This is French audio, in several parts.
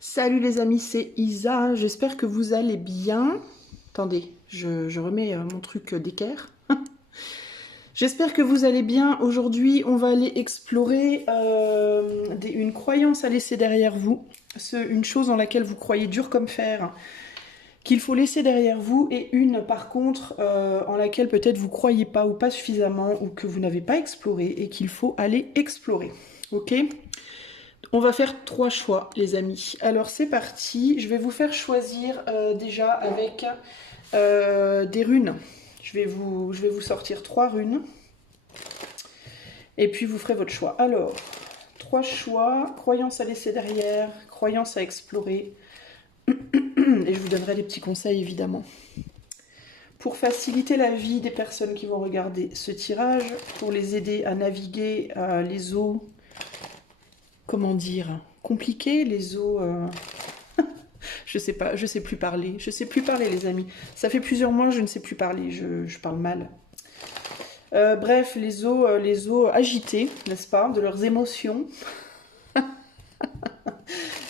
Salut les amis, c'est Isa, j'espère que vous allez bien. Attendez, je remets mon truc d'équerre. J'espère que vous allez bien. Aujourd'hui, on va aller explorer une croyance à laisser derrière vous. Une chose en laquelle vous croyez dur comme fer, qu'il faut laisser derrière vous, et une par contre en laquelle peut-être vous croyez pas ou pas suffisamment, ou que vous n'avez pas exploré et qu'il faut aller explorer. Ok ? On va faire 3 choix, les amis. Alors c'est parti, je vais vous faire choisir déjà avec des runes. Je vais vous sortir 3 runes. Et puis vous ferez votre choix. Alors, 3 choix, croyances à laisser derrière, croyances à explorer. Et je vous donnerai des petits conseils évidemment. Pour faciliter la vie des personnes qui vont regarder ce tirage, pour les aider à naviguer les eaux, comment dire, compliquées, les eaux... Je sais pas, je sais plus parler. Je sais plus parler, les amis. Ça fait plusieurs mois que je ne sais plus parler. Je parle mal. Bref, les eaux agitées, n'est-ce pas, de leurs émotions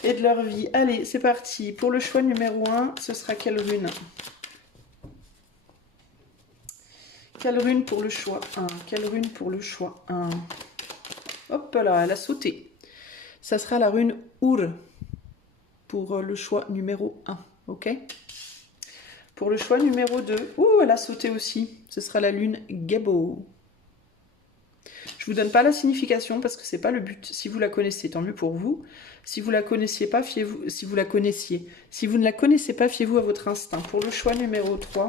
et de leur vie. Allez, c'est parti. Pour le choix numéro 1, ce sera quelle rune? Quelle rune pour le choix 1? Quelle rune pour le choix 1? Hop là, elle a sauté. Ça sera la rune Ur pour le choix numéro 1. Ok? Pour le choix numéro 2, elle a sauté aussi. Ce sera la lune Gebo. Je vous donne pas la signification parce que c'est pas le but. Si vous la connaissez, tant mieux pour vous. Si vous la connaissiez pas, fiez-vous. Si vous la connaissiez. Si vous ne la connaissez pas, fiez-vous à votre instinct. Pour le choix numéro 3.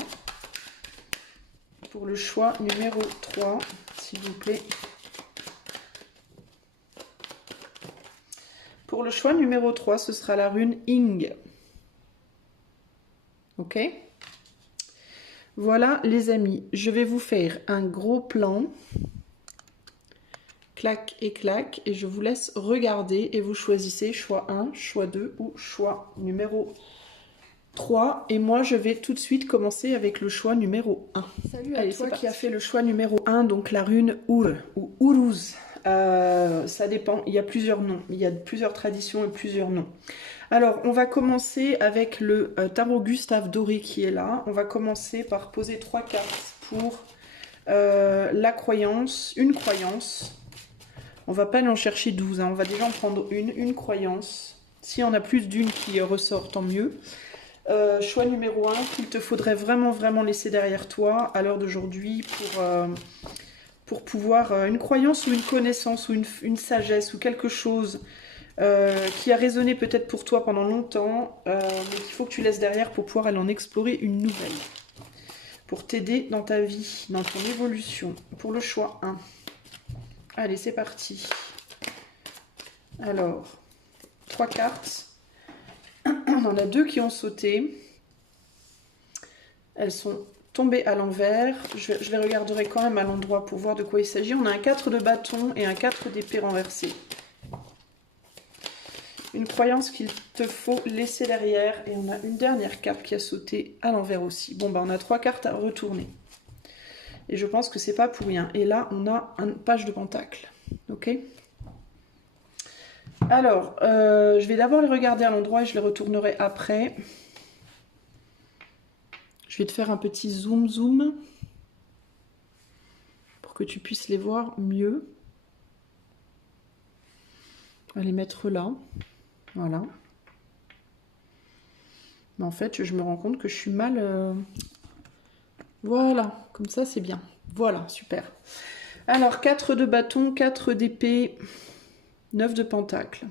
Pour le choix numéro 3, s'il vous plaît. Pour le choix numéro 3, ce sera la rune Ing. Ok? Voilà les amis, je vais vous faire un gros plan. Clac et clac, et je vous laisse regarder et vous choisissez choix 1, choix 2 ou choix numéro 3. Et moi, je vais tout de suite commencer avec le choix numéro 1. Salut à toi qui a fait le choix numéro 1, donc la rune Ur ou Uruz. Ça dépend, il y a plusieurs noms, il y a plusieurs traditions et plusieurs noms. Alors, on va commencer avec le tarot Gustave Doré qui est là. On va commencer par poser 3 cartes pour la croyance, une croyance. On va pas aller en chercher 12, hein. On va déjà en prendre une croyance. S'il y en a plus d'une qui ressort, tant mieux. Choix numéro 1, qu'il te faudrait vraiment laisser derrière toi à l'heure d'aujourd'hui pour pouvoir, une croyance ou une connaissance ou une sagesse ou quelque chose qui a résonné peut-être pour toi pendant longtemps, mais qu'il faut que tu laisses derrière pour pouvoir aller en explorer une nouvelle. Pour t'aider dans ta vie, dans ton évolution. Pour le choix 1. Allez, c'est parti. Alors, 3 cartes. On en a 2 qui ont sauté. Elles sont tombées à l'envers. Je les regarderai quand même à l'endroit pour voir de quoi il s'agit. On a un 4 de bâton et un 4 d'épée renversé. Une croyance qu'il te faut laisser derrière. Et on a une dernière carte qui a sauté à l'envers aussi. Bon, bah on a 3 cartes à retourner. Et je pense que c'est pas pour rien. Et là, on a une page de pentacle. Ok? Alors, je vais d'abord les regarder à l'endroit et je les retournerai après. Je vais te faire un petit zoom pour que tu puisses les voir mieux. On va les mettre là. Voilà. Mais en fait, je me rends compte que je suis mal... Voilà, comme ça c'est bien. Voilà, super. Alors, 4 de bâton, 4 d'épée, 9 de pentacle.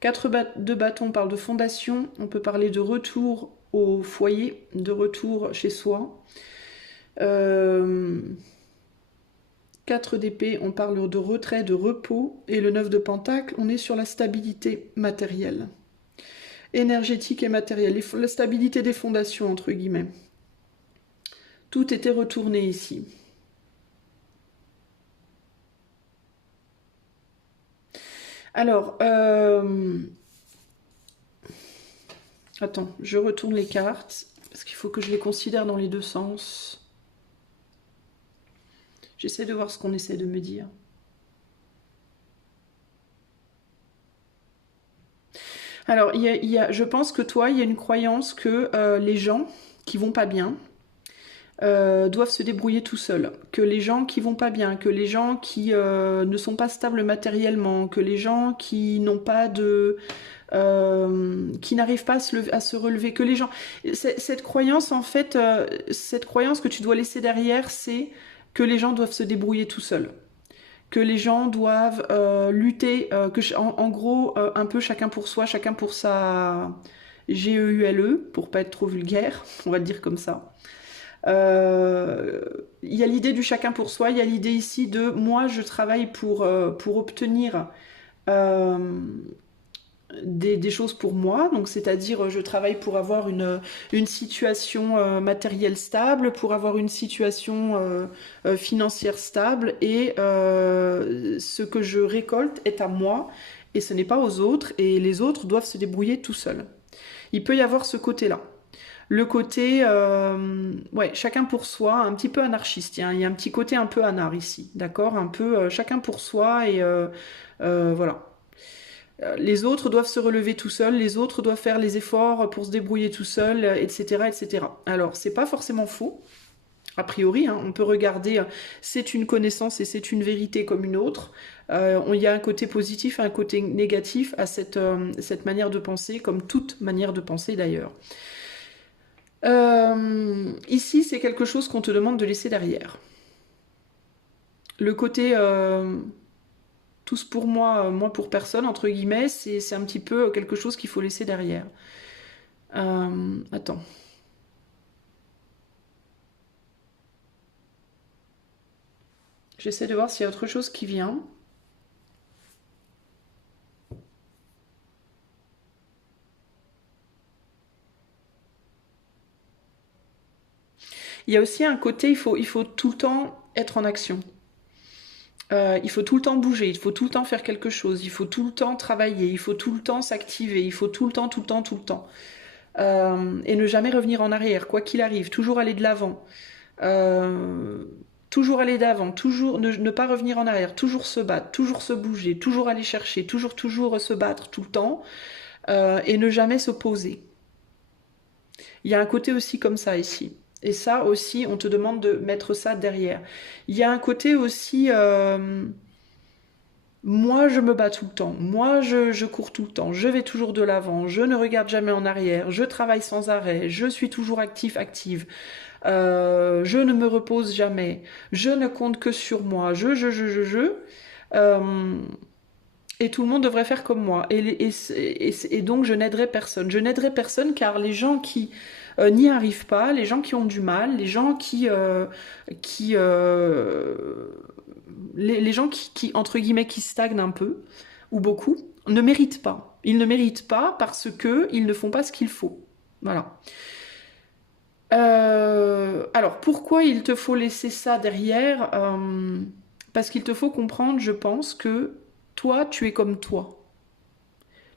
4 de bâton parle de fondation. On peut parler de retour au foyer, de retour chez soi. 4 d'épée, on parle de retrait, de repos. Et le 9 de pentacle, on est sur la stabilité matérielle. Énergétique et matérielle. La stabilité des fondations, entre guillemets. Tout était retourné ici. Alors, attends, je retourne les cartes, parce qu'il faut que je les considère dans les deux sens. J'essaie de voir ce qu'on essaie de me dire. Alors, je pense que toi, il y a une croyance que les gens qui vont pas bien doivent se débrouiller tout seuls. Que les gens qui vont pas bien, que les gens qui ne sont pas stables matériellement, que les gens qui n'ont pas de... qui n'arrivent pas à se relever, que les gens... Cette croyance, en fait, cette croyance que tu dois laisser derrière, c'est que les gens doivent se débrouiller tout seuls. Que les gens doivent lutter, en gros, un peu chacun pour soi, chacun pour sa GEULE, pour pas être trop vulgaire, on va le dire comme ça. Il y a l'idée du chacun pour soi, il y a l'idée ici de moi je travaille pour obtenir euh, des choses pour moi, donc c'est-à-dire je travaille pour avoir une situation matérielle stable, pour avoir une situation financière stable, et ce que je récolte est à moi et ce n'est pas aux autres, et les autres doivent se débrouiller tout seuls. Il peut y avoir ce côté-là. Le côté, ouais, chacun pour soi, un petit peu anarchiste. Il y a un petit côté un peu anard ici, d'accord? Un peu chacun pour soi et voilà. Les autres doivent se relever tout seuls, les autres doivent faire les efforts pour se débrouiller tout seuls, etc., etc. Alors, c'est pas forcément faux. A priori, hein, on peut regarder, c'est une connaissance et c'est une vérité comme une autre. Il y a un côté positif et un côté négatif à cette manière de penser, comme toute manière de penser d'ailleurs. Ici, c'est quelque chose qu'on te demande de laisser derrière. Le côté tous pour moi, moi pour personne, entre guillemets, c'est un petit peu quelque chose qu'il faut laisser derrière. Attends. J'essaie de voir s'il y a autre chose qui vient. Il y a aussi un côté, il faut tout le temps être en action. Il faut tout le temps bouger, il faut tout le temps faire quelque chose, il faut tout le temps travailler, il faut tout le temps s'activer, il faut tout le temps, tout le temps, tout le temps. Et ne jamais revenir en arrière, quoi qu'il arrive, toujours aller de l'avant. Toujours aller d'avant, toujours ne pas revenir en arrière, toujours se battre, toujours se bouger, toujours aller chercher, toujours se battre tout le temps, et ne jamais s'opposer. Il y a un côté aussi comme ça ici. Et ça aussi, on te demande de mettre ça derrière. Il y a un côté aussi, moi je me bats tout le temps, moi je cours tout le temps, je vais toujours de l'avant, je ne regarde jamais en arrière, je travaille sans arrêt, je suis toujours active. Je ne me repose jamais, je ne compte que sur moi, euh, et tout le monde devrait faire comme moi. Et donc je n'aiderai personne. Je n'aiderai personne car les gens qui n'y arrivent pas, les gens qui ont du mal, les gens qui les gens entre guillemets qui stagnent un peu ou beaucoup ne méritent pas. Ils ne méritent pas parce que ils ne font pas ce qu'il faut. Voilà. Alors, pourquoi il te faut laisser ça derrière? Parce qu'il te faut comprendre, je pense, que toi, tu es comme toi.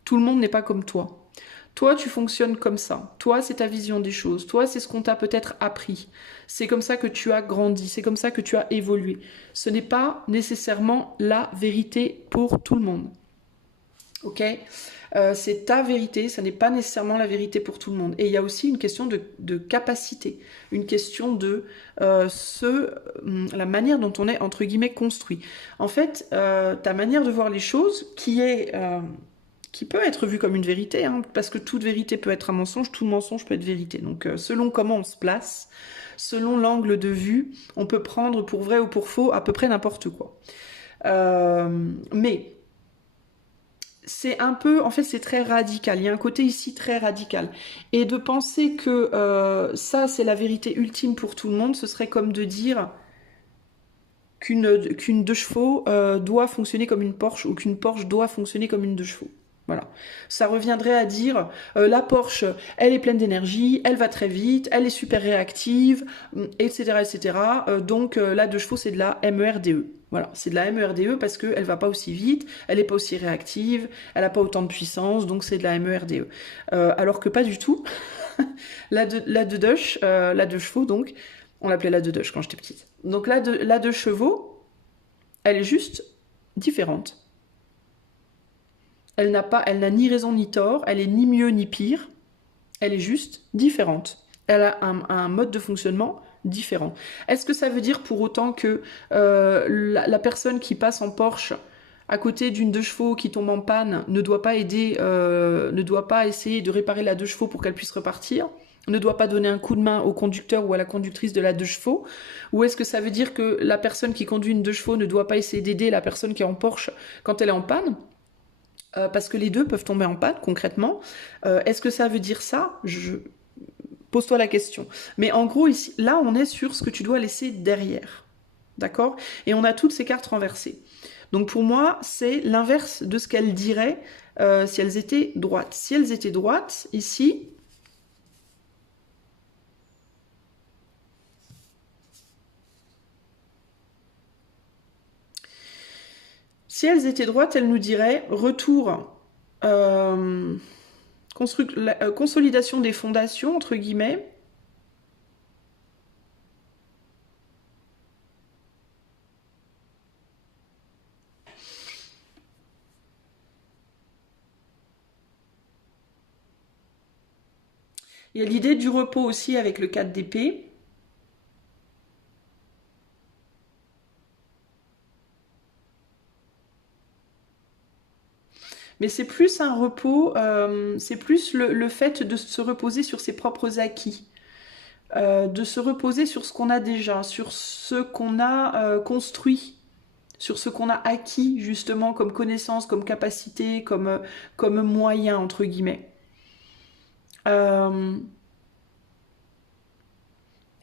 Tout le monde n'est pas comme toi. Toi, tu fonctionnes comme ça. Toi, c'est ta vision des choses. Toi, c'est ce qu'on t'a peut-être appris. C'est comme ça que tu as grandi. C'est comme ça que tu as évolué. Ce n'est pas nécessairement la vérité pour tout le monde. Ok? C'est ta vérité, ça n'est pas nécessairement la vérité pour tout le monde. Et il y a aussi une question de capacité, une question de la manière dont on est, entre guillemets, construit. En fait, ta manière de voir les choses, qui peut être vue comme une vérité, hein, parce que toute vérité peut être un mensonge, tout mensonge peut être vérité. Donc, selon comment on se place, selon l'angle de vue, on peut prendre pour vrai ou pour faux à peu près n'importe quoi. Mais c'est un peu, en fait, c'est très radical. Il y a un côté ici très radical. Et de penser que ça, c'est la vérité ultime pour tout le monde, ce serait comme de dire qu'une deux chevaux doit fonctionner comme une Porsche ou qu'une Porsche doit fonctionner comme une deux chevaux. Voilà. Ça reviendrait à dire la Porsche, elle est pleine d'énergie, elle va très vite, elle est super réactive, etc. etc. Donc la deux chevaux, c'est de la MERDE. Voilà, c'est de la MERDE parce qu'elle va pas aussi vite, elle n'est pas aussi réactive, elle n'a pas autant de puissance, donc c'est de la MERDE. Alors que pas du tout. La deux chevaux, donc, on l'appelait la deux quand j'étais petite. Donc la deux chevaux, elle est juste différente. Elle n'a ni raison ni tort, elle est ni mieux ni pire, elle est juste différente. Elle a un mode de fonctionnement différent. Est-ce que ça veut dire pour autant que la personne qui passe en Porsche à côté d'une 2 chevaux qui tombe en panne ne doit pas aider, ne doit pas essayer de réparer la 2 chevaux pour qu'elle puisse repartir, ne doit pas donner un coup de main au conducteur ou à la conductrice de la 2 chevaux? Ou est-ce que ça veut dire que la personne qui conduit une 2 chevaux ne doit pas essayer d'aider la personne qui est en Porsche quand elle est en panne? Parce que les deux peuvent tomber en panne concrètement. Est-ce que ça veut dire ça? Pose-toi la question. Mais en gros, ici, là, on est sur ce que tu dois laisser derrière. D'accord? Et on a toutes ces cartes renversées. Donc pour moi, c'est l'inverse de ce qu'elles diraient si elles étaient droites. Si elles étaient droites, ici... Si elles étaient droites, elles nous diraient retour, consolidation des fondations, entre guillemets. Il y a l'idée du repos aussi avec le 4 d'épée. Mais c'est plus un repos, c'est plus le fait de se reposer sur ses propres acquis, de se reposer sur ce qu'on a déjà, sur ce qu'on a construit, sur ce qu'on a acquis justement comme connaissance, comme capacité, comme moyen, entre guillemets. Et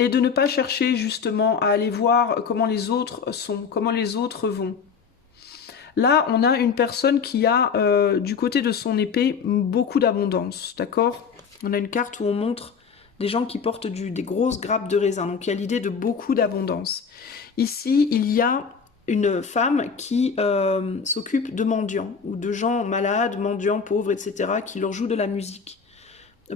de ne pas chercher justement à aller voir comment les autres sont, comment les autres vont. Là, on a une personne qui a, du côté de son épée, beaucoup d'abondance, d'accord? On a une carte où on montre des gens qui portent des grosses grappes de raisin, donc il y a l'idée de beaucoup d'abondance. Ici, il y a une femme qui s'occupe de mendiants, ou de gens malades, mendiants, pauvres, etc., qui leur jouent de la musique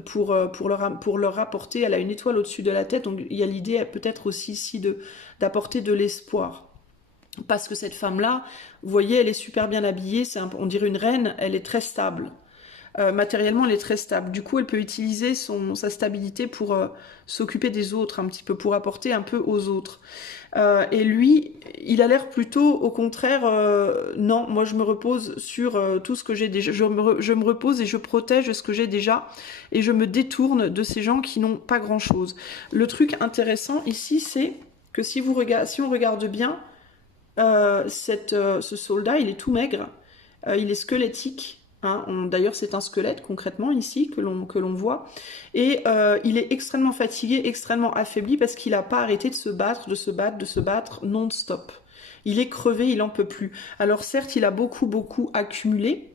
pour leur apporter, elle a une étoile au-dessus de la tête, donc il y a l'idée peut-être aussi ici d'apporter de l'espoir. Parce que cette femme-là, vous voyez, elle est super bien habillée, on dirait une reine, elle est très stable. Matériellement, elle est très stable. Du coup, elle peut utiliser sa stabilité pour s'occuper des autres un petit peu, pour apporter un peu aux autres. Et lui, il a l'air plutôt, au contraire, non, moi je me repose sur tout ce que j'ai déjà. Je me repose et je protège ce que j'ai déjà. Et je me détourne de ces gens qui n'ont pas grand-chose. Le truc intéressant ici, c'est que si on regarde bien, ce soldat, il est tout maigre, il est squelettique. Hein, D'ailleurs, c'est un squelette concrètement ici que l'on voit. Et il est extrêmement fatigué, extrêmement affaibli parce qu'il n'a pas arrêté de se battre non-stop. Il est crevé, il n'en peut plus. Alors certes, il a beaucoup accumulé,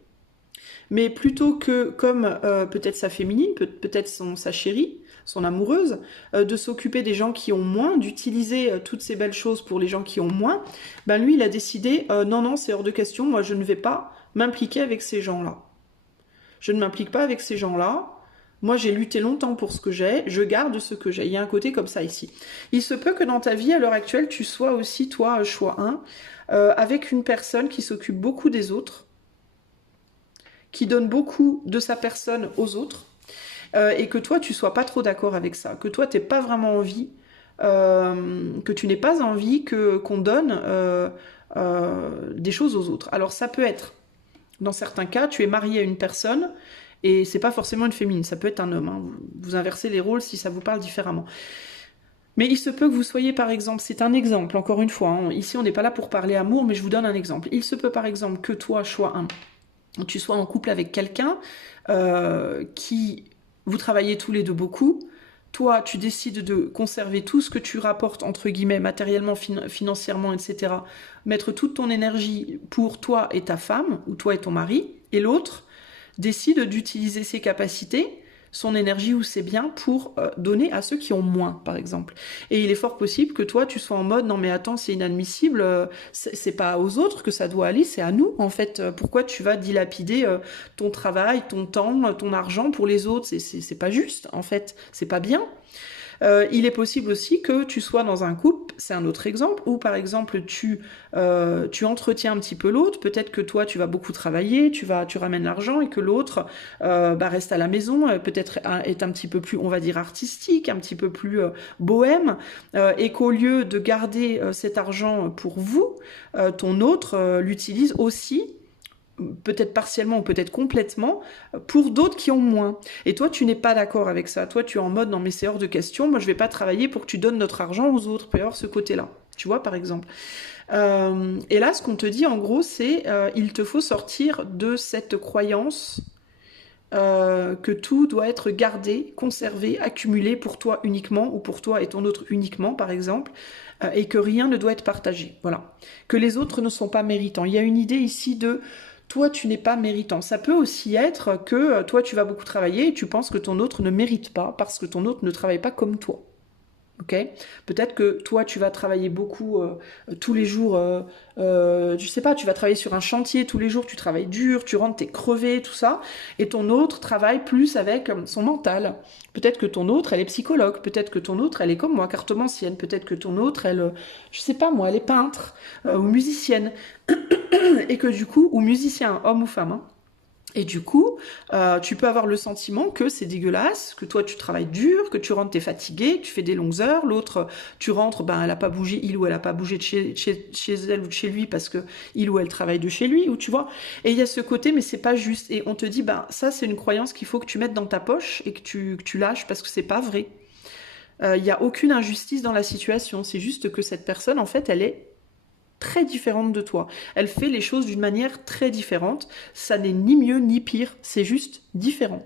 mais plutôt que, comme peut-être sa féminine, peut-être sa chérie, son amoureuse, de s'occuper des gens qui ont moins, d'utiliser toutes ces belles choses pour les gens qui ont moins, ben lui, il a décidé, non, c'est hors de question, moi je ne vais pas m'impliquer avec ces gens-là. Je ne m'implique pas avec ces gens-là. Moi, j'ai lutté longtemps pour ce que j'ai, je garde ce que j'ai. Il y a un côté comme ça ici. Il se peut que dans ta vie, à l'heure actuelle, tu sois aussi, toi, choix 1, avec une personne qui s'occupe beaucoup des autres, qui donne beaucoup de sa personne aux autres, et que toi, tu sois pas trop d'accord avec ça, que toi, tu n'aies pas vraiment envie, que tu n'aies pas envie qu'on donne des choses aux autres. Alors, ça peut être, dans certains cas, tu es marié à une personne, et c'est pas forcément une féminine, ça peut être un homme. Hein. Vous inversez les rôles si ça vous parle différemment. Mais il se peut que vous soyez, par exemple, c'est un exemple, encore une fois, hein, ici on n'est pas là pour parler amour, mais je vous donne un exemple. Il se peut, par exemple, que toi, choix 1, tu sois en couple avec quelqu'un qui... Vous travaillez tous les deux beaucoup. Toi, tu décides de conserver tout ce que tu rapportes, entre guillemets, matériellement, financièrement, etc. Mettre toute ton énergie pour toi et ta femme, ou toi et ton mari. Et l'autre décide d'utiliser ses capacités, son énergie ou ses biens pour donner à ceux qui ont moins, par exemple. Et il est fort possible que toi, tu sois en mode « Non mais attends, c'est inadmissible, c'est pas aux autres que ça doit aller, c'est à nous, en fait. Pourquoi tu vas dilapider ton travail, ton temps, ton argent pour les autres? C'est pas juste, en fait. C'est pas bien. » Il est possible aussi que tu sois dans un couple, c'est un autre exemple, où par exemple tu entretiens un petit peu l'autre, peut-être que toi tu vas beaucoup travailler, tu ramènes l'argent et que l'autre reste à la maison, peut-être est un petit peu plus, on va dire, artistique, un petit peu plus bohème, et qu'au lieu de garder cet argent pour vous, ton autre l'utilise aussi, peut-être partiellement ou peut-être complètement, pour d'autres qui ont moins. Et toi, tu n'es pas d'accord avec ça. Toi, tu es en mode, non mais c'est hors de question, moi je vais pas travailler pour que tu donnes notre argent aux autres. Il peut y avoir ce côté-là. Tu vois, par exemple. Et là, ce qu'on te dit, en gros, c'est il te faut sortir de cette croyance que tout doit être gardé, conservé, accumulé pour toi uniquement, ou pour toi et ton autre uniquement, par exemple, et que rien ne doit être partagé. Voilà. Que les autres ne sont pas méritants. Il y a une idée ici de toi, tu n'es pas méritant. Ça peut aussi être que toi, tu vas beaucoup travailler et tu penses que ton autre ne mérite pas parce que ton autre ne travaille pas comme toi. Ok, peut-être que toi tu vas travailler beaucoup tous les jours, je sais pas, tu vas travailler sur un chantier tous les jours, tu travailles dur, tu rentres, t'es crevé, tout ça, et ton autre travaille plus avec son mental. Peut-être que ton autre elle est psychologue, peut-être que ton autre elle est comme moi, cartomancienne, peut-être que ton autre elle, je sais pas moi, elle est peintre ou musicienne, et que du coup, ou musicien, homme ou femme, hein. Et du coup, tu peux avoir le sentiment que c'est dégueulasse, que toi tu travailles dur, que tu rentres, t'es fatigué, que tu fais des longues heures, l'autre, tu rentres, ben elle a pas bougé, il ou elle a pas bougé de chez elle ou de chez lui parce que il ou elle travaille de chez lui, ou tu vois. Et il y a ce côté, mais c'est pas juste. Et on te dit, ben ça c'est une croyance qu'il faut que tu mettes dans ta poche et que tu lâches parce que c'est pas vrai. Il y a aucune injustice dans la situation, c'est juste que cette personne, en fait, elle est très différente de toi. Elle fait les choses d'une manière très différente. Ça n'est ni mieux ni pire, c'est juste différent.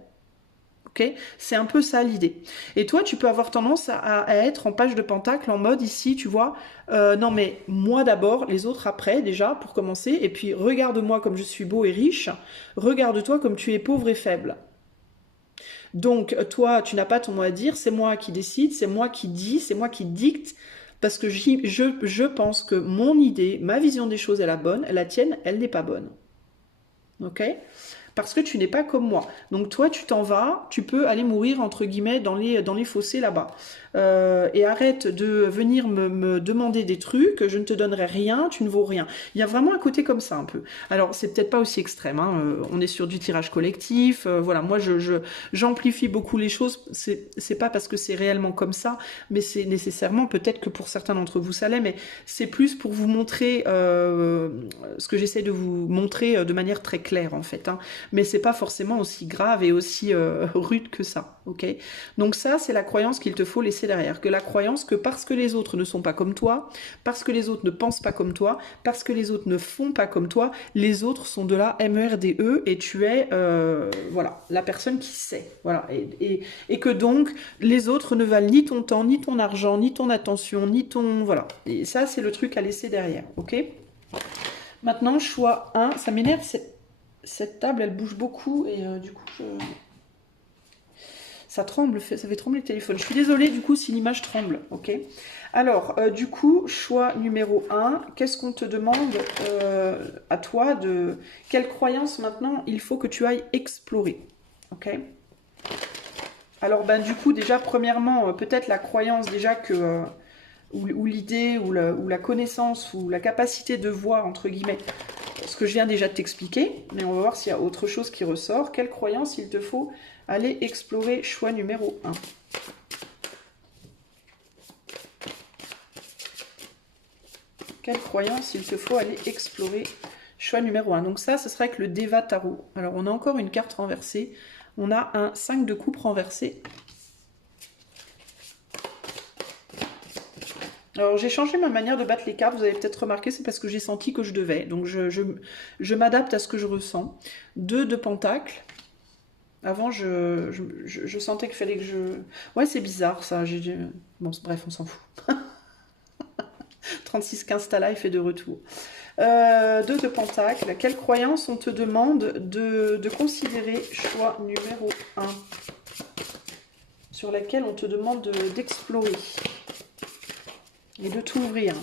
Ok, c'est un peu ça l'idée. Et toi, tu peux avoir tendance à être en page de pentacle en mode ici, tu vois, non mais moi d'abord, les autres après déjà, pour commencer, et puis regarde-moi comme je suis beau et riche, regarde-toi comme tu es pauvre et faible. Donc toi, tu n'as pas ton mot à dire, c'est moi qui décide, c'est moi qui dis, c'est moi qui dicte, parce que je pense que mon idée, ma vision des choses est la bonne, la tienne, elle n'est pas bonne. Ok ? Parce que tu n'es pas comme moi. Donc toi, tu t'en vas, tu peux aller mourir, entre guillemets, dans les fossés là-bas. Et arrête de venir me demander des trucs, je ne te donnerai rien, tu ne vaux rien. Il y a vraiment un côté comme ça, un peu. Alors, c'est peut-être pas aussi extrême, hein, on est sur du tirage collectif, voilà, moi, j'amplifie beaucoup les choses, c'est pas parce que c'est réellement comme ça, mais c'est nécessairement, peut-être que pour certains d'entre vous ça l'est, mais c'est plus pour vous montrer ce que j'essaie de vous montrer de manière très claire, en fait, hein. Mais c'est pas forcément aussi grave et aussi rude que ça, ok? Donc ça, c'est la croyance qu'il te faut laisser derrière, que la croyance que parce que les autres ne sont pas comme toi, parce que les autres ne pensent pas comme toi, parce que les autres ne font pas comme toi, les autres sont de la MERDE et tu es, voilà, la personne qui sait, voilà, et que donc les autres ne valent ni ton temps, ni ton argent, ni ton attention, ni ton, voilà. Et ça, c'est le truc à laisser derrière, ok? Maintenant, choix 1, ça m'énerve, cette table, elle bouge beaucoup et du coup, ça tremble, ça fait trembler le téléphone. Je suis désolée du coup si l'image tremble, ok? Alors, du coup, choix numéro 1, qu'est-ce qu'on te demande à toi de... Quelle croyance maintenant il faut que tu ailles explorer, ok? Alors, ben du coup, déjà, premièrement, peut-être la croyance déjà que... ou l'idée, ou la connaissance, ou la capacité de voir, entre guillemets, ce que je viens déjà de t'expliquer, mais on va voir s'il y a autre chose qui ressort. Quelle croyance il te faut aller explorer? Choix numéro 1. Quelle croyance il te faut aller explorer? Choix numéro 1. Donc ça, ce sera avec le Deva Tarot. Alors, on a encore une carte renversée. On a un 5 de coupe renversé. Alors, j'ai changé ma manière de battre les cartes. Vous avez peut-être remarqué, c'est parce que j'ai senti que je devais. Donc, je m'adapte à ce que je ressens. 2 de pentacle. Avant, je sentais qu'il fallait que je... Ouais, c'est bizarre, ça. Bon, bref, on s'en fout. 36-15 Tala, est de retour. 2 de pentacle. Quelle croyance on te demande de considérer? Choix numéro 1. Sur laquelle on te demande d'explorer. Et de t'ouvrir.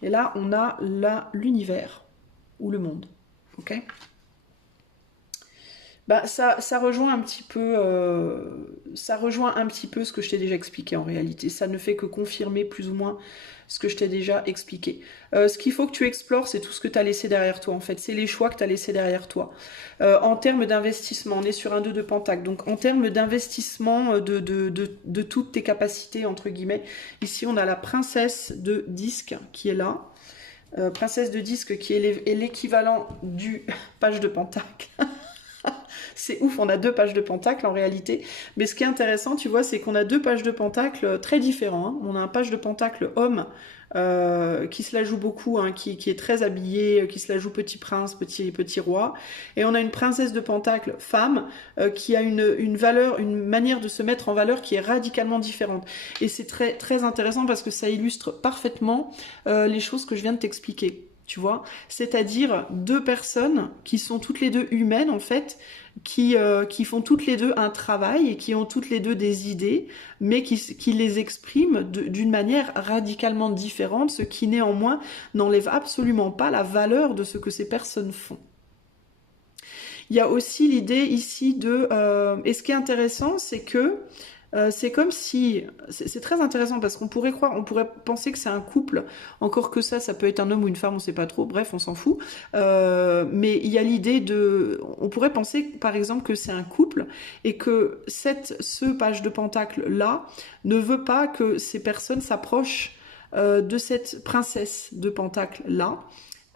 Et là, on a l'univers. Ou le monde. Ok? Bah, ça rejoint un petit peu, ça rejoint un petit peu ce que je t'ai déjà expliqué en réalité. Ça ne fait que confirmer plus ou moins ce que je t'ai déjà expliqué. Ce qu'il faut que tu explores, c'est tout ce que tu as laissé derrière toi, en fait. C'est les choix que tu as laissés derrière toi. En termes d'investissement, on est sur un 2 de pentacle. Donc, en termes d'investissement de toutes tes capacités, entre guillemets, ici, on a la princesse de disque qui est là. Princesse de disque qui est l'équivalent du page de pentacle. C'est ouf, on a 2 pages de pentacle en réalité. Mais ce qui est intéressant, tu vois, c'est qu'on a 2 pages de pentacle très différents. Hein. On a un page de pentacle homme qui se la joue beaucoup, hein, qui est très habillé, qui se la joue petit prince, petit roi. Et on a une princesse de pentacle femme qui a une valeur, une manière de se mettre en valeur qui est radicalement différente. Et c'est très, très intéressant parce que ça illustre parfaitement les choses que je viens de t'expliquer. Tu vois, c'est-à-dire 2 personnes qui sont toutes les 2 humaines en fait, qui font toutes les 2 un travail et qui ont toutes les 2 des idées, mais qui les expriment d'une manière radicalement différente, ce qui néanmoins n'enlève absolument pas la valeur de ce que ces personnes font. Il y a aussi l'idée ici de... et ce qui est intéressant, c'est que c'est comme si, c'est très intéressant parce qu'on pourrait croire, on pourrait penser que c'est un couple, encore que ça peut être un homme ou une femme, on sait pas trop, bref, on s'en fout. Mais il y a l'idée de, on pourrait penser par exemple que c'est un couple et que ce page de pentacle là ne veut pas que ces personnes s'approchent de cette princesse de pentacle là,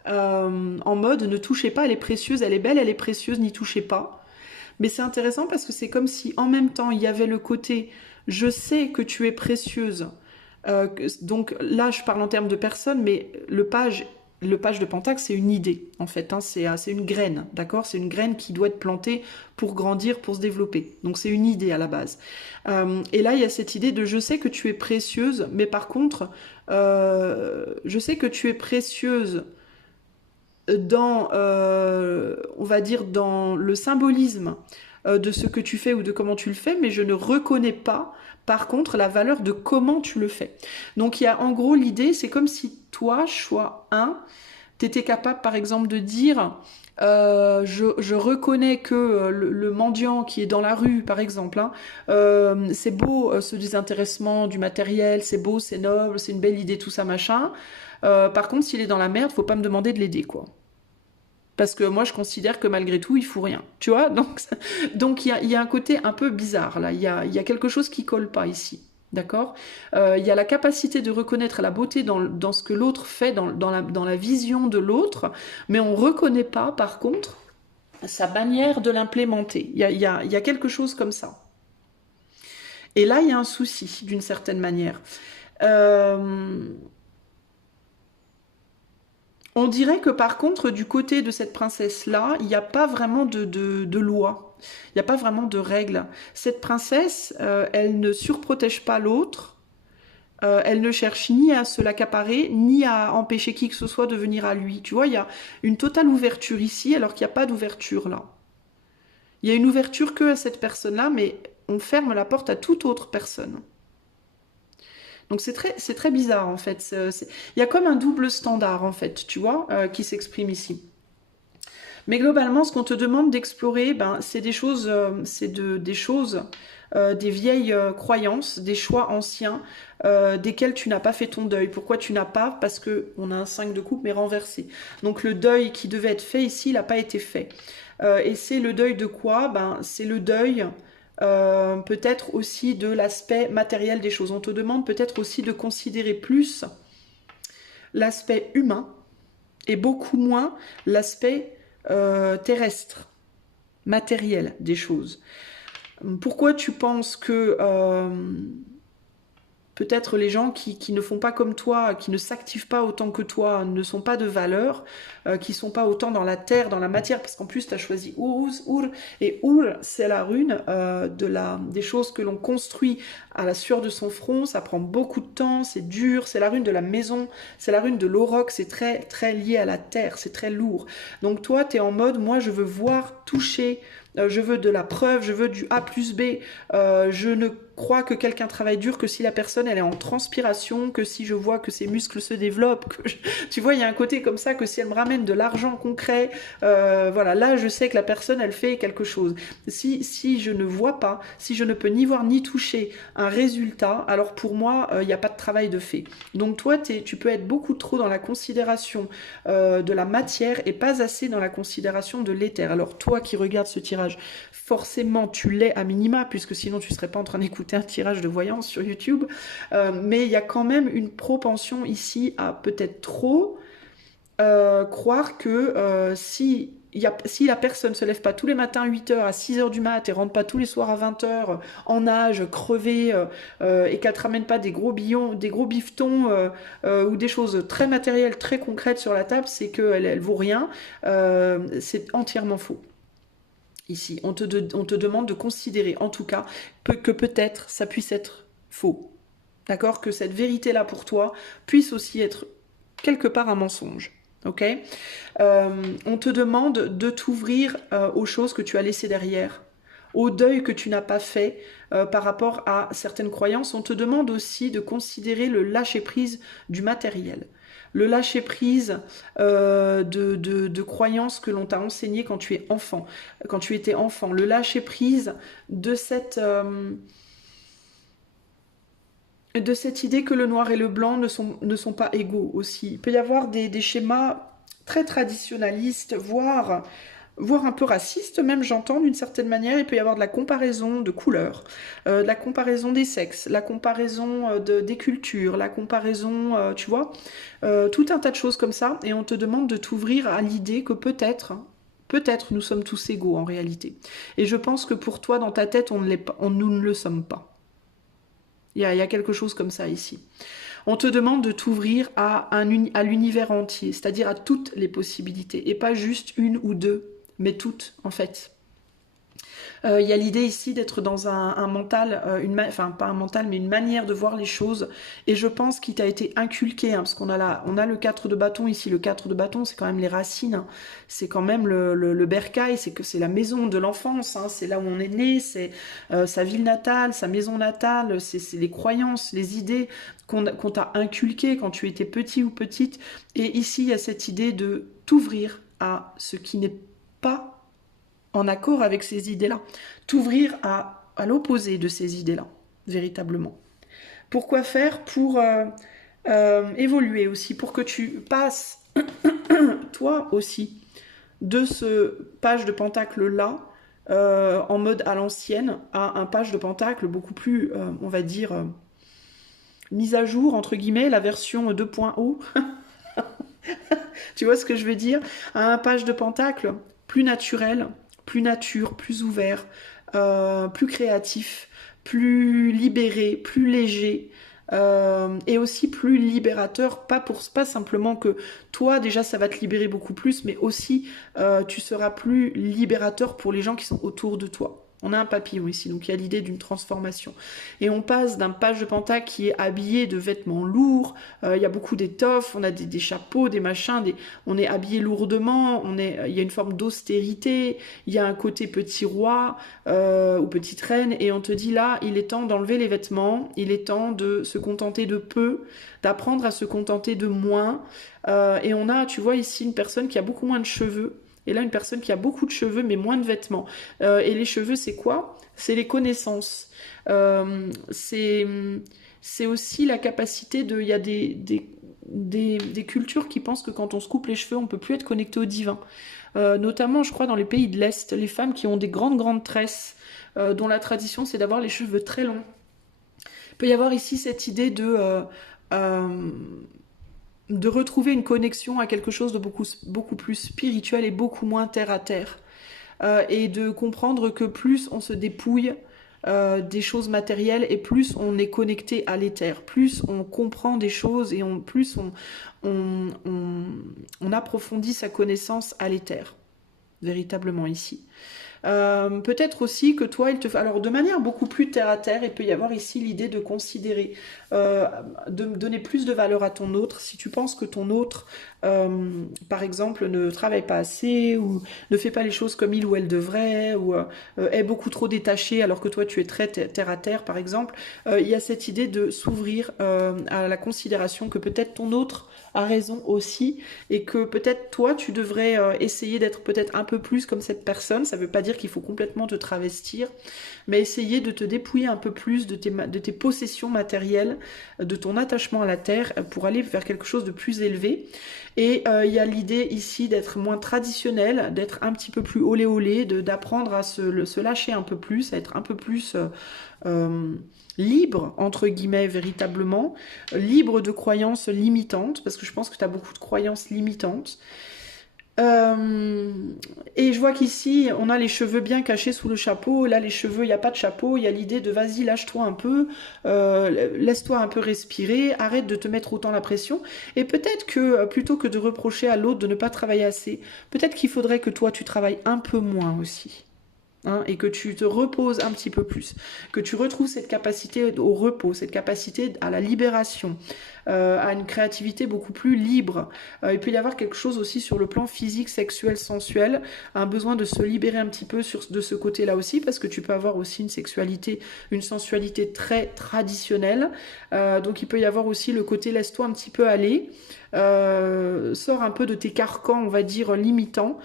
en mode ne touchez pas, elle est précieuse, elle est belle, elle est précieuse, n'y touchez pas. Mais c'est intéressant parce que c'est comme si en même temps il y avait le côté je sais que tu es précieuse. Donc là je parle en termes de personne, mais le page de pentacle c'est une idée en fait, hein, c'est une graine, d'accord? C'est une graine qui doit être plantée pour grandir, pour se développer. Donc c'est une idée à la base. Et là il y a cette idée de je sais que tu es précieuse, mais par contre je sais que tu es précieuse dans, on va dire, dans le symbolisme de ce que tu fais ou de comment tu le fais, mais je ne reconnais pas, par contre, la valeur de comment tu le fais. Donc, il y a en gros l'idée, c'est comme si toi, choix 1, tu étais capable, par exemple, de dire... je reconnais que le mendiant qui est dans la rue, par exemple, hein, c'est beau ce désintéressement du matériel, c'est beau, c'est noble, c'est une belle idée, tout ça, machin. Par contre, s'il est dans la merde, faut pas me demander de l'aider, quoi. Parce que moi, je considère que malgré tout, il fout rien. Tu vois? Donc il y a un côté un peu bizarre, là. Il y a quelque chose qui colle pas ici. D'accord? Il y a la capacité de reconnaître la beauté dans ce que l'autre fait, dans la vision de l'autre, mais on reconnaît pas, par contre, sa manière de l'implémenter. Il y a quelque chose comme ça. Et là, il y a un souci, d'une certaine manière. On dirait que par contre, du côté de cette princesse-là, il n'y a pas vraiment de loi. Il n'y a pas vraiment de règles. Cette princesse, elle ne surprotège pas l'autre. Elle ne cherche ni à se l'accaparer, ni à empêcher qui que ce soit de venir à lui. Tu vois, il y a une totale ouverture ici, alors qu'il n'y a pas d'ouverture là. Il y a une ouverture que à cette personne-là, mais on ferme la porte à toute autre personne. Donc c'est très bizarre en fait. Il y a comme un double standard en fait, tu vois, qui s'exprime ici. Mais globalement, ce qu'on te demande d'explorer, ben, c'est des choses, des vieilles croyances, des choix anciens, desquels tu n'as pas fait ton deuil. Pourquoi tu n'as pas? Parce que on a un 5 de coupe mais renversé. Donc le deuil qui devait être fait ici, il n'a pas été fait. Et c'est le deuil de quoi? Ben, c'est le deuil peut-être aussi de l'aspect matériel des choses. On te demande peut-être aussi de considérer plus l'aspect humain et beaucoup moins l'aspect terrestre, matériel des choses. Pourquoi tu penses que peut-être les gens qui ne font pas comme toi, qui ne s'activent pas autant que toi, ne sont pas de valeur, qui ne sont pas autant dans la terre, dans la matière, parce qu'en plus tu as choisi Ur, et Ur c'est la rune des choses que l'on construit à la sueur de son front, ça prend beaucoup de temps, c'est dur, c'est la rune de la maison, c'est la rune de l'auroch, c'est très, très lié à la terre, c'est très lourd. Donc toi tu es en mode, moi je veux voir, toucher, je veux de la preuve, je veux du A plus B, je ne crois que quelqu'un travaille dur que si la personne elle est en transpiration, que si je vois que ses muscles se développent, tu vois il y a un côté comme ça que si elle me ramène de l'argent concret, voilà là je sais que la personne elle fait quelque chose. Si je ne vois pas, si je ne peux ni voir ni toucher un résultat, alors pour moi il n'y a pas de travail de fait. Donc toi tu peux être beaucoup trop dans la considération de la matière et pas assez dans la considération de l'éther. Alors toi qui regardes ce tirage, forcément tu l'es à minima, puisque sinon tu serais pas en train d'écouter un tirage de voyance sur YouTube, mais il y a quand même une propension ici à peut-être trop croire que si la personne se lève pas tous les matins à 8h, à 6h du mat et rentre pas tous les soirs à 20h en âge, crevée, et qu'elle te ramène pas des gros bifetons ou des choses très matérielles, très concrètes sur la table, c'est qu'elle vaut rien. C'est entièrement faux. Ici, on te demande de considérer, en tout cas, que peut-être ça puisse être faux. D'accord? Que cette vérité-là pour toi puisse aussi être quelque part un mensonge. Ok? On te demande de t'ouvrir aux choses que tu as laissées derrière, au deuil que tu n'as pas fait par rapport à certaines croyances. On te demande aussi de considérer le lâcher-prise du matériel, le lâcher-prise de croyances que l'on t'a enseignées quand tu es enfant, quand tu étais enfant, le lâcher-prise de cette idée que le noir et le blanc ne sont pas égaux aussi. Il peut y avoir des schémas très traditionnalistes, voire un peu racistes même, j'entends d'une certaine manière. Il peut y avoir de la comparaison de couleurs, de la comparaison des sexes, la comparaison des cultures, la comparaison, tu vois, tout un tas de choses comme ça. Et on te demande de t'ouvrir à l'idée que peut-être nous sommes tous égaux en réalité. Et je pense que pour toi, dans ta tête, nous ne le sommes pas. Il y a quelque chose comme ça ici. On te demande de t'ouvrir à l'univers entier, c'est-à-dire à toutes les possibilités, et pas juste une ou deux, mais toutes en fait. Il y a l'idée ici d'être dans un mental, enfin pas un mental, mais une manière de voir les choses. Et je pense qu'il t'a été inculqué, hein, parce qu'on a on a le 4 de bâton ici. Le 4 de bâton, c'est quand même les racines, hein. C'est quand même le bercail, c'est la maison de l'enfance, hein. C'est là où on est né, c'est sa ville natale, sa maison natale, c'est les croyances, les idées qu'on t'a inculquées quand tu étais petit ou petite. Et ici, il y a cette idée de t'ouvrir à ce qui n'est pas en accord avec ces idées-là. T'ouvrir à l'opposé de ces idées-là, véritablement. Pourquoi faire? Pour évoluer aussi, pour que tu passes, toi aussi, de ce page de pentacle-là, en mode à l'ancienne, à un page de pentacle beaucoup plus, on va dire, mise à jour, entre guillemets, la version 2.0. Tu vois ce que je veux dire? À un page de pentacle plus naturel, plus nature, plus ouvert, plus créatif, plus libéré, plus léger, et aussi plus libérateur, pas simplement que toi déjà ça va te libérer beaucoup plus, mais aussi tu seras plus libérateur pour les gens qui sont autour de toi. On a un papillon ici, donc il y a l'idée d'une transformation. Et on passe d'un page de pentacle qui est habillé de vêtements lourds, il y a beaucoup d'étoffes, on a des chapeaux, des machins, on est habillé lourdement, il y a une forme d'austérité, il y a un côté petit roi ou petite reine, et on te dit là, il est temps d'enlever les vêtements, il est temps de se contenter de peu, d'apprendre à se contenter de moins. Et on a, tu vois ici, une personne qui a beaucoup moins de cheveux, et là, une personne qui a beaucoup de cheveux, mais moins de vêtements. Et les cheveux, c'est quoi? C'est les connaissances. C'est aussi la capacité de... Il y a des cultures qui pensent que quand on se coupe les cheveux, on ne peut plus être connecté au divin. Notamment, je crois, dans les pays de l'Est, les femmes qui ont des grandes tresses, dont la tradition, c'est d'avoir les cheveux très longs. Il peut y avoir ici cette idée de retrouver une connexion à quelque chose de beaucoup plus spirituel et beaucoup moins terre à terre. Et de comprendre que plus on se dépouille des choses matérielles et plus on est connecté à l'éther, plus on comprend des choses et plus on approfondit sa connaissance à l'éther, véritablement ici. Peut-être aussi que toi, il te... Alors, de manière beaucoup plus terre à terre, il peut y avoir ici l'idée de considérer, de donner plus de valeur à ton autre. Si tu penses que ton autre, par exemple, ne travaille pas assez, ou ne fait pas les choses comme il ou elle devrait, ou est beaucoup trop détaché alors que toi, tu es très terre à terre, par exemple, il y a cette idée de s'ouvrir à la considération que peut-être ton autre a raison aussi, et que peut-être toi tu devrais essayer d'être peut-être un peu plus comme cette personne. Ça veut pas dire qu'il faut complètement te travestir, mais essayer de te dépouiller un peu plus de tes possessions matérielles, de ton attachement à la terre, pour aller vers quelque chose de plus élevé. Et il y a l'idée ici d'être moins traditionnel, d'être un petit peu plus olé olé, d'apprendre à se lâcher un peu plus, à être un peu plus libre, entre guillemets, véritablement, libre de croyances limitantes, parce que je pense que tu as beaucoup de croyances limitantes. Et je vois qu'ici, on a les cheveux bien cachés sous le chapeau. Là, les cheveux, il n'y a pas de chapeau. Il y a l'idée de vas-y, lâche-toi un peu, laisse-toi un peu respirer, arrête de te mettre autant la pression. Et peut-être que, plutôt que de reprocher à l'autre de ne pas travailler assez, peut-être qu'il faudrait que toi, tu travailles un peu moins aussi. Hein, et que tu te reposes un petit peu plus, que tu retrouves cette capacité au repos, cette capacité à la libération, à une créativité beaucoup plus libre. Il peut y avoir quelque chose aussi sur le plan physique, sexuel, sensuel, un besoin de se libérer un petit peu de ce côté-là aussi, parce que tu peux avoir aussi une sexualité, une sensualité très traditionnelle. Donc il peut y avoir aussi le côté laisse-toi un petit peu aller, sors un peu de tes carcans, on va dire, limitants.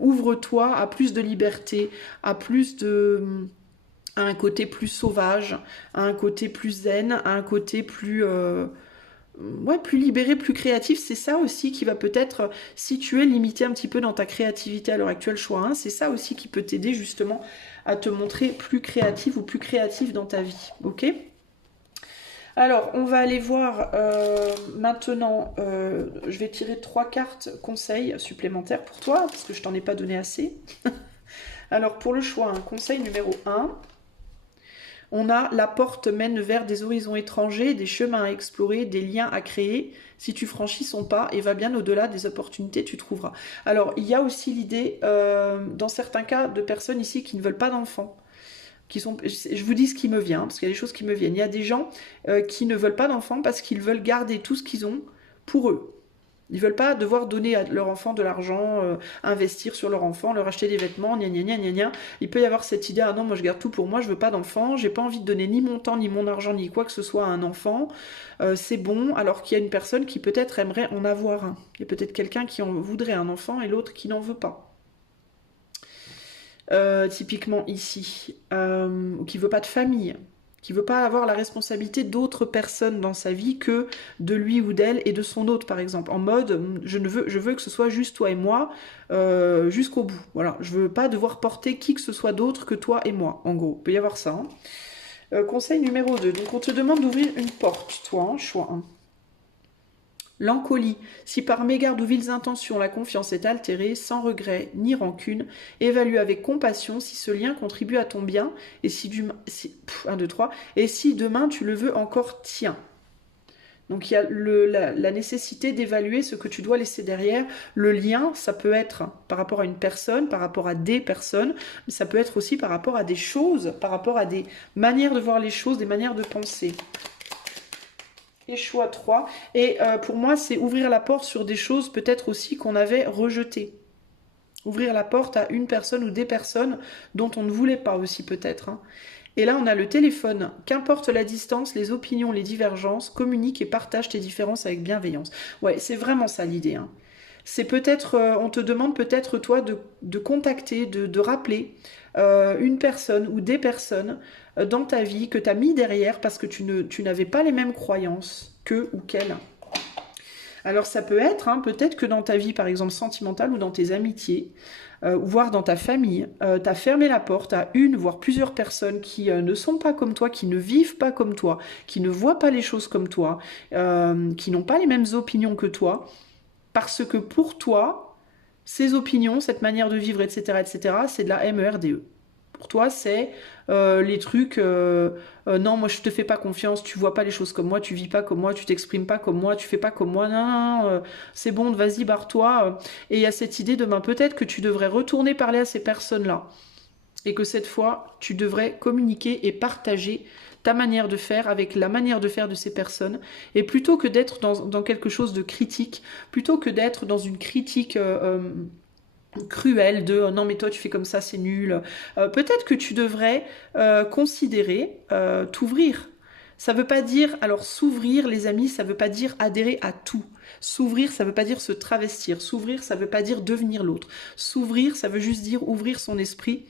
Ouvre-toi à plus de liberté, à plus de... à un côté plus sauvage, à un côté plus zen, à un côté plus... ouais, plus libéré, plus créatif. C'est ça aussi qui va peut-être, si tu es limité un petit peu dans ta créativité à l'heure actuelle, choix 1, c'est ça aussi qui peut t'aider justement à te montrer plus créatif ou plus créatif dans ta vie. Ok ? Alors, on va aller voir maintenant, je vais tirer 3 cartes conseils supplémentaires pour toi, parce que je t'en ai pas donné assez. Alors, pour le choix, un conseil numéro 1, on a la porte mène vers des horizons étrangers, des chemins à explorer, des liens à créer. Si tu franchis son pas et va bien au-delà des opportunités, tu trouveras. Alors, il y a aussi l'idée, dans certains cas, de personnes ici qui ne veulent pas d'enfants. Je vous dis ce qui me vient, parce qu'il y a des choses qui me viennent. Il y a des gens qui ne veulent pas d'enfants parce qu'ils veulent garder tout ce qu'ils ont pour eux. Ils ne veulent pas devoir donner à leur enfant de l'argent, investir sur leur enfant, leur acheter des vêtements, gna gna gna gna gna. Il peut y avoir cette idée, ah non, moi je garde tout pour moi, je veux pas d'enfant, j'ai pas envie de donner ni mon temps, ni mon argent, ni quoi que ce soit à un enfant. C'est bon, alors qu'il y a une personne qui peut-être aimerait en avoir un. Il y a peut-être quelqu'un qui en voudrait un enfant et l'autre qui n'en veut pas. Typiquement ici, ou qui veut pas de famille, qui veut pas avoir la responsabilité d'autres personnes dans sa vie que de lui ou d'elle et de son autre, par exemple, en mode je veux que ce soit juste toi et moi jusqu'au bout. Voilà, je veux pas devoir porter qui que ce soit d'autre que toi et moi. En gros, il peut y avoir ça. Hein. Conseil numéro 2. Donc on te demande d'ouvrir une porte, toi, hein, choix 1. L'encolie, si par mégarde ou viles intentions la confiance est altérée, sans regret ni rancune, évalue avec compassion si ce lien contribue à ton bien, et si, 1, 2, 3, et si demain tu le veux encore, tiens. Donc il y a la nécessité d'évaluer ce que tu dois laisser derrière. Le lien, ça peut être par rapport à une personne, par rapport à des personnes, mais ça peut être aussi par rapport à des choses, par rapport à des manières de voir les choses, des manières de penser. Et choix 3. Et pour moi, c'est ouvrir la porte sur des choses peut-être aussi qu'on avait rejetées. Ouvrir la porte à une personne ou des personnes dont on ne voulait pas aussi peut-être. Hein. Et là, on a le téléphone. Qu'importe la distance, les opinions, les divergences, communique et partage tes différences avec bienveillance. Ouais, c'est vraiment ça l'idée. Hein. C'est peut-être, on te demande peut-être toi de contacter, de rappeler une personne ou des personnes dans ta vie que tu as mis derrière parce que tu n'avais pas les mêmes croyances qu'eux ou qu'elles. Alors ça peut être, hein, peut-être que dans ta vie par exemple sentimentale ou dans tes amitiés, voire dans ta famille, tu as fermé la porte à une, voire plusieurs personnes qui ne sont pas comme toi, qui ne vivent pas comme toi, qui ne voient pas les choses comme toi, qui n'ont pas les mêmes opinions que toi, parce que pour toi, ces opinions, cette manière de vivre, etc., c'est de la MERDE. Pour toi, c'est les trucs, non, moi je te fais pas confiance, tu vois pas les choses comme moi, tu vis pas comme moi, tu t'exprimes pas comme moi, tu fais pas comme moi, non, non, c'est bon, vas-y, barre-toi. Et il y a cette idée de, ben, peut-être que tu devrais retourner parler à ces personnes-là. Et que cette fois, tu devrais communiquer et partager ta manière de faire avec la manière de faire de ces personnes. Et plutôt que d'être dans quelque chose de critique, plutôt que d'être dans une critique cruelle de non mais toi tu fais comme ça c'est nul, peut-être que tu devrais considérer t'ouvrir. Ça veut pas dire, alors s'ouvrir les amis, ça veut pas dire adhérer à tout. S'ouvrir, ça veut pas dire se travestir. S'ouvrir, ça veut pas dire devenir l'autre. S'ouvrir, ça veut juste dire ouvrir son esprit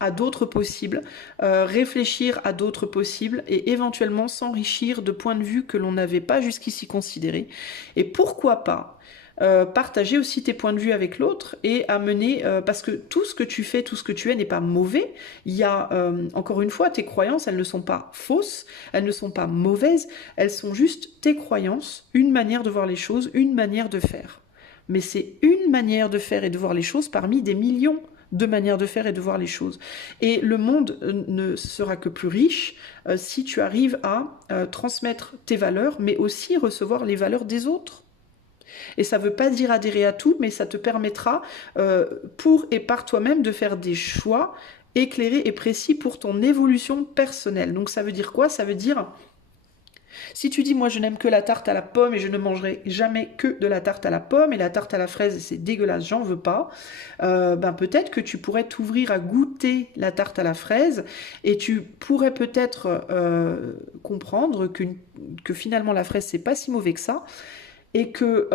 à d'autres possibles, réfléchir à d'autres possibles et éventuellement s'enrichir de points de vue que l'on n'avait pas jusqu'ici considérés. Et pourquoi pas partager aussi tes points de vue avec l'autre et amener, parce que tout ce que tu fais, tout ce que tu es n'est pas mauvais. Il y a, encore une fois, tes croyances, elles ne sont pas fausses, elles ne sont pas mauvaises, elles sont juste tes croyances, une manière de voir les choses, une manière de faire. Mais c'est une manière de faire et de voir les choses parmi des millions de manières de faire et de voir les choses. Et le monde ne sera que plus riche si tu arrives à transmettre tes valeurs, mais aussi recevoir les valeurs des autres. Et ça ne veut pas dire adhérer à tout, mais ça te permettra, pour et par toi-même, de faire des choix éclairés et précis pour ton évolution personnelle. Donc ça veut dire quoi? Ça veut dire, si tu dis moi je n'aime que la tarte à la pomme et je ne mangerai jamais que de la tarte à la pomme et la tarte à la fraise c'est dégueulasse, j'en veux pas, ben peut-être que tu pourrais t'ouvrir à goûter la tarte à la fraise et tu pourrais peut-être comprendre que finalement la fraise c'est pas si mauvais que ça et que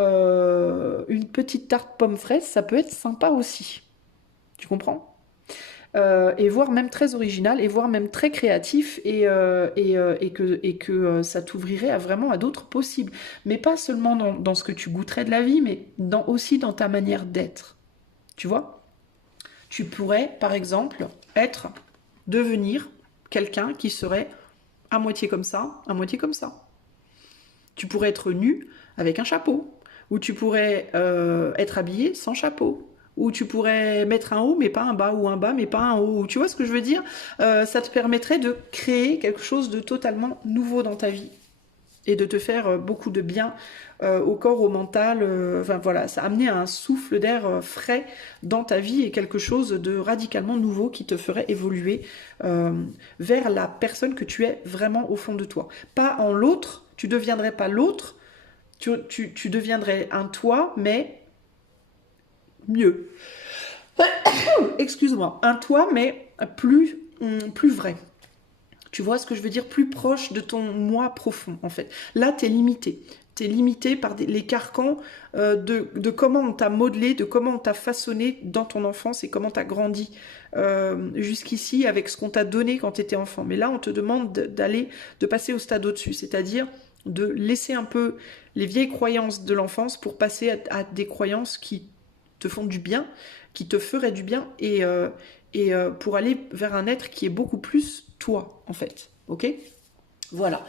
une petite tarte pomme fraise ça peut être sympa aussi. Tu comprends? Et voire même très original, et voire même très créatif, et que ça t'ouvrirait à vraiment à d'autres possibles. Mais pas seulement dans ce que tu goûterais de la vie, mais aussi dans ta manière d'être. Tu vois? Tu pourrais, par exemple, devenir quelqu'un qui serait à moitié comme ça, à moitié comme ça. Tu pourrais être nu avec un chapeau, ou tu pourrais être habillé sans chapeau, ou tu pourrais mettre un haut mais pas un bas, ou un bas mais pas un haut. Tu vois ce que je veux dire? Ça te permettrait de créer quelque chose de totalement nouveau dans ta vie et de te faire beaucoup de bien au corps, au mental. Enfin voilà, ça amener un souffle d'air frais dans ta vie et quelque chose de radicalement nouveau qui te ferait évoluer vers la personne que tu es vraiment au fond de toi. Pas en l'autre, tu deviendrais pas l'autre, tu deviendrais un toi, mais mieux. Excuse-moi, un toi, mais plus vrai. Tu vois ce que je veux dire? Plus proche de ton moi profond, en fait. Là, t'es limité. T'es limité par les carcans de comment on t'a modelé, de comment on t'a façonné dans ton enfance et comment t'as grandi jusqu'ici avec ce qu'on t'a donné quand t'étais enfant. Mais là, on te demande de passer au stade au-dessus, c'est-à-dire de laisser un peu les vieilles croyances de l'enfance pour passer à des croyances qui te font du bien, qui te feraient du bien et pour aller vers un être qui est beaucoup plus toi, en fait. Ok? Voilà.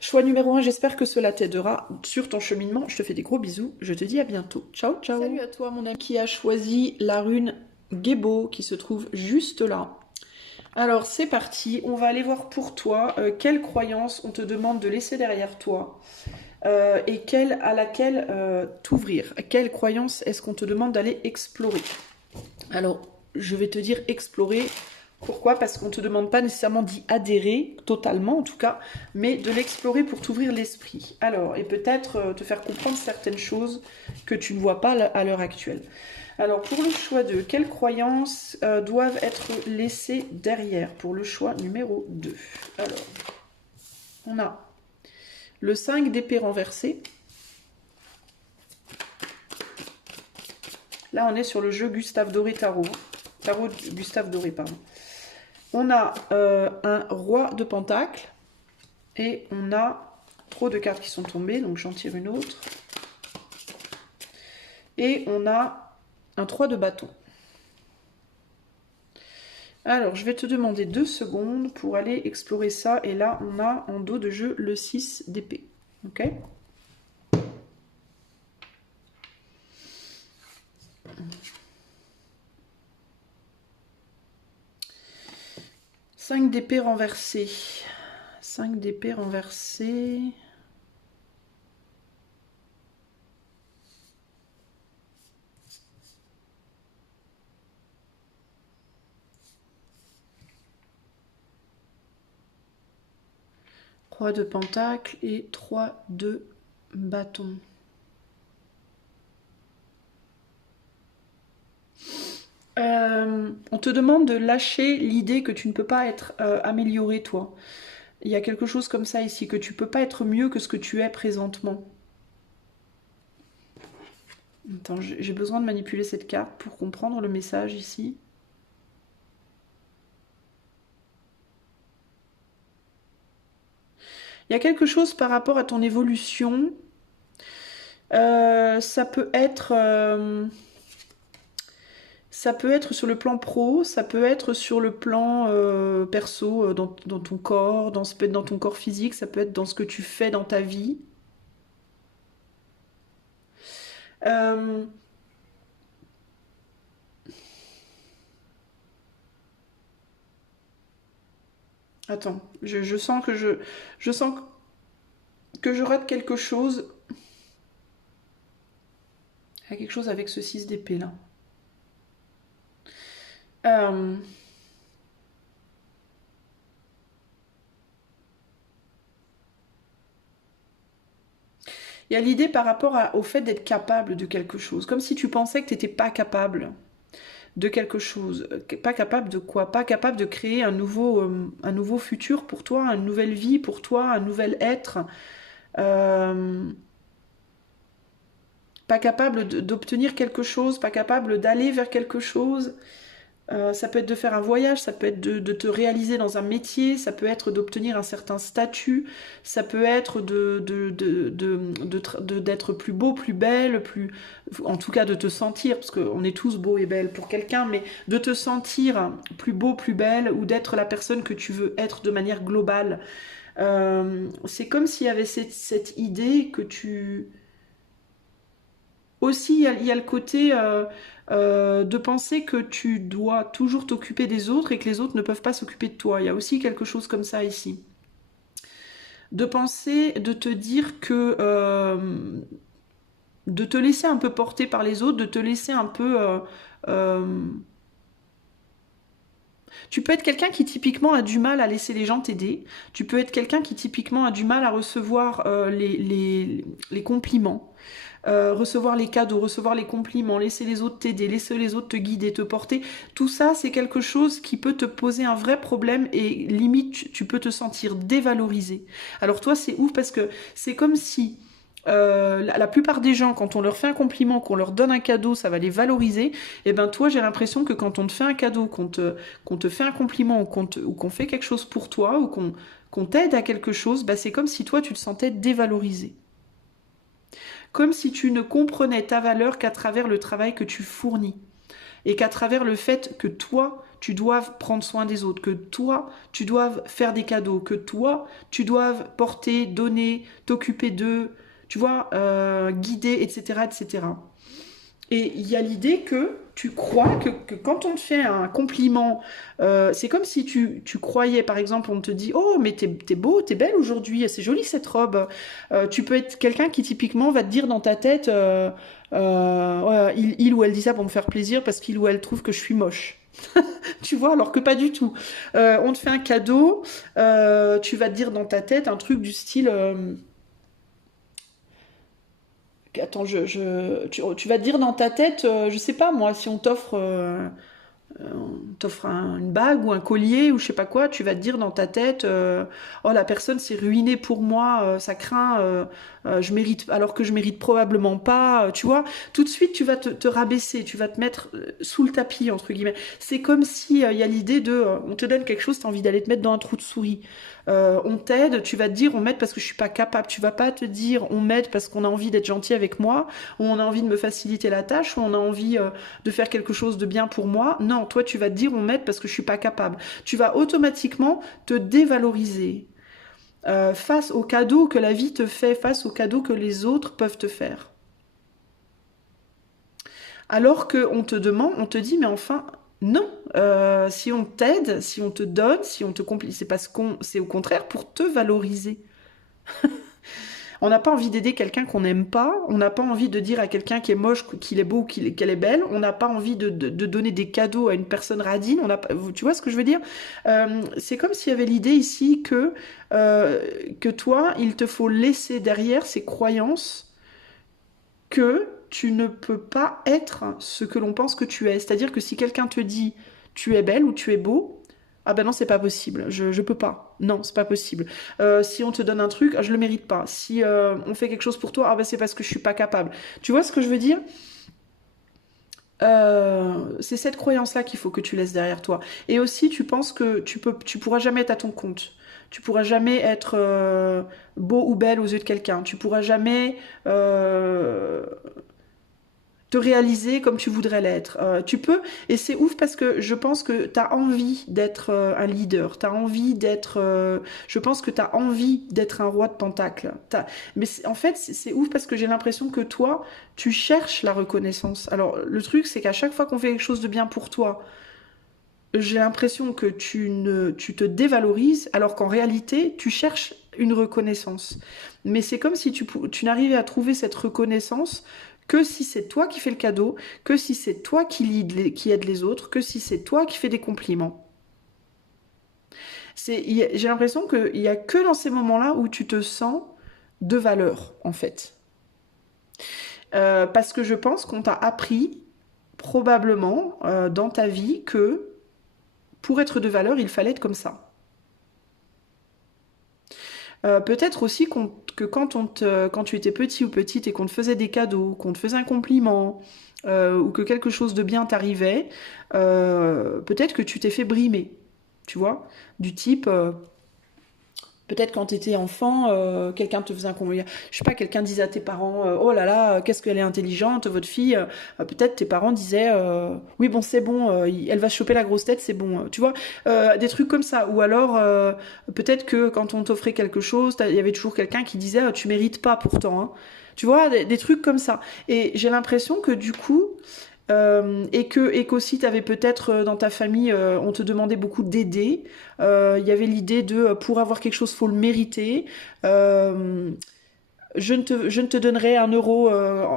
Choix numéro 1, j'espère que cela t'aidera sur ton cheminement. Je te fais des gros bisous. Je te dis à bientôt. Ciao, ciao. Salut à toi, mon ami qui a choisi la rune Gebo qui se trouve juste là. Alors, c'est parti. On va aller voir pour toi quelle croyance on te demande de laisser derrière toi. Et à laquelle t'ouvrir. Quelle croyance est-ce qu'on te demande d'aller explorer? Alors, je vais te dire explorer. Pourquoi? Parce qu'on ne te demande pas nécessairement d'y adhérer, totalement en tout cas, mais de l'explorer pour t'ouvrir l'esprit. Alors, et peut-être te faire comprendre certaines choses que tu ne vois pas à l'heure actuelle. Alors, pour le choix de quelles croyances doivent être laissées derrière pour le choix numéro 2. Alors, on a le 5 d'épée renversé. Là, on est sur le jeu Gustave Doré Tarot. Tarot Gustave Doré, pardon. On a un roi de pentacle. Et on a trop de cartes qui sont tombées, donc j'en tire une autre. Et on a un 3 de bâton. Alors, je vais te demander 2 secondes pour aller explorer ça. Et là, on a en dos de jeu le 6 d'épée. Ok ? 5 d'épée renversée. 5 d'épée renversée. Roi de pentacle et 3 de bâton. On te demande de lâcher l'idée que tu ne peux pas être amélioré, toi. Il y a quelque chose comme ça ici, que tu peux pas être mieux que ce que tu es présentement. Attends, j'ai besoin de manipuler cette carte pour comprendre le message ici. Il y a quelque chose par rapport à ton évolution. Ça peut être sur le plan pro, ça peut être sur le plan perso, dans ton corps, ça peut être dans ton corps physique, ça peut être dans ce que tu fais dans ta vie. Attends, je sens que je sens que je rate quelque chose. Il y a quelque chose avec ce 6 d'épée là. Il y a l'idée par rapport au fait d'être capable de quelque chose. Comme si tu pensais que tu n'étais pas capable de quelque chose. Pas capable de quoi? Pas capable de créer un nouveau futur pour toi, une nouvelle vie pour toi, un nouvel être. Pas capable d'obtenir quelque chose, pas capable d'aller vers quelque chose. Ça peut être de faire un voyage, ça peut être de te réaliser dans un métier, ça peut être d'obtenir un certain statut, ça peut être d'être plus beau, plus belle, en tout cas de te sentir, parce qu'on est tous beaux et belles pour quelqu'un, mais de te sentir plus beau, plus belle, ou d'être la personne que tu veux être de manière globale. C'est comme s'il y avait cette idée que tu... Aussi, il y a le côté de penser que tu dois toujours t'occuper des autres et que les autres ne peuvent pas s'occuper de toi. Il y a aussi quelque chose comme ça ici. De penser, de te dire que... de te laisser un peu porter par les autres, de te laisser un peu... Tu peux être quelqu'un qui typiquement a du mal à laisser les gens t'aider. Tu peux être quelqu'un qui typiquement a du mal à recevoir les compliments. Recevoir les cadeaux, recevoir les compliments, laisser les autres t'aider, laisser les autres te guider, te porter, tout ça c'est quelque chose qui peut te poser un vrai problème et limite tu peux te sentir dévalorisé. Alors toi c'est ouf parce que c'est comme si la plupart des gens, quand on leur fait un compliment, qu'on leur donne un cadeau, ça va les valoriser. Et ben toi, j'ai l'impression que quand on te fait un cadeau, qu'on te fait un compliment ou qu'on fait quelque chose pour toi ou qu'on t'aide à quelque chose, ben c'est comme si toi, tu te sentais dévalorisé. Comme si tu ne comprenais ta valeur qu'à travers le travail que tu fournis. Et qu'à travers le fait que toi, tu doives prendre soin des autres, que toi, tu doives faire des cadeaux, que toi, tu doives porter, donner, t'occuper d'eux, tu vois, guider, etc., etc. Et il y a l'idée que tu crois que quand on te fait un compliment, c'est comme si tu croyais, par exemple, on te dit « Oh, mais t'es beau, t'es belle aujourd'hui, c'est joli cette robe. » Tu peux être quelqu'un qui typiquement va te dire dans ta tête ouais, il ou elle dit ça pour me faire plaisir parce qu'il ou elle trouve que je suis moche. Tu vois, alors que pas du tout. On te fait un cadeau, tu vas te dire dans ta tête un truc du style... Attends, tu vas te dire dans ta tête, je sais pas moi, si on t'offre une bague ou un collier ou je sais pas quoi, tu vas te dire dans ta tête, oh la personne s'est ruinée pour moi, ça craint, je mérite, alors que je mérite probablement pas, tu vois. Tout de suite, tu vas te rabaisser, tu vas te mettre sous le tapis entre guillemets. C'est comme si il y a l'idée de, on te donne quelque chose, t'as envie d'aller te mettre dans un trou de souris. On t'aide, tu vas te dire on m'aide parce que je suis pas capable. Tu vas pas te dire on m'aide parce qu'on a envie d'être gentil avec moi, ou on a envie de me faciliter la tâche, ou on a envie de faire quelque chose de bien pour moi. Non, toi tu vas te dire on m'aide parce que je suis pas capable. Tu vas automatiquement te dévaloriser face aux cadeaux que la vie te fait, face aux cadeaux que les autres peuvent te faire. Alors qu'on te demande, on te dit mais enfin, Non, si on t'aide, si on te donne, si on te complique, c'est parce qu'on, c'est au contraire pour te valoriser. On n'a pas envie d'aider quelqu'un qu'on n'aime pas, on n'a pas envie de dire à quelqu'un qui est moche qu'il est beau ou qu'elle est belle, on n'a pas envie de donner des cadeaux à une personne radine, tu vois ce que je veux dire? C'est comme s'il y avait l'idée ici que toi, il te faut laisser derrière ces croyances que tu ne peux pas être ce que l'on pense que tu es. C'est-à-dire que si quelqu'un te dit tu es belle ou tu es beau, ah ben non, c'est pas possible, je peux pas. Non, c'est pas possible. Si on te donne un truc, je le mérite pas. Si on fait quelque chose pour toi, ah ben c'est parce que je suis pas capable. Tu vois ce que je veux dire? C'est cette croyance-là qu'il faut que tu laisses derrière toi. Et aussi, tu penses que tu pourras jamais être à ton compte. Tu pourras jamais être beau ou belle aux yeux de quelqu'un. Tu pourras jamais te réaliser comme tu voudrais l'être. Tu peux, et c'est ouf parce que je pense que tu as envie d'être un leader, tu as envie d'être, je pense que tu as envie d'être un roi de pentacle. Mais en fait, c'est ouf parce que j'ai l'impression que toi, tu cherches la reconnaissance. Alors, le truc, c'est qu'à chaque fois qu'on fait quelque chose de bien pour toi, j'ai l'impression que tu te dévalorises, alors qu'en réalité, tu cherches une reconnaissance. Mais c'est comme si tu n'arrivais à trouver cette reconnaissance que si c'est toi qui fais le cadeau, que si c'est toi qui aide les autres, que si c'est toi qui fais des compliments. J'ai l'impression qu'il n'y a que dans ces moments-là où tu te sens de valeur, en fait. Parce que je pense qu'on t'a appris, probablement, dans ta vie, que pour être de valeur, il fallait être comme ça. Peut-être aussi que quand tu étais petit ou petite et qu'on te faisait des cadeaux, qu'on te faisait un compliment, ou que quelque chose de bien t'arrivait, peut-être que tu t'es fait brimer, tu vois, du type, peut-être quand tu étais enfant, quelqu'un te faisait un compliment, je sais pas, quelqu'un disait à tes parents, oh là là, qu'est-ce qu'elle est intelligente, votre fille, peut-être tes parents disaient, oui bon c'est bon, elle va se choper la grosse tête, c'est bon, tu vois, des trucs comme ça, ou alors peut-être que quand on t'offrait quelque chose, il y avait toujours quelqu'un qui disait, tu mérites pas pourtant, hein. Tu vois, des trucs comme ça. Et j'ai l'impression que du coup, et qu'aussi tu avais peut-être dans ta famille, on te demandait beaucoup d'aider. Il y avait l'idée de pour avoir quelque chose, faut le mériter. Je ne te donnerai 1 euro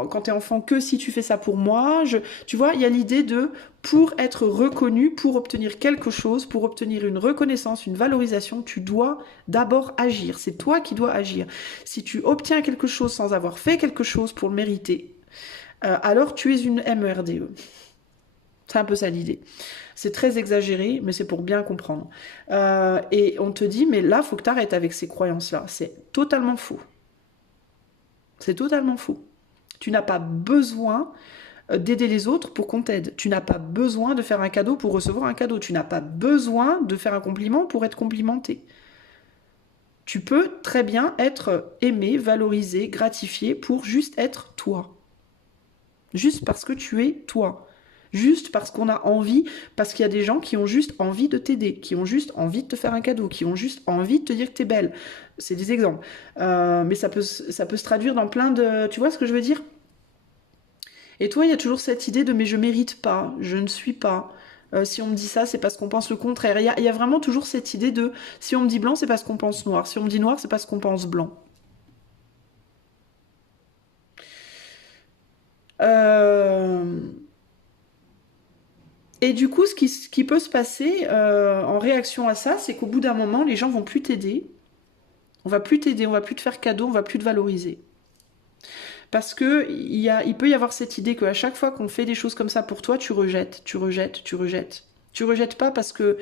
quand t'es enfant que si tu fais ça pour moi. Tu vois, il y a l'idée de pour être reconnu, pour obtenir quelque chose, pour obtenir une reconnaissance, une valorisation, tu dois d'abord agir. C'est toi qui dois agir. Si tu obtiens quelque chose sans avoir fait quelque chose pour le mériter, alors tu es une MERDE. C'est un peu ça l'idée. C'est très exagéré, mais c'est pour bien comprendre. Et on te dit, mais là, faut que tu arrêtes avec ces croyances-là. C'est totalement faux. C'est totalement faux. Tu n'as pas besoin d'aider les autres pour qu'on t'aide. Tu n'as pas besoin de faire un cadeau pour recevoir un cadeau. Tu n'as pas besoin de faire un compliment pour être complimenté. Tu peux très bien être aimé, valorisé, gratifié pour juste être toi. Juste parce que tu es toi. Juste parce qu'on a envie, parce qu'il y a des gens qui ont juste envie de t'aider, qui ont juste envie de te faire un cadeau, qui ont juste envie de te dire que t'es belle. C'est des exemples. Mais ça peut se traduire dans plein de... Tu vois ce que je veux dire? Et toi, il y a toujours cette idée de mais je mérite pas, je ne suis pas. Si on me dit ça, c'est parce qu'on pense le contraire. Il y a vraiment toujours cette idée de si on me dit blanc, c'est parce qu'on pense noir. Si on me dit noir, c'est parce qu'on pense blanc. Et du coup, ce qui peut se passer en réaction à ça, c'est qu'au bout d'un moment, les gens vont plus t'aider. On va plus t'aider, on va plus te faire cadeau, on va plus te valoriser. Parce que il peut y avoir cette idée qu'à chaque fois qu'on fait des choses comme ça pour toi, tu rejettes, tu rejettes, tu rejettes. Tu rejettes pas parce que...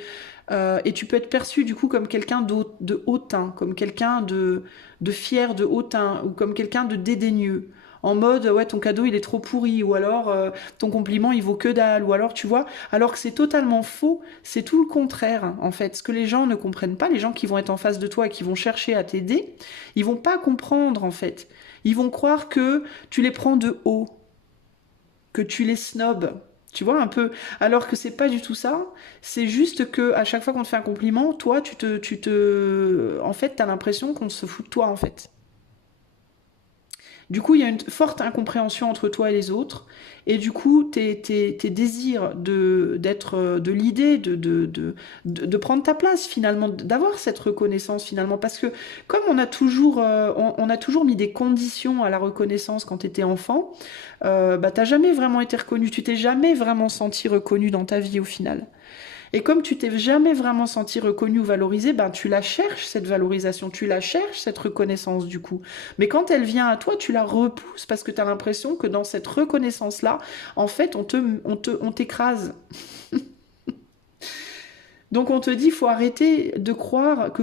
et tu peux être perçu du coup comme quelqu'un de hautain, comme quelqu'un de fier, de hautain, ou comme quelqu'un de dédaigneux. En mode, ouais, ton cadeau il est trop pourri, ou alors ton compliment il vaut que dalle, ou alors tu vois, alors que c'est totalement faux, c'est tout le contraire en fait. Ce que les gens ne comprennent pas, les gens qui vont être en face de toi et qui vont chercher à t'aider, ils vont pas comprendre en fait. Ils vont croire que tu les prends de haut, que tu les snobs. Tu vois un peu, alors que c'est pas du tout ça. C'est juste que à chaque fois qu'on te fait un compliment, toi, en fait, t'as l'impression qu'on se fout de toi en fait. Du coup, il y a une forte incompréhension entre toi et les autres. Et du coup, tes désirs de l'idée, de prendre ta place finalement, d'avoir cette reconnaissance finalement. Parce que comme on a toujours mis des conditions à la reconnaissance quand tu étais enfant, bah, t'as jamais vraiment été reconnu. Tu t'es jamais vraiment senti reconnu dans ta vie au final. Et comme tu t'es jamais vraiment senti reconnu ou valorisé, ben tu la cherches cette valorisation, tu la cherches cette reconnaissance du coup. Mais quand elle vient à toi, tu la repousses parce que tu as l'impression que dans cette reconnaissance-là, en fait, on t'écrase. Donc on te dit, il faut arrêter de croire que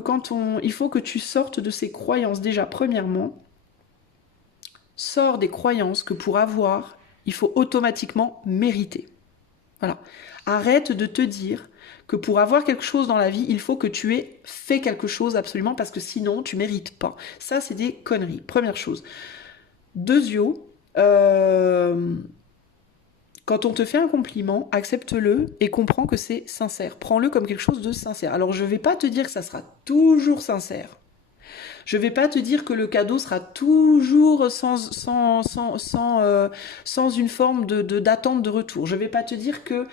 il faut que tu sortes de ces croyances. Déjà, premièrement, sors des croyances que pour avoir, il faut automatiquement mériter. Voilà. Arrête de te dire que pour avoir quelque chose dans la vie, il faut que tu aies fait quelque chose absolument parce que sinon, tu mérites pas. Ça, c'est des conneries. Première chose. Deuxièmement, quand on te fait un compliment, accepte-le et comprends que c'est sincère. Prends-le comme quelque chose de sincère. Alors, je ne vais pas te dire que ça sera toujours sincère. Je ne vais pas te dire que le cadeau sera toujours sans une forme d'attente de retour. Je ne vais pas te dire que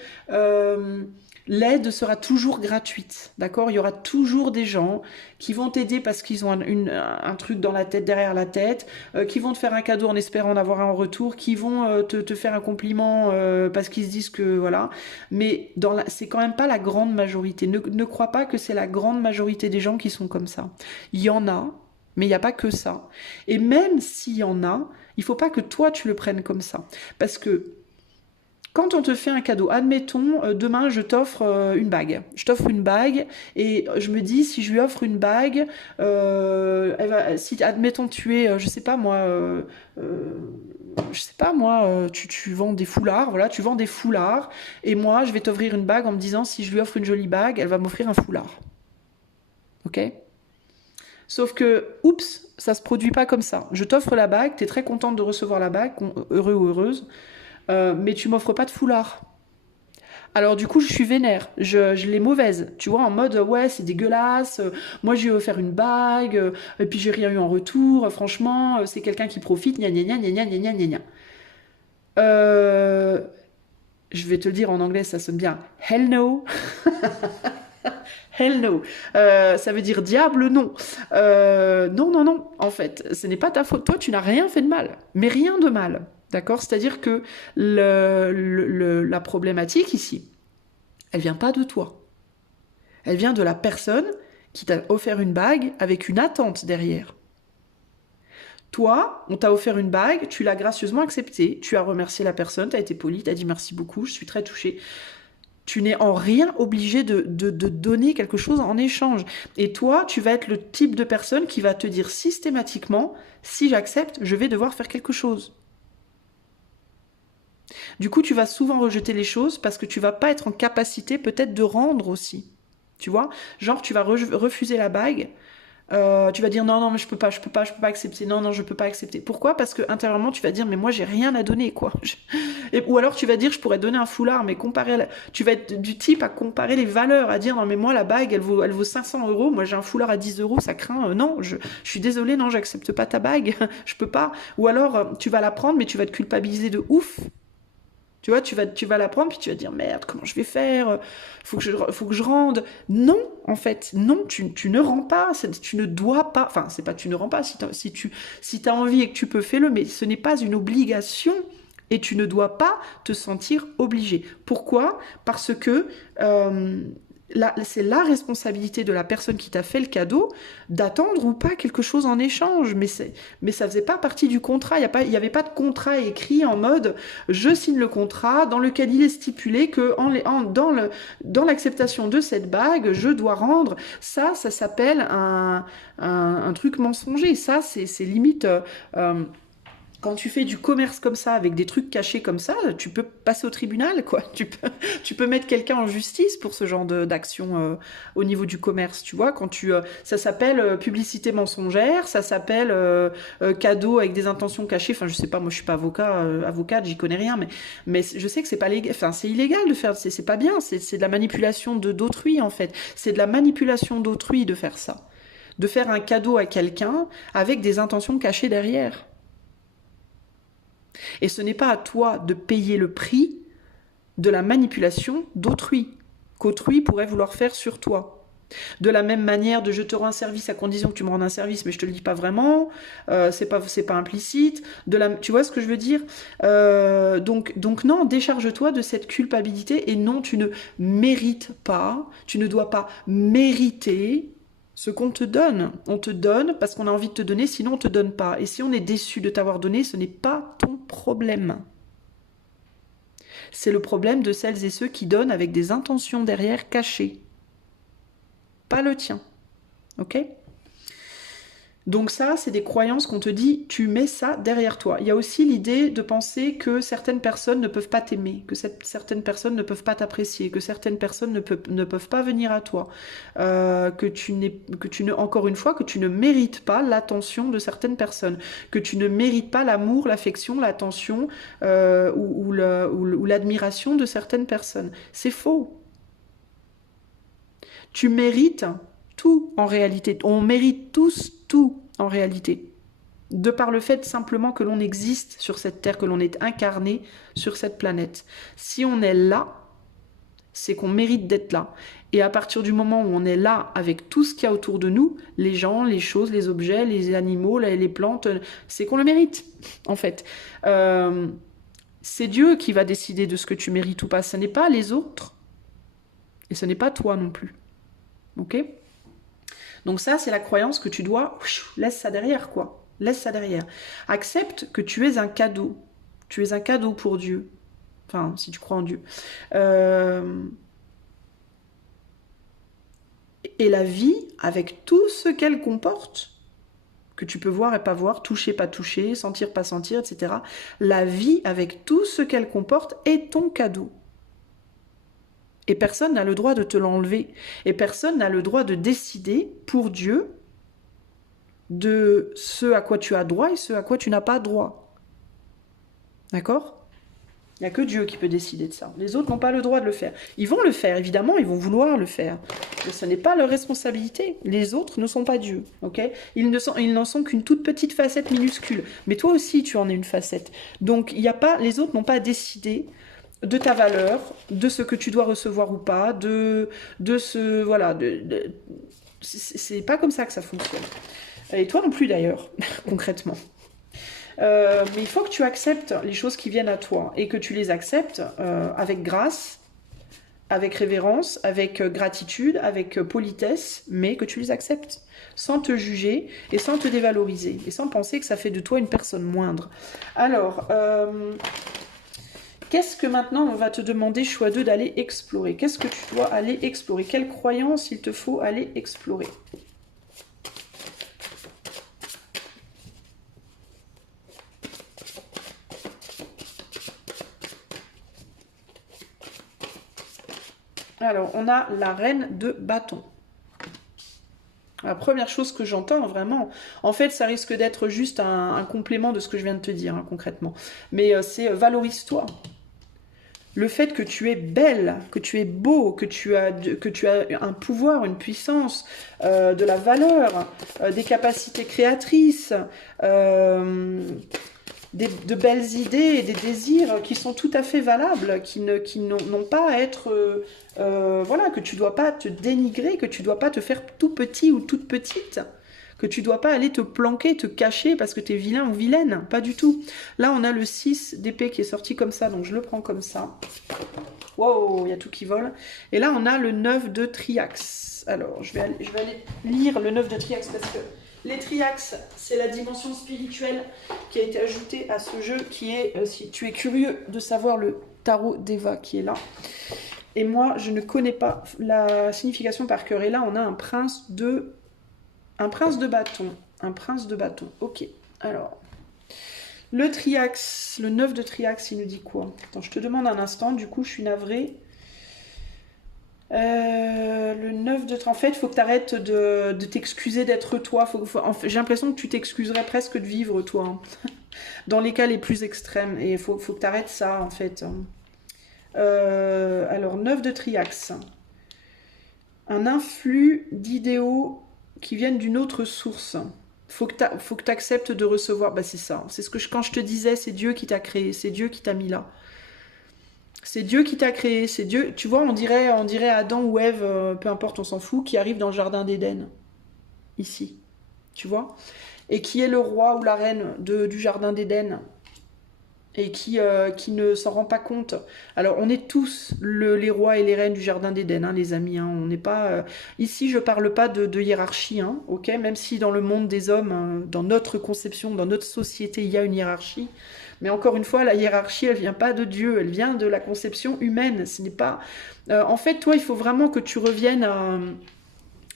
l'aide sera toujours gratuite, d'accord? Il y aura toujours des gens qui vont t'aider parce qu'ils ont un truc dans la tête, derrière la tête, qui vont te faire un cadeau en espérant en avoir un en retour, qui vont te faire un compliment parce qu'ils se disent que voilà. Mais c'est quand même pas la grande majorité. Ne crois pas que c'est la grande majorité des gens qui sont comme ça. Il y en a, mais il n'y a pas que ça. Et même s'il y en a, il ne faut pas que toi tu le prennes comme ça. Parce que quand on te fait un cadeau, admettons, demain je t'offre une bague. Je t'offre une bague et je me dis, si je lui offre une bague, si admettons tu es, je sais pas moi, tu vends des foulards, voilà, tu vends des foulards et moi je vais t'offrir une bague en me disant, si je lui offre une jolie bague, elle va m'offrir un foulard. Ok ? Sauf que, oups, ça se produit pas comme ça. Je t'offre la bague, t'es très contente de recevoir la bague, heureux ou heureuse, mais tu m'offres pas de foulard. Alors du coup, je suis vénère, je l'ai mauvaise, tu vois, en mode, ouais, c'est dégueulasse, moi je lui ai offert une bague, et puis j'ai rien eu en retour, franchement, c'est quelqu'un qui profite, gna gna gna gna gna gna gna gna. Je vais te le dire en anglais, ça sonne bien. Hell no. Hell no. Ça veut dire diable, non. Non, non, non. En fait, ce n'est pas ta faute. Toi, tu n'as rien fait de mal. Mais rien de mal. D'accord? C'est-à-dire que la problématique ici, elle vient pas de toi. Elle vient de la personne qui t'a offert une bague avec une attente derrière. Toi, on t'a offert une bague, tu l'as gracieusement acceptée, tu as remercié la personne, tu as été poli, tu as dit merci beaucoup, je suis très touchée. Tu n'es en rien obligé de donner quelque chose en échange. Et toi, tu vas être le type de personne qui va te dire systématiquement, si j'accepte, je vais devoir faire quelque chose. Du coup, tu vas souvent rejeter les choses parce que tu vas pas être en capacité peut-être de rendre aussi. Tu vois? Genre, tu vas refuser la bague. Tu vas dire non, non, mais je peux pas accepter. Non, non, je peux pas accepter. Pourquoi? Parce que intérieurement, tu vas dire mais moi j'ai rien à donner, quoi. Ou alors tu vas dire je pourrais donner un foulard, mais tu vas être du type à comparer les valeurs, à dire non mais moi la bague elle vaut 500 €, moi j'ai un foulard à 10 €, ça craint. Non, je suis désolée, non, j'accepte pas ta bague, je peux pas. Ou alors tu vas la prendre, mais tu vas te culpabiliser de ouf. Tu vois, tu vas la prendre, puis tu vas dire merde, comment je vais faire? Faut que je rende. Non, en fait, non, tu ne rends pas, tu ne dois pas. Enfin, c'est pas tu ne rends pas. Si t'as envie et que tu peux, fais-le, mais ce n'est pas une obligation et tu ne dois pas te sentir obligé. Pourquoi? Parce que c'est la responsabilité de la personne qui t'a fait le cadeau d'attendre ou pas quelque chose en échange. Mais ça faisait pas partie du contrat. Il y avait pas de contrat écrit en mode je signe le contrat dans lequel il est stipulé que dans l'acceptation de cette bague, je dois rendre. Ça s'appelle un truc mensonger. Ça, c'est limite... quand tu fais du commerce comme ça, avec des trucs cachés comme ça, tu peux passer au tribunal, quoi. Tu peux mettre quelqu'un en justice pour ce genre d'action au niveau du commerce, tu vois. Ça s'appelle publicité mensongère, ça s'appelle cadeau avec des intentions cachées. Enfin, je sais pas, moi je suis pas avocate, j'y connais rien, mais je sais que c'est pas légal. Enfin, c'est illégal de faire, c'est pas bien. C'est de la manipulation d'autrui en fait. C'est de la manipulation d'autrui de faire ça, de faire un cadeau à quelqu'un avec des intentions cachées derrière. Et ce n'est pas à toi de payer le prix de la manipulation d'autrui, qu'autrui pourrait vouloir faire sur toi. De la même manière de je te rends un service à condition que tu me rendes un service, mais je te le dis pas vraiment, c'est pas implicite. Tu vois ce que je veux dire? Donc non, décharge-toi de cette culpabilité et non, tu ne mérites pas, tu ne dois pas mériter ce qu'on te donne. On te donne parce qu'on a envie de te donner, sinon on te donne pas. Et si on est déçu de t'avoir donné, ce n'est pas ton problème. C'est le problème de celles et ceux qui donnent avec des intentions derrière cachées. Pas le tien. Ok? Donc ça, c'est des croyances qu'on te dit, tu mets ça derrière toi. Il y a aussi l'idée de penser que certaines personnes ne peuvent pas t'aimer, que certaines personnes ne peuvent pas t'apprécier, que certaines personnes ne peuvent pas venir à toi, encore une fois, que tu ne mérites pas l'attention de certaines personnes, que tu ne mérites pas l'amour, l'affection, l'attention ou l'admiration de certaines personnes. C'est faux. Tu mérites tout en réalité. On mérite tous tout en réalité. De par le fait simplement que l'on existe sur cette terre, que l'on est incarné sur cette planète. Si on est là, c'est qu'on mérite d'être là. Et à partir du moment où on est là avec tout ce qu'il y a autour de nous, les gens, les choses, les objets, les animaux, les plantes, c'est qu'on le mérite, en fait. C'est Dieu qui va décider de ce que tu mérites ou pas. Ce n'est pas les autres. Et ce n'est pas toi non plus. Ok? Donc ça, c'est la croyance que tu dois... Laisse ça derrière, quoi. Laisse ça derrière. Accepte que tu es un cadeau. Tu es un cadeau pour Dieu. Enfin, si tu crois en Dieu. Et la vie, avec tout ce qu'elle comporte, que tu peux voir et pas voir, toucher, pas toucher, sentir, pas sentir, etc. La vie, avec tout ce qu'elle comporte, est ton cadeau. Et personne n'a le droit de te l'enlever. Et personne n'a le droit de décider pour Dieu de ce à quoi tu as droit et ce à quoi tu n'as pas droit. D'accord? Il n'y a que Dieu qui peut décider de ça. Les autres n'ont pas le droit de le faire. Ils vont le faire, évidemment, ils vont vouloir le faire. Mais ce n'est pas leur responsabilité. Les autres ne sont pas Dieu. Okay? Ils n'en sont qu'une toute petite facette minuscule. Mais toi aussi, tu en es une facette. Donc, les autres n'ont pas décidé de ta valeur, de ce que tu dois recevoir ou pas, c'est pas comme ça que ça fonctionne. Et toi non plus d'ailleurs, concrètement. Mais il faut que tu acceptes les choses qui viennent à toi et que tu les acceptes avec grâce, avec révérence, avec gratitude, avec politesse, mais que tu les acceptes sans te juger et sans te dévaloriser et sans penser que ça fait de toi une personne moindre. Alors, qu'est-ce que maintenant on va te demander, choix 2, d'aller explorer? Qu'est-ce que tu dois aller explorer? Quelle croyance il te faut aller explorer? Alors, on a la reine de bâton. La première chose que j'entends, vraiment, en fait, ça risque d'être juste un complément de ce que je viens de te dire, hein, concrètement. Mais c'est valorise-toi. Le fait que tu es belle, que tu es beau, que tu as un pouvoir, une puissance, de la valeur, des capacités créatrices, de belles idées et des désirs qui sont tout à fait valables, qui n'ont pas à être... voilà, que tu ne dois pas te dénigrer, que tu ne dois pas te faire tout petit ou toute petite, que tu ne dois pas aller te planquer, te cacher parce que tu es vilain ou vilaine, pas du tout. Là, on a le 6 d'épée qui est sorti comme ça, donc je le prends comme ça. Wow, il y a tout qui vole. Et là, on a le 9 de triaxe. Alors, je vais aller lire le 9 de triaxe parce que les triaxes, c'est la dimension spirituelle qui a été ajoutée à ce jeu qui est, si tu es curieux de savoir le tarot d'Eva qui est là. Et moi, je ne connais pas la signification par cœur. Et là, on a un prince de bâton. Un prince de bâton. Ok. Alors, le triaxe, le 9 de triaxe, il nous dit quoi? Attends, je te demande un instant. Du coup, je suis navrée. Le 9 de... En fait, il faut que tu arrêtes de t'excuser d'être toi. J'ai l'impression que tu t'excuserais presque de vivre toi. Hein. Dans les cas les plus extrêmes. Et il faut que tu arrêtes ça, en fait. Alors, 9 de triaxe. Un influx d'idéaux qui viennent d'une autre source. Faut que tu acceptes de recevoir. Bah, c'est ça. C'est ce que quand je te disais, c'est Dieu qui t'a créé, c'est Dieu qui t'a mis là. C'est Dieu qui t'a créé, c'est Dieu. Tu vois, on dirait Adam ou Ève, peu importe, on s'en fout, qui arrive dans le jardin d'Éden, ici. Tu vois? Et qui est le roi ou la reine du jardin d'Éden et qui ne s'en rend pas compte. Alors, on est tous les rois et les reines du jardin d'Éden, hein, les amis. Hein. On n'est pas ici. Je parle pas de hiérarchie, hein, ok. Même si dans le monde des hommes, hein, dans notre conception, dans notre société, il y a une hiérarchie. Mais encore une fois, la hiérarchie, elle vient pas de Dieu, elle vient de la conception humaine. Ce n'est pas. En fait, toi, il faut vraiment que tu reviennes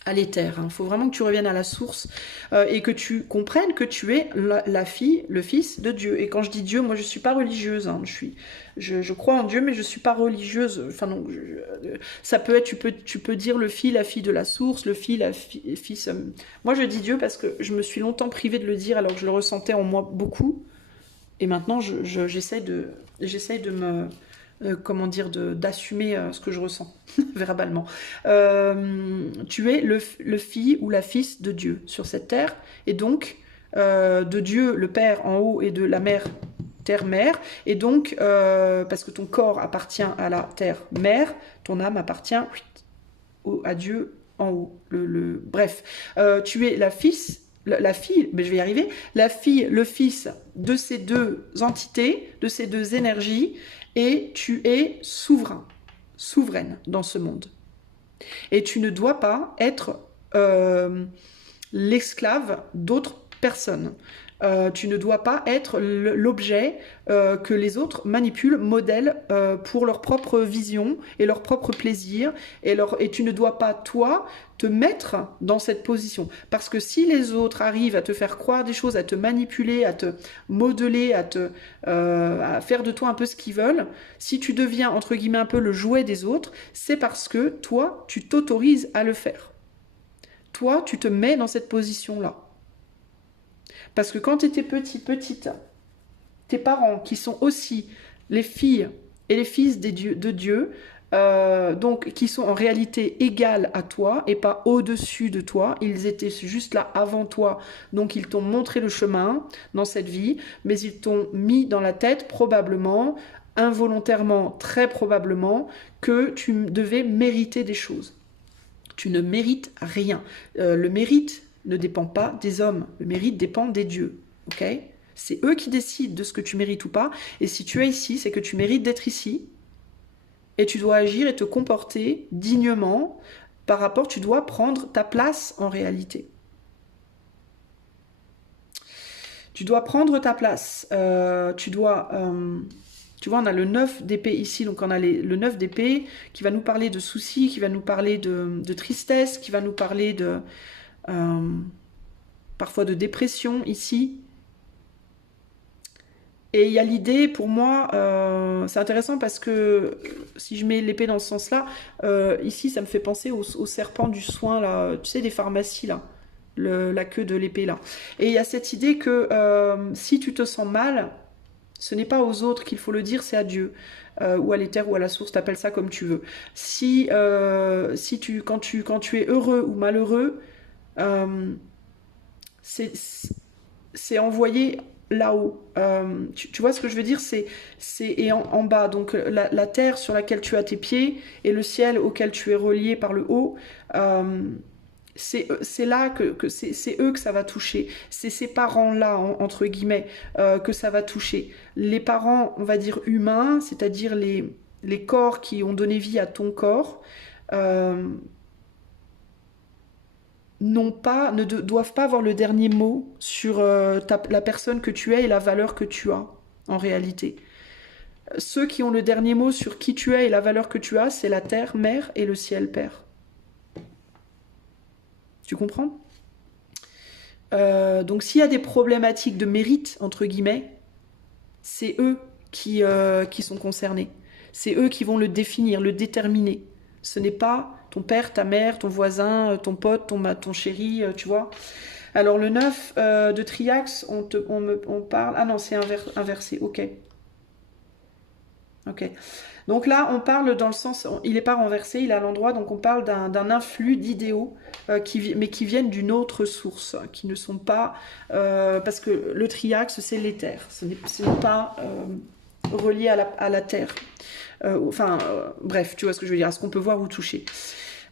à l'éther. Il faut vraiment que tu reviennes à la source et que tu comprennes que tu es la fille, le fils de Dieu. Et quand je dis Dieu, moi je suis pas religieuse. Hein. Je crois en Dieu, mais je suis pas religieuse. Enfin non, ça peut être, tu peux dire le fils, la fille de la source, le fils, fils. Moi je dis Dieu parce que je me suis longtemps privée de le dire alors que je le ressentais en moi beaucoup. Et maintenant j'essaie de me comment dire, d'assumer ce que je ressens verbalement. Tu es le fils ou la fils de Dieu sur cette terre, et donc de Dieu le Père en haut et de la mère terre-mère, et donc parce que ton corps appartient à la terre-mère, ton âme appartient à Dieu en haut. Bref, tu es la fille, mais je vais y arriver, la fille, le fils de ces deux entités, de ces deux énergies, et tu es souverain, souveraine dans ce monde. Et tu ne dois pas être l'esclave d'autres personnes. Tu ne dois pas être l'objet que les autres manipulent, modèlent pour leur propre vision et leur propre plaisir. Et tu ne dois pas, toi, te mettre dans cette position. Parce que si les autres arrivent à te faire croire des choses, à te manipuler, à te modeler, à faire de toi un peu ce qu'ils veulent, si tu deviens, entre guillemets, un peu le jouet des autres, c'est parce que toi, tu t'autorises à le faire. Toi, tu te mets dans cette position-là. Parce que quand tu étais petite, tes parents, qui sont aussi les filles et les fils de Dieu, donc qui sont en réalité égales à toi et pas au-dessus de toi, ils étaient juste là avant toi, donc ils t'ont montré le chemin dans cette vie, mais ils t'ont mis dans la tête probablement, involontairement, très probablement, que tu devais mériter des choses. Tu ne mérites rien. Le mérite ne dépend pas des hommes. Le mérite dépend des dieux. Ok ? C'est eux qui décident de ce que tu mérites ou pas. Et si tu es ici, c'est que tu mérites d'être ici. Et tu dois agir et te comporter dignement par rapport. Tu dois prendre ta place en réalité. Tu dois prendre ta place. Tu vois, on a le 9 d'épée ici, donc on a le 9 d'épée qui va nous parler de soucis, qui va nous parler de tristesse, qui va nous parler parfois de dépression ici. Et il y a l'idée, pour moi, c'est intéressant parce que si je mets l'épée dans ce sens-là, ici ça me fait penser au serpent du soin, là, tu sais, des pharmacies, là, la queue de l'épée, là. Et il y a cette idée que si tu te sens mal, ce n'est pas aux autres qu'il faut le dire, c'est à Dieu, ou à l'éther, ou à la source, t'appelles ça comme tu veux. Quand tu es heureux ou malheureux, c'est envoyé là-haut. Tu vois ce que je veux dire, et en bas, donc la terre sur laquelle tu as tes pieds et le ciel auquel tu es relié par le haut, c'est là que c'est eux que ça va toucher. C'est ces parents-là, entre guillemets, que ça va toucher. Les parents, on va dire humains, c'est-à-dire les corps qui ont donné vie à ton corps, ne doivent pas avoir le dernier mot sur la personne que tu es et la valeur que tu as, en réalité. Ceux qui ont le dernier mot sur qui tu es et la valeur que tu as, c'est la terre, mère, et le ciel, père. Tu comprends ? Donc s'il y a des problématiques de mérite, entre guillemets, c'est eux qui sont concernés. C'est eux qui vont le définir, le déterminer. Ce n'est pas ton père, ta mère, ton voisin, ton pote, ton chéri, tu vois. Alors le 9 de Triaxe, on parle... Ah non, c'est inversé, ok. Ok. Donc là, on parle dans le sens, il n'est pas renversé, il est à l'endroit, donc on parle d'un influx d'idéaux, mais qui viennent d'une autre source, qui ne sont pas... parce que le triaxe, c'est l'éther, ce n'est pas relié à la terre. Bref, tu vois ce que je veux dire, à ce qu'on peut voir ou toucher.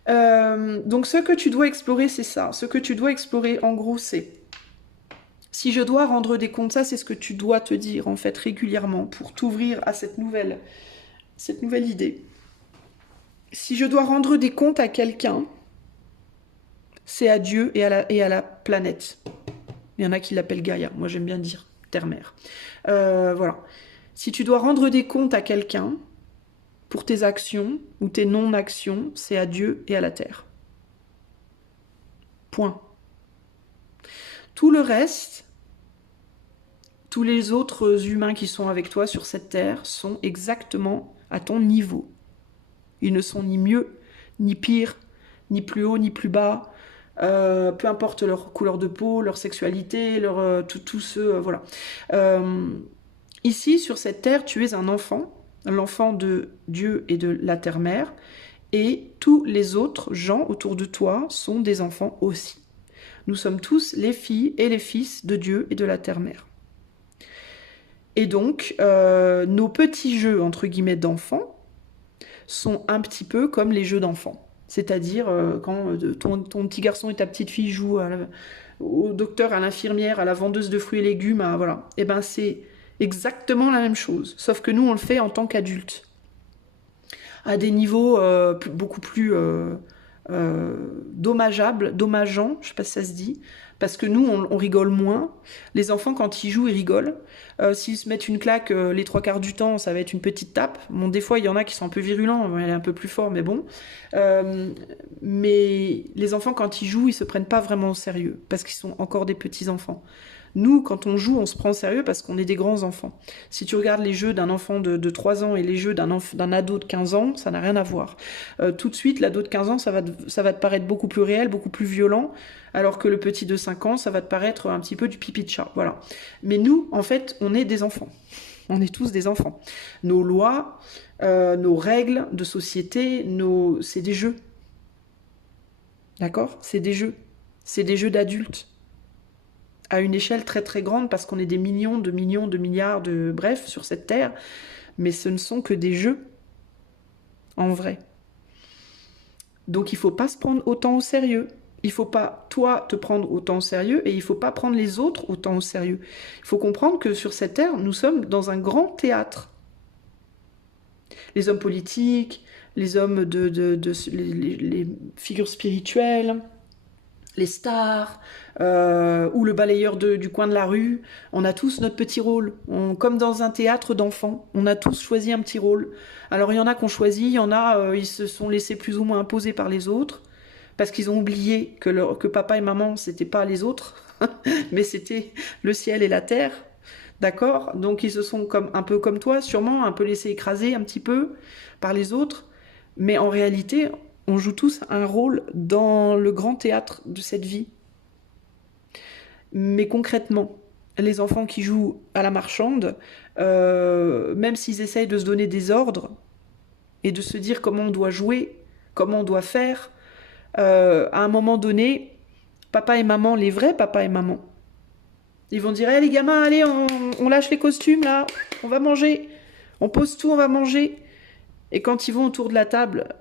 Donc ce que tu dois explorer, c'est ça. Ce que tu dois explorer, en gros, c'est... Si je dois rendre des comptes, ça c'est ce que tu dois te dire, en fait, régulièrement, pour t'ouvrir à cette nouvelle idée. Si je dois rendre des comptes à quelqu'un, c'est à Dieu et à la planète. Il y en a qui l'appellent Gaïa, moi j'aime bien dire Terre-Mère. Voilà. Si tu dois rendre des comptes à quelqu'un, pour tes actions ou tes non-actions, c'est à Dieu et à la Terre. Point. Tout le reste, tous les autres humains qui sont avec toi sur cette terre sont exactement à ton niveau. Ils ne sont ni mieux, ni pire, ni plus haut, ni plus bas. Peu importe leur couleur de peau, leur sexualité, tout ce... voilà. Ici, sur cette terre, tu es un enfant, l'enfant de Dieu et de la terre-mère, et tous les autres gens autour de toi sont des enfants aussi. Nous sommes tous les filles et les fils de Dieu et de la terre-mère. Et donc, nos petits jeux, entre guillemets, d'enfants, sont un petit peu comme les jeux d'enfants. C'est-à-dire, quand ton petit garçon et ta petite fille jouent au docteur, à l'infirmière, à la vendeuse de fruits et légumes, voilà. Et ben, c'est exactement la même chose. Sauf que nous, on le fait en tant qu'adultes. À des niveaux beaucoup plus... dommageant, je sais pas si ça se dit, parce que nous, on rigole moins. Les enfants, quand ils jouent, ils rigolent. S'ils se mettent une claque, les 3/4 du temps, ça va être une petite tape. Bon, des fois, il y en a qui sont un peu virulents, elle est un peu plus fort, mais bon. Mais les enfants, quand ils jouent, ils se prennent pas vraiment au sérieux, parce qu'ils sont encore des petits enfants. Nous, quand on joue, on se prend au sérieux parce qu'on est des grands enfants. Si tu regardes les jeux d'un enfant de 3 ans et les jeux d'un ado de 15 ans, ça n'a rien à voir. Tout de suite, l'ado de 15 ans, ça va te paraître beaucoup plus réel, beaucoup plus violent, alors que le petit de 5 ans, ça va te paraître un petit peu du pipi de chat. Voilà. Mais nous, en fait, on est des enfants. On est tous des enfants. Nos lois, nos règles de société, c'est des jeux. D'accord ? C'est des jeux. C'est des jeux d'adultes. À une échelle très très grande, parce qu'on est des millions, de milliards, bref, sur cette terre, mais ce ne sont que des jeux, en vrai. Donc il ne faut pas se prendre autant au sérieux. Il ne faut pas, toi, te prendre autant au sérieux, et il ne faut pas prendre les autres autant au sérieux. Il faut comprendre que sur cette terre, nous sommes dans un grand théâtre. Les hommes politiques, les hommes les figures spirituelles, les stars, ou le balayeur du coin de la rue, on a tous notre petit rôle. Comme dans un théâtre d'enfants, on a tous choisi un petit rôle. Alors il y en a qui ont choisi, il y en a, ils se sont laissés plus ou moins imposer par les autres, parce qu'ils ont oublié que papa et maman, c'était pas les autres, mais c'était le ciel et la terre. D'accord ? Donc ils se sont un peu comme toi, sûrement, un peu laissés écraser un petit peu par les autres, mais en réalité, on joue tous un rôle dans le grand théâtre de cette vie. Mais concrètement, les enfants qui jouent à la marchande, même s'ils essayent de se donner des ordres et de se dire comment on doit jouer, comment on doit faire, à un moment donné, papa et maman, les vrais papa et maman, ils vont dire hey, les gamins, allez, on lâche les costumes là, on va manger, on pose tout, on va manger. Et quand ils vont autour de la table,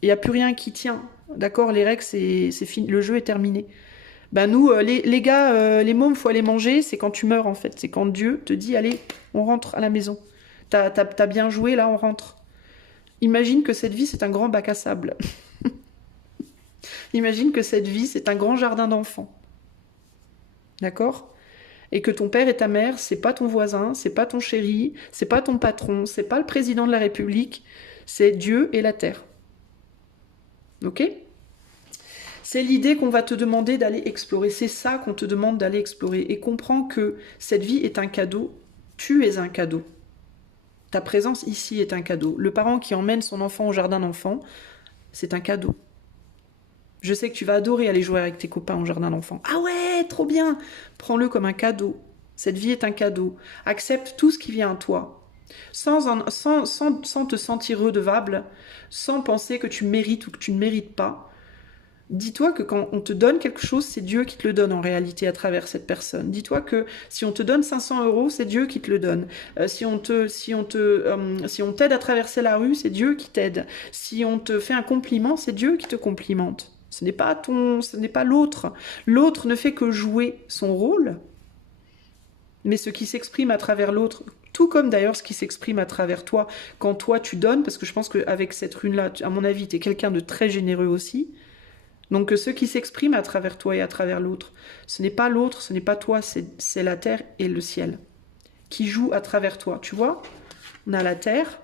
il n'y a plus rien qui tient. D'accord, les règles, c'est fini, le jeu est terminé. Ben nous, les gars, les mômes, faut aller manger, c'est quand tu meurs en fait. C'est quand Dieu te dit, allez, on rentre à la maison. T'as bien joué, là, on rentre. Imagine que cette vie, c'est un grand bac à sable. Imagine que cette vie, c'est un grand jardin d'enfants. D'accord ? Et que ton père et ta mère, c'est pas ton voisin, c'est pas ton chéri, c'est pas ton patron, c'est pas le président de la République, c'est Dieu et la terre. Ok ? C'est l'idée qu'on va te demander d'aller explorer. C'est ça qu'on te demande d'aller explorer. Et comprends que cette vie est un cadeau. Tu es un cadeau. Ta présence ici est un cadeau. Le parent qui emmène son enfant au jardin d'enfants, c'est un cadeau. Je sais que tu vas adorer aller jouer avec tes copains au jardin d'enfants. Ah ouais, trop bien. Prends-le comme un cadeau. Cette vie est un cadeau. Accepte tout ce qui vient à toi. sans te sentir redevable, sans penser que tu mérites ou que tu ne mérites pas. Dis-toi que quand on te donne quelque chose, c'est Dieu qui te le donne en réalité à travers cette personne. Dis-toi que si on te donne 500 €, c'est Dieu qui te le donne. Si on t'aide à traverser la rue, c'est Dieu qui t'aide. Si on te fait un compliment, c'est Dieu qui te complimente. Ce n'est pas l'autre. L'autre ne fait que jouer son rôle, mais ce qui s'exprime à travers l'autre, tout comme d'ailleurs ce qui s'exprime à travers toi, quand toi tu donnes, parce que je pense qu'avec cette rune-là, à mon avis, tu es quelqu'un de très généreux aussi. Donc ce qui s'exprime à travers toi et à travers l'autre, ce n'est pas l'autre, ce n'est pas toi, c'est la terre et le ciel qui jouent à travers toi. Tu vois, on a la terre,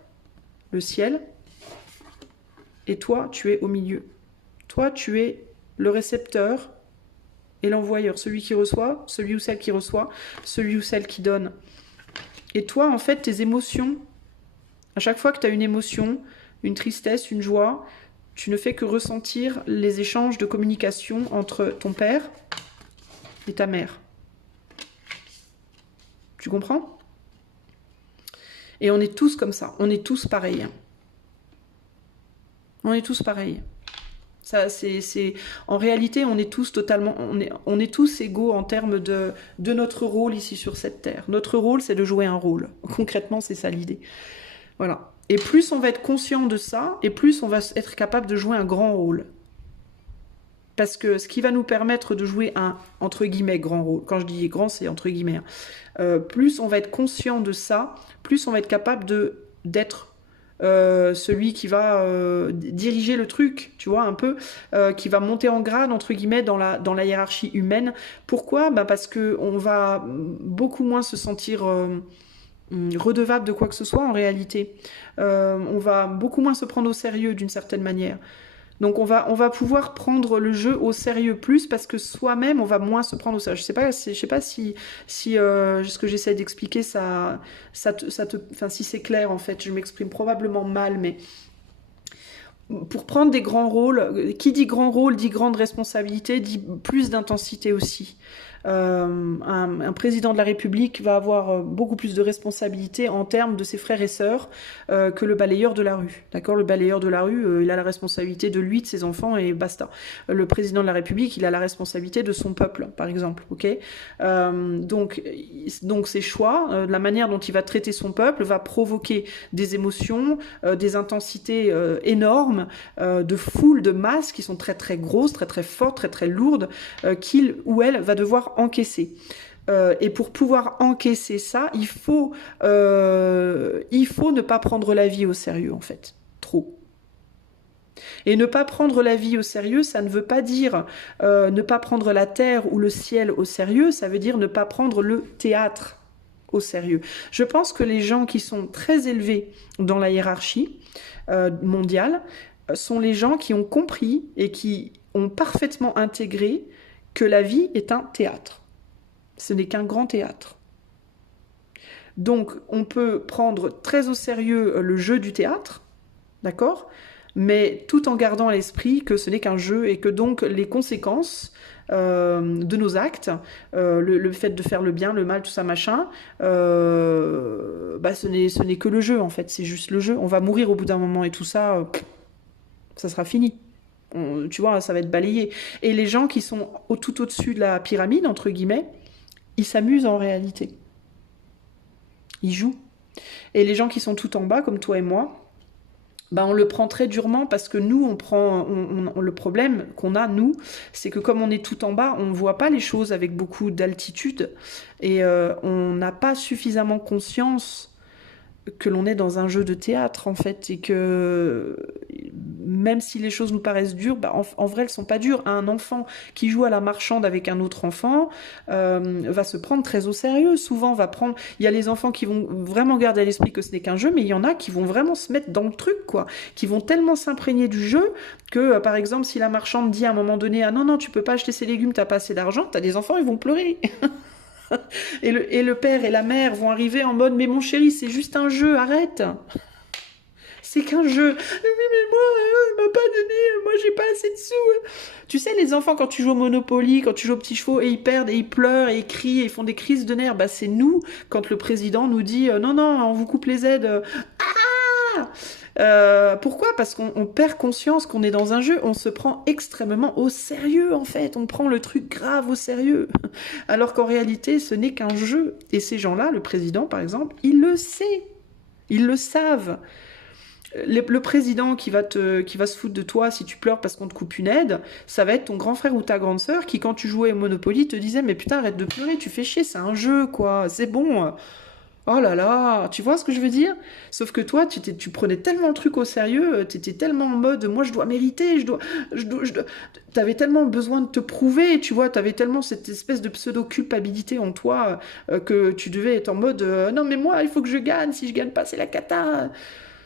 le ciel, et toi, tu es au milieu. Toi, tu es le récepteur et l'envoyeur, celui qui reçoit, celui ou celle qui reçoit, celui ou celle qui donne. Et toi, en fait, tes émotions, à chaque fois que tu as une émotion, une tristesse, une joie, tu ne fais que ressentir les échanges de communication entre ton père et ta mère. Tu comprends? Et on est tous comme ça, on est tous pareils. On est tous pareils. Ça, en réalité, on est tous totalement, on est tous égaux en termes de notre rôle ici sur cette terre. Notre rôle, c'est de jouer un rôle. Concrètement, c'est ça l'idée. Voilà. Et plus on va être conscient de ça, et plus on va être capable de jouer un grand rôle. Parce que ce qui va nous permettre de jouer un, entre guillemets, grand rôle, quand je dis grand, c'est entre guillemets, plus on va être conscient de ça, plus on va être capable d'être celui qui va diriger le truc, tu vois, un peu, qui va monter en grade, entre guillemets, dans la hiérarchie humaine. Pourquoi? Parce qu'on va beaucoup moins se sentir redevable de quoi que ce soit en réalité. On va beaucoup moins se prendre au sérieux d'une certaine manière. Donc on va pouvoir prendre le jeu au sérieux plus parce que soi-même on va moins se prendre au sérieux. Je sais pas si ce que j'essaie d'expliquer si c'est clair en fait. Je m'exprime probablement mal, mais pour prendre des grands rôles, qui dit grand rôle dit grande responsabilité, dit plus d'intensité aussi. Un président de la République va avoir beaucoup plus de responsabilités en termes de ses frères et sœurs que le balayeur de la rue. D'accord? Le balayeur de la rue, il a la responsabilité de lui, de ses enfants et basta. Le président de la République, il a la responsabilité de son peuple, par exemple. Ok? Donc ses choix, la manière dont il va traiter son peuple va provoquer des émotions, des intensités énormes, de foule, de masses qui sont très très grosses, très très fortes, très très lourdes, qu'il ou elle va devoir encaisser. Et pour pouvoir encaisser ça, il faut ne pas prendre la vie au sérieux, en fait. Trop. Et ne pas prendre la vie au sérieux, ça ne veut pas dire ne pas prendre la terre ou le ciel au sérieux, ça veut dire ne pas prendre le théâtre au sérieux. Je pense que les gens qui sont très élevés dans la hiérarchie mondiale sont les gens qui ont compris et qui ont parfaitement intégré que la vie est un théâtre. Ce n'est qu'un grand théâtre. Donc, on peut prendre très au sérieux le jeu du théâtre, d'accord? Mais tout en gardant à l'esprit que ce n'est qu'un jeu et que donc les conséquences de nos actes, le fait de faire le bien, le mal, tout ça, machin, ce n'est que le jeu, en fait. C'est juste le jeu. On va mourir au bout d'un moment et tout ça, ça sera fini. Tu vois, ça va être balayé. Et les gens qui sont tout au-dessus de la pyramide, entre guillemets, ils s'amusent en réalité. Ils jouent. Et les gens qui sont tout en bas, comme toi et moi, on le prend très durement parce que nous, le problème qu'on a, nous, c'est que comme on est tout en bas, on ne voit pas les choses avec beaucoup d'altitude et on n'a pas suffisamment conscience que l'on est dans un jeu de théâtre en fait et que même si les choses nous paraissent dures, en vrai elles sont pas dures. Un enfant qui joue à la marchande avec un autre enfant va se prendre très au sérieux, souvent il y a les enfants qui vont vraiment garder à l'esprit que ce n'est qu'un jeu, mais il y en a qui vont vraiment se mettre dans le truc quoi, qui vont tellement s'imprégner du jeu que par exemple si la marchande dit à un moment donné ah non tu peux pas acheter ces légumes, t'as pas assez d'argent, t'as des enfants ils vont pleurer. Et le père et la mère vont arriver en mode « Mais mon chéri, c'est juste un jeu, arrête !» C'est qu'un jeu. Oui, mais moi, il m'a pas donné, moi j'ai pas assez de sous. Tu sais, les enfants, quand tu joues au Monopoly, quand tu joues aux petits chevaux, et ils perdent, et ils pleurent, et ils crient, et ils font des crises de nerfs, bah c'est nous, quand le président nous dit non, non, on vous coupe les aides. Ah pourquoi? Parce qu'on perd conscience qu'on est dans un jeu, on se prend extrêmement au sérieux en fait, on prend le truc grave au sérieux, alors qu'en réalité ce n'est qu'un jeu. Et ces gens-là, le président par exemple, il le sait, ils le savent. Le président qui va se foutre de toi si tu pleures parce qu'on te coupe une aide, ça va être ton grand frère ou ta grande sœur qui, quand tu jouais au Monopoly, te disait mais putain arrête de pleurer, tu fais chier, c'est un jeu quoi, c'est bon. Oh là là, tu vois ce que je veux dire? Sauf que toi, tu prenais tellement le truc au sérieux, t'étais tellement en mode, moi je dois mériter, t'avais tellement besoin de te prouver, tu vois, t'avais tellement cette espèce de pseudo-culpabilité en toi que tu devais être en mode, non mais moi, il faut que je gagne, si je gagne pas, c'est la cata.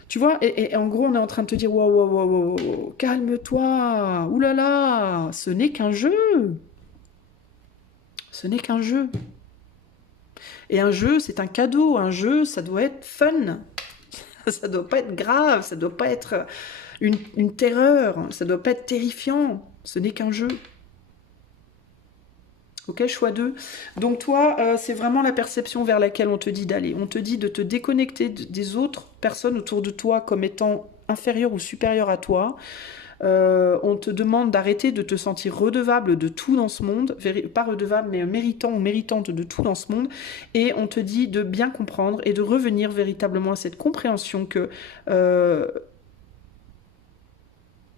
Tu vois, et en gros, on est en train de te dire, wow, wow, wow, wow, wow, calme-toi, oulala, ce n'est qu'un jeu. Ce n'est qu'un jeu. Et un jeu, c'est un cadeau. Un jeu, ça doit être fun. Ça doit pas être grave. Ça doit pas être une terreur. Ça doit pas être terrifiant. Ce n'est qu'un jeu. Ok, choix 2. Donc toi, c'est vraiment la perception vers laquelle on te dit d'aller. On te dit de te déconnecter des autres personnes autour de toi comme étant inférieures ou supérieures à toi. On te demande d'arrêter de te sentir redevable de tout dans ce monde, pas redevable mais méritant ou méritante de tout dans ce monde, et on te dit de bien comprendre et de revenir véritablement à cette compréhension que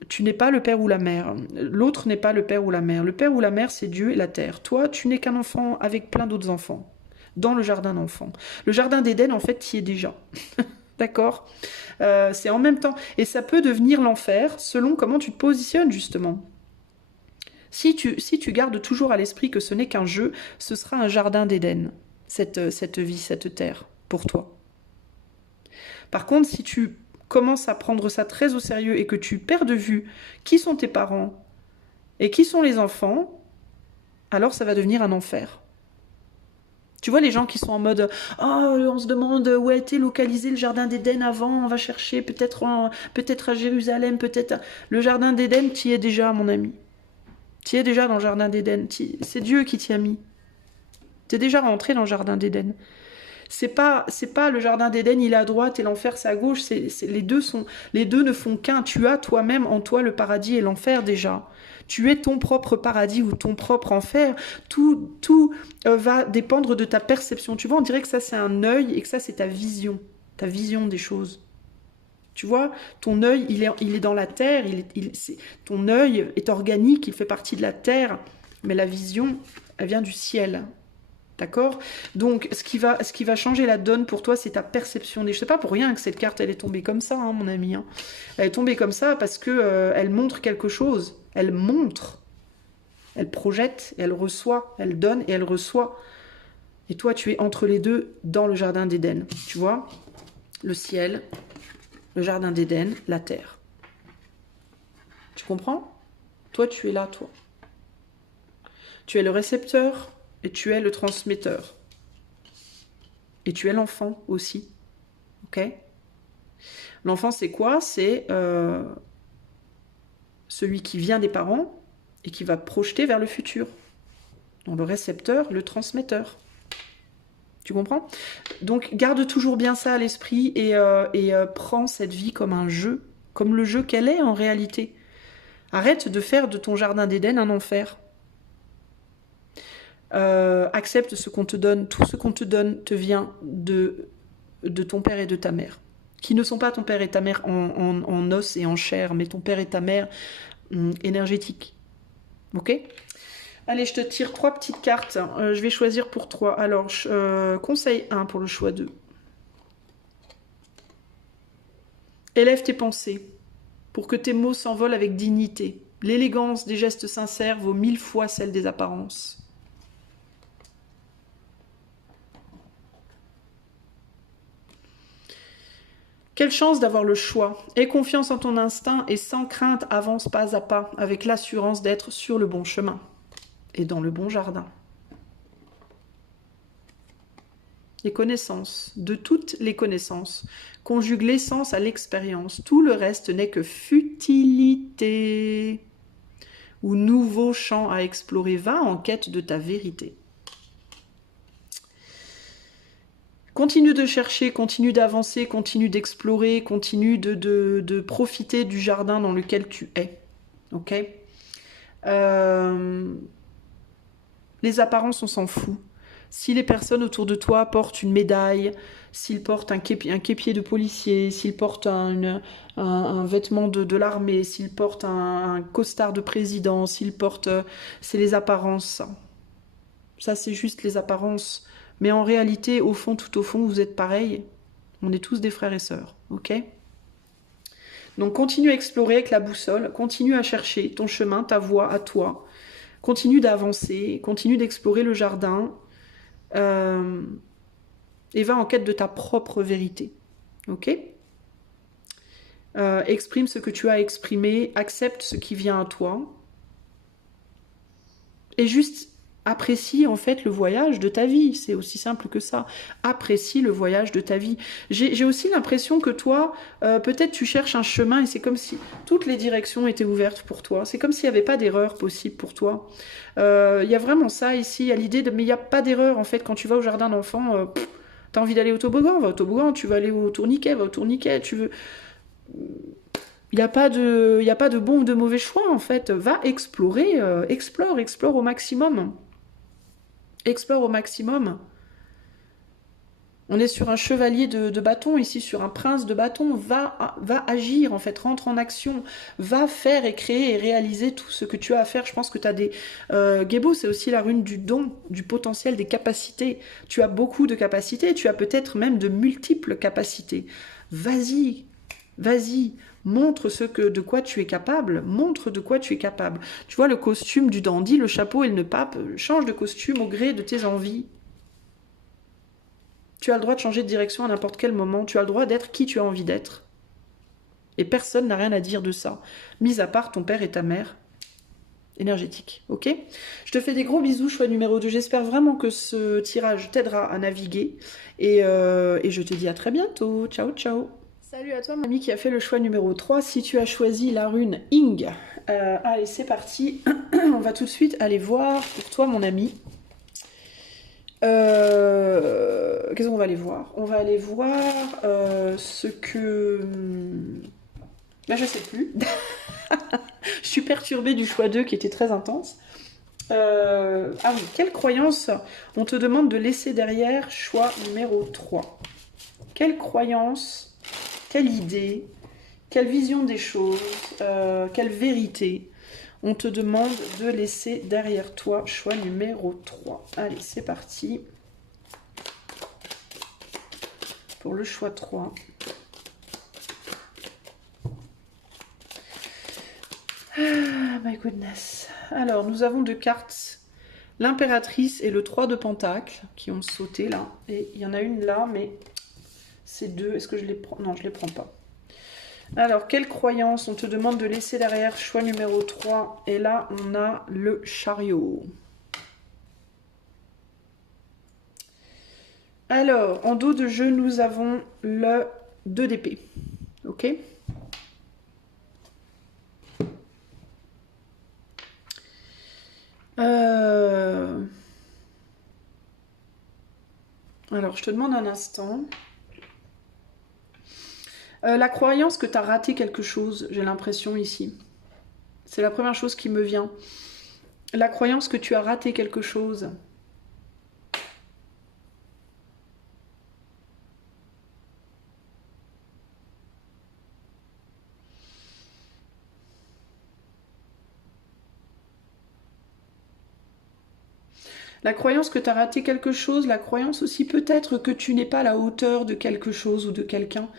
tu n'es pas le père ou la mère, l'autre n'est pas le père ou la mère, le père ou la mère c'est Dieu et la terre, toi tu n'es qu'un enfant avec plein d'autres enfants, dans le jardin d'enfants. Le jardin d'Éden en fait y est déjà. D'accord? C'est en même temps. Et ça peut devenir l'enfer selon comment tu te positionnes, justement. Si tu gardes toujours à l'esprit que ce n'est qu'un jeu, ce sera un jardin d'Éden, cette vie, cette terre, pour toi. Par contre, si tu commences à prendre ça très au sérieux et que tu perds de vue qui sont tes parents et qui sont les enfants, alors ça va devenir un enfer. Tu vois les gens qui sont en mode « Oh, on se demande où a été localisé le jardin d'Éden avant, on va chercher peut-être à Jérusalem, peut-être... » Le jardin d'Éden, t'y es déjà, mon ami. T'y es déjà dans le jardin d'Éden. C'est Dieu qui t'y a mis. T'es déjà rentré dans le jardin d'Éden. C'est pas le jardin d'Éden, il est à droite et l'enfer c'est à gauche. Les deux ne font qu'un. Tu as toi-même en toi le paradis et l'enfer déjà. Tu es ton propre paradis ou ton propre enfer. Tout va dépendre de ta perception. Tu vois, on dirait que ça c'est un œil et que ça c'est ta vision des choses. Tu vois, ton œil, il est dans la terre, ton œil est organique, il fait partie de la terre, mais la vision, elle vient du ciel. D'accord? Donc, ce qui va changer la donne pour toi, c'est ta perception des choses. C'est pas pour rien que cette carte, elle est tombée comme ça, hein, mon ami. Hein. Elle est tombée comme ça parce que elle montre quelque chose. Elle montre. Elle projette, elle reçoit. Elle donne et elle reçoit. Et toi, tu es entre les deux dans le jardin d'Éden. Tu vois? Le ciel, le jardin d'Éden, la terre. Tu comprends? Toi, tu es là, toi. Tu es le récepteur et tu es le transmetteur. Et tu es l'enfant aussi. Ok? L'enfant, c'est quoi? C'est celui qui vient des parents et qui va projeter vers le futur. Donc le récepteur, le transmetteur. Tu comprends? Donc garde toujours bien ça à l'esprit et prends cette vie comme un jeu, comme le jeu qu'elle est en réalité. Arrête de faire de ton jardin d'Éden un enfer. Accepte ce qu'on te donne. Tout ce qu'on te donne te vient de ton père et de ta mère. Qui ne sont pas ton père et ta mère en os et en chair, mais ton père et ta mère énergétique. Ok? Allez, je te tire 3 petites cartes. Je vais choisir pour 3. Alors, conseil 1 pour le choix 2. Élève tes pensées pour que tes mots s'envolent avec dignité. L'élégance des gestes sincères vaut 1000 fois celle des apparences. Quelle chance d'avoir le choix. Aie confiance en ton instinct et sans crainte avance pas à pas avec l'assurance d'être sur le bon chemin et dans le bon jardin. les connaissances, de toutes les connaissances. Conjugue l'essence à l'expérience. Tout le reste n'est que futilité. Ou nouveau champ à explorer. Va en quête de ta vérité. Continue de chercher, continue d'avancer, continue d'explorer, continue de profiter du jardin dans lequel tu es. Ok? Les apparences, on s'en fout. Si les personnes autour de toi portent une médaille, s'ils portent un képier de policier, s'ils portent un vêtement de l'armée, s'ils portent un costard de président, s'ils portent... c'est les apparences. Ça, c'est juste les apparences. Mais en réalité, au fond, tout au fond, vous êtes pareils. On est tous des frères et sœurs, ok? Donc continue à explorer avec la boussole, continue à chercher ton chemin, ta voie à toi. Continue d'avancer, continue d'explorer le jardin et va en quête de ta propre vérité. Ok? Exprime ce que tu as à exprimer, accepte ce qui vient à toi et juste apprécie en fait le voyage de ta vie. C'est aussi simple que ça. Apprécie le voyage de ta vie. J'ai aussi l'impression que toi, peut-être tu cherches un chemin et c'est comme si toutes les directions étaient ouvertes pour toi. C'est comme s'il n'y avait pas d'erreur possible pour toi. Il y a vraiment ça ici. Il y a l'idée de... Mais il n'y a pas d'erreur en fait. Quand tu vas au jardin d'enfants, t'as envie d'aller au toboggan, va au toboggan. Tu vas aller au tourniquet, va au tourniquet. Tu veux... Il n'y a pas de bon ou de mauvais choix en fait. Va explorer, explore au maximum. Explore au maximum. On est sur un chevalier de bâton, ici sur un prince de bâton. Va agir, en fait, rentre en action. Va faire et créer et réaliser tout ce que tu as à faire. Je pense que tu as des... Gébo, c'est aussi la rune du don, du potentiel, des capacités. Tu as beaucoup de capacités, tu as peut-être même de multiples capacités. Vas-y, vas-y. Montre de quoi tu es capable. Montre de quoi tu es capable. Tu vois, le costume du dandy, le chapeau et le nœud-pape, change de costume au gré de tes envies. Tu as le droit de changer de direction à n'importe quel moment. Tu as le droit d'être qui tu as envie d'être. Et personne n'a rien à dire de ça. Mis à part ton père et ta mère. Énergétique, ok? Je te fais des gros bisous, choix numéro 2. J'espère vraiment que ce tirage t'aidera à naviguer. Et je te dis à très bientôt. Ciao, ciao! Salut à toi, mamie qui a fait le choix numéro 3. Si tu as choisi la rune Ing, allez, c'est parti. On va tout de suite aller voir pour toi, mon ami. Qu'est-ce qu'on va aller voir? On va aller voir ce que... Là, je sais plus. Je suis perturbée du choix 2 qui était très intense. Ah oui, quelle croyance on te demande de laisser derrière choix numéro 3? Quelle croyance, quelle idée, quelle vision des choses, quelle vérité on te demande de laisser derrière toi, choix numéro 3. Allez, c'est parti. Pour le choix 3. Ah, my goodness. Alors, nous avons deux cartes. L'impératrice et le 3 de Pentacle qui ont sauté là. Et il y en a une là, mais c'est deux. Est-ce que je les prends? Non, je les prends pas. Alors, quelle croyance on te demande de laisser derrière? Choix numéro 3. Et là, on a le chariot. Alors, en dos de jeu, nous avons le 2 d'épée. Ok? Alors, je te demande un instant. La croyance que tu as raté quelque chose, j'ai l'impression ici. C'est la première chose qui me vient. La croyance que tu as raté quelque chose. La croyance que tu as raté quelque chose, la croyance aussi peut-être que tu n'es pas à la hauteur de quelque chose ou de quelqu'un.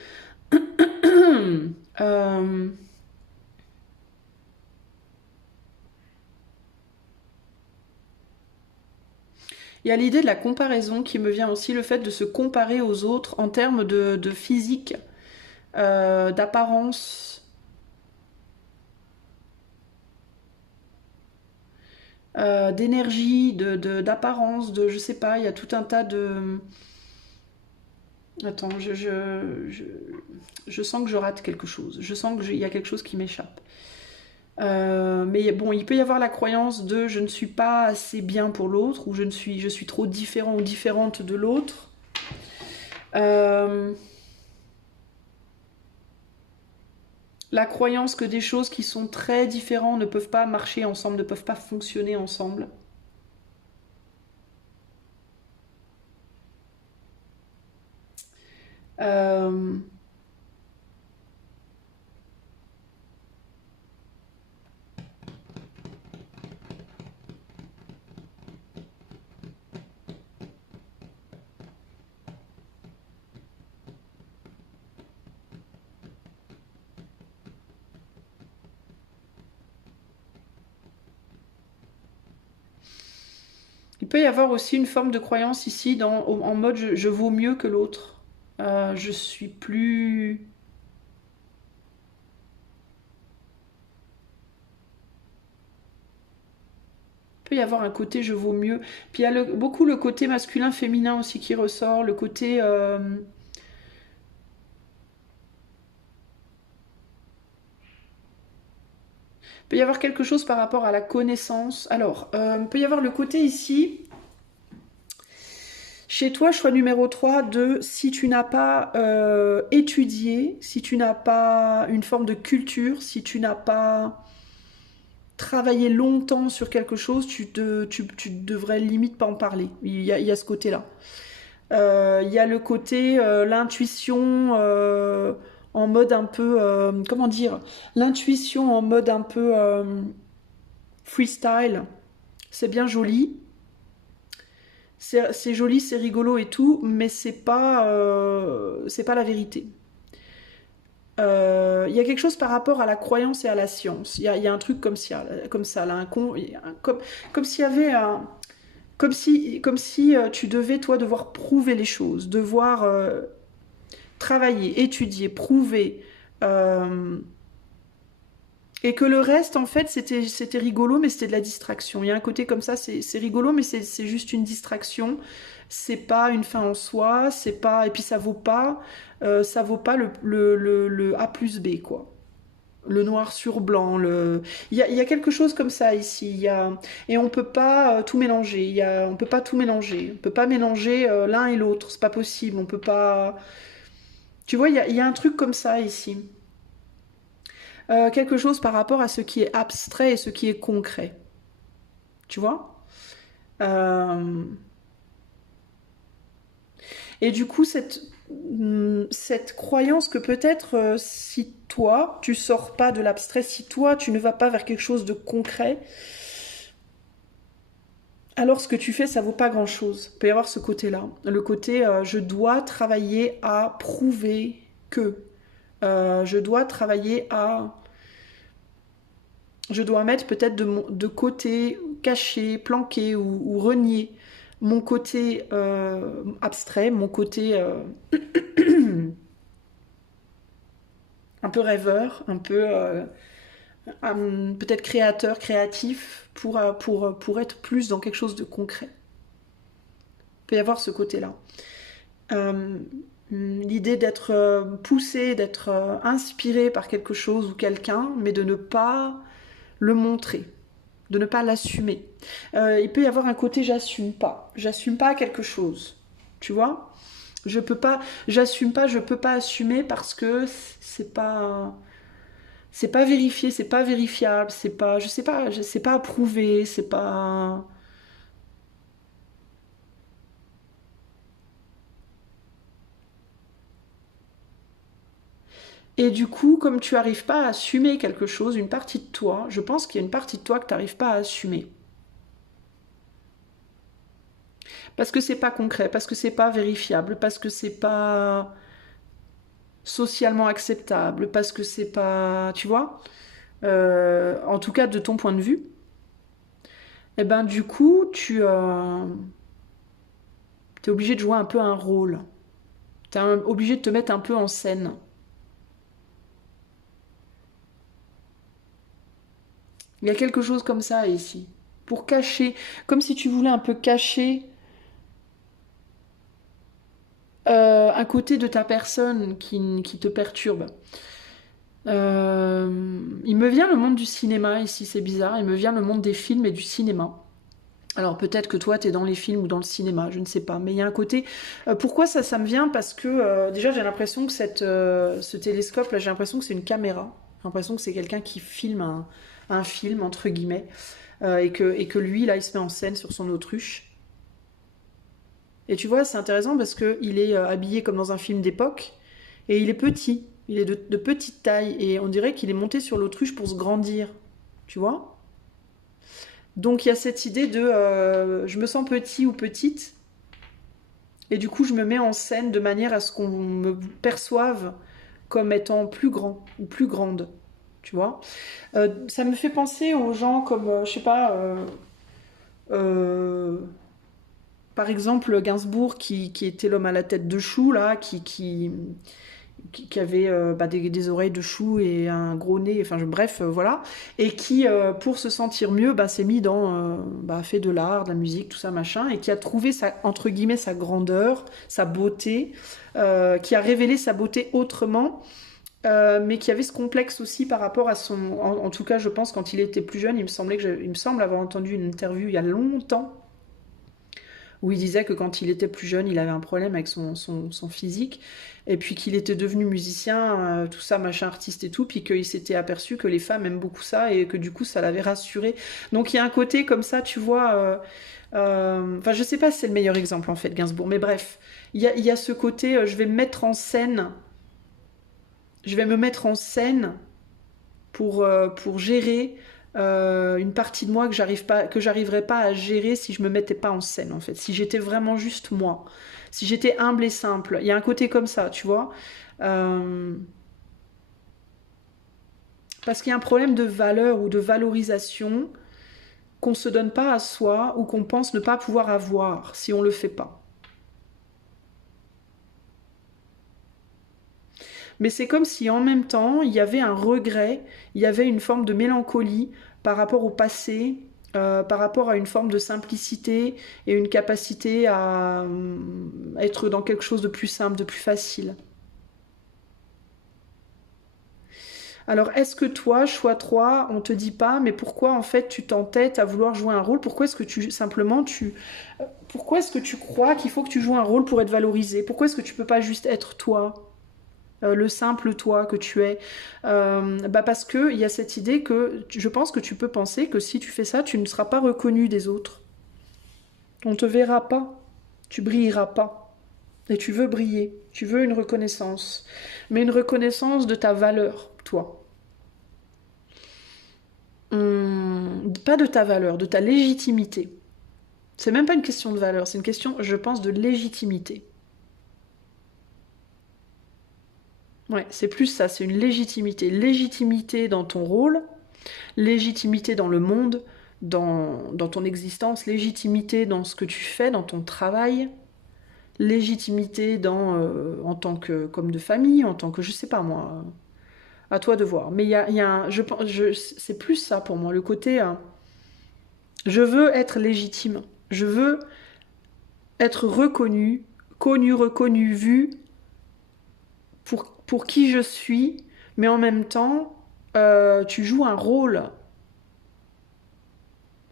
Il y a l'idée de la comparaison qui me vient aussi, le fait de se comparer aux autres en termes de physique, d'apparence, d'énergie, d'apparence, je sais pas, il y a tout un tas de... Attends, je sens que je rate quelque chose. Je sens qu'il y a quelque chose qui m'échappe. Mais bon, il peut y avoir la croyance de je ne suis pas assez bien pour l'autre, ou je suis trop différent ou différente de l'autre. La croyance que des choses qui sont très différentes ne peuvent pas marcher ensemble, ne peuvent pas fonctionner ensemble. Euh, Il peut y avoir aussi une forme de croyance ici en mode je vaux mieux que l'autre. Je suis plus... Il peut y avoir un côté je vaux mieux. Puis il y a beaucoup le côté masculin-féminin aussi qui ressort, le côté... Il peut y avoir quelque chose par rapport à la connaissance. Alors, il peut y avoir le côté ici, chez toi, choix numéro 3 de si tu n'as pas étudié, si tu n'as pas une forme de culture, si tu n'as pas travaillé longtemps sur quelque chose, tu devrais limite pas en parler. Il y a ce côté-là. Il y a le côté, l'intuition en mode un peu, comment dire, l'intuition en mode un peu freestyle. C'est bien joli, c'est joli, c'est rigolo et tout, mais c'est pas la vérité. Il y a quelque chose par rapport à la croyance et à la science. Il y a un truc comme ça là, comme s'il y avait un, comme si tu devais toi devoir prouver les choses, devoir travailler, étudier, prouver, euh, et que le reste en fait c'était rigolo, mais c'était de la distraction. Il y a un côté comme ça, c'est rigolo, mais c'est juste une distraction. C'est pas une fin en soi, c'est pas et puis ça vaut pas le A plus B quoi. Le noir sur blanc, il y a quelque chose comme ça ici. Et on peut pas tout mélanger. On peut pas tout mélanger. On peut pas mélanger l'un et l'autre. C'est pas possible. On peut pas. Tu vois, il y a un truc comme ça ici. Quelque chose par rapport à ce qui est abstrait et ce qui est concret. Tu vois. Euh, Et du coup, cette croyance que peut-être si toi, tu sors pas de l'abstrait, si toi, tu ne vas pas vers quelque chose de concret, alors ce que tu fais, ça vaut pas grand-chose. Il peut y avoir ce côté-là. Le côté, je dois travailler à prouver que. Je dois travailler à... Je dois mettre peut-être de côté, cacher, planquer ou renier mon côté abstrait, mon côté un peu rêveur, un peu peut-être créateur, créatif, pour être plus dans quelque chose de concret. Il peut y avoir ce côté-là. Euh, L'idée d'être poussé, d'être inspiré par quelque chose ou quelqu'un, mais de ne pas le montrer, de ne pas l'assumer. Il peut y avoir un côté j'assume pas quelque chose, tu vois. Je peux pas, j'assume pas, je peux pas assumer parce que c'est pas vérifié, c'est pas vérifiable, c'est pas, je sais pas, c'est pas approuvé, c'est pas. Et du coup, comme tu arrives pas à assumer quelque chose, une partie de toi, je pense qu'il y a une partie de toi que tu n'arrives pas à assumer. Parce que c'est pas concret, parce que c'est pas vérifiable, parce que c'est pas socialement acceptable, parce que c'est pas. Tu vois. En tout cas, de ton point de vue. Et ben du coup, tu es obligé de jouer un peu un rôle. Tu es obligé de te mettre un peu en scène. Il y a quelque chose comme ça ici. Pour cacher, comme si tu voulais un peu cacher un côté de ta personne qui te perturbe. Il me vient le monde du cinéma ici, c'est bizarre. Il me vient le monde des films et du cinéma. Alors peut-être que toi, tu es dans les films ou dans le cinéma, je ne sais pas. Mais il y a un côté... pourquoi ça me vient? Parce que déjà, j'ai l'impression que ce télescope-là, j'ai l'impression que c'est une caméra. J'ai l'impression que c'est quelqu'un qui filme un film, entre guillemets. Et que lui, là, il se met en scène sur son autruche. Et tu vois, c'est intéressant parce qu'il est habillé comme dans un film d'époque. Et il est petit. Il est de petite taille. Et on dirait qu'il est monté sur l'autruche pour se grandir. Tu vois? Donc il y a cette idée de je me sens petit ou petite, et du coup je me mets en scène de manière à ce qu'on me perçoive comme étant plus grand ou plus grande, tu vois. Ça me fait penser aux gens comme, je sais pas, euh, par exemple Gainsbourg qui était l'homme à la tête de chou, là, qui avait des oreilles de chou et un gros nez, enfin bref, voilà, et qui, pour se sentir mieux, s'est mis fait de l'art, de la musique, tout ça, machin, et qui a trouvé, entre guillemets, sa grandeur, sa beauté, qui a révélé sa beauté autrement, mais qui avait ce complexe aussi par rapport à son... En tout cas, je pense, quand il était plus jeune, il me semble avoir entendu une interview il y a longtemps, où il disait que quand il était plus jeune, il avait un problème avec son physique, et puis qu'il était devenu musicien, tout ça, machin, artiste et tout, puis qu'il s'était aperçu que les femmes aiment beaucoup ça, et que du coup, ça l'avait rassuré. Donc il y a un côté comme ça, tu vois... Enfin, je sais pas si c'est le meilleur exemple, en fait, Gainsbourg, mais bref, il y a ce côté, je vais me mettre en scène, je vais me mettre en scène pour gérer une partie de moi que j'arriverais pas à gérer si je me mettais pas en scène, en fait. Si j'étais vraiment juste moi. Si j'étais humble et simple. Il y a un côté comme ça, tu vois. Euh, Parce qu'il y a un problème de valeur ou de valorisation qu'on se donne pas à soi ou qu'on pense ne pas pouvoir avoir si on le fait pas. Mais c'est comme si en même temps, il y avait un regret, il y avait une forme de mélancolie par rapport au passé, par rapport à une forme de simplicité et une capacité à être dans quelque chose de plus simple, de plus facile. Alors, est-ce que toi, choix 3, on te dit pas, mais pourquoi en fait tu t'entêtes à vouloir jouer un rôle? Pourquoi est-ce que pourquoi est-ce que tu crois qu'il faut que tu joues un rôle pour être valorisé? Pourquoi est-ce que tu peux pas juste être toi? Le simple toi que tu es. Parce que il y a cette idée que je pense que tu peux penser que si tu fais ça, tu ne seras pas reconnu des autres. On te verra pas. Tu brilleras pas. Et tu veux briller. Tu veux une reconnaissance. Mais une reconnaissance de ta valeur, toi. Pas de ta valeur, de ta légitimité. C'est même pas une question de valeur, c'est une question, je pense, de légitimité. Ouais, c'est plus ça, c'est une légitimité. Légitimité dans ton rôle, légitimité dans le monde, dans ton existence, légitimité dans ce que tu fais, dans ton travail, légitimité en tant que comme de famille, en tant que, je sais pas moi, à toi de voir. Mais c'est plus ça pour moi, le côté, je veux être légitime, je veux être reconnu, connu, reconnu, vu pour qui je suis, mais en même temps, tu joues un rôle.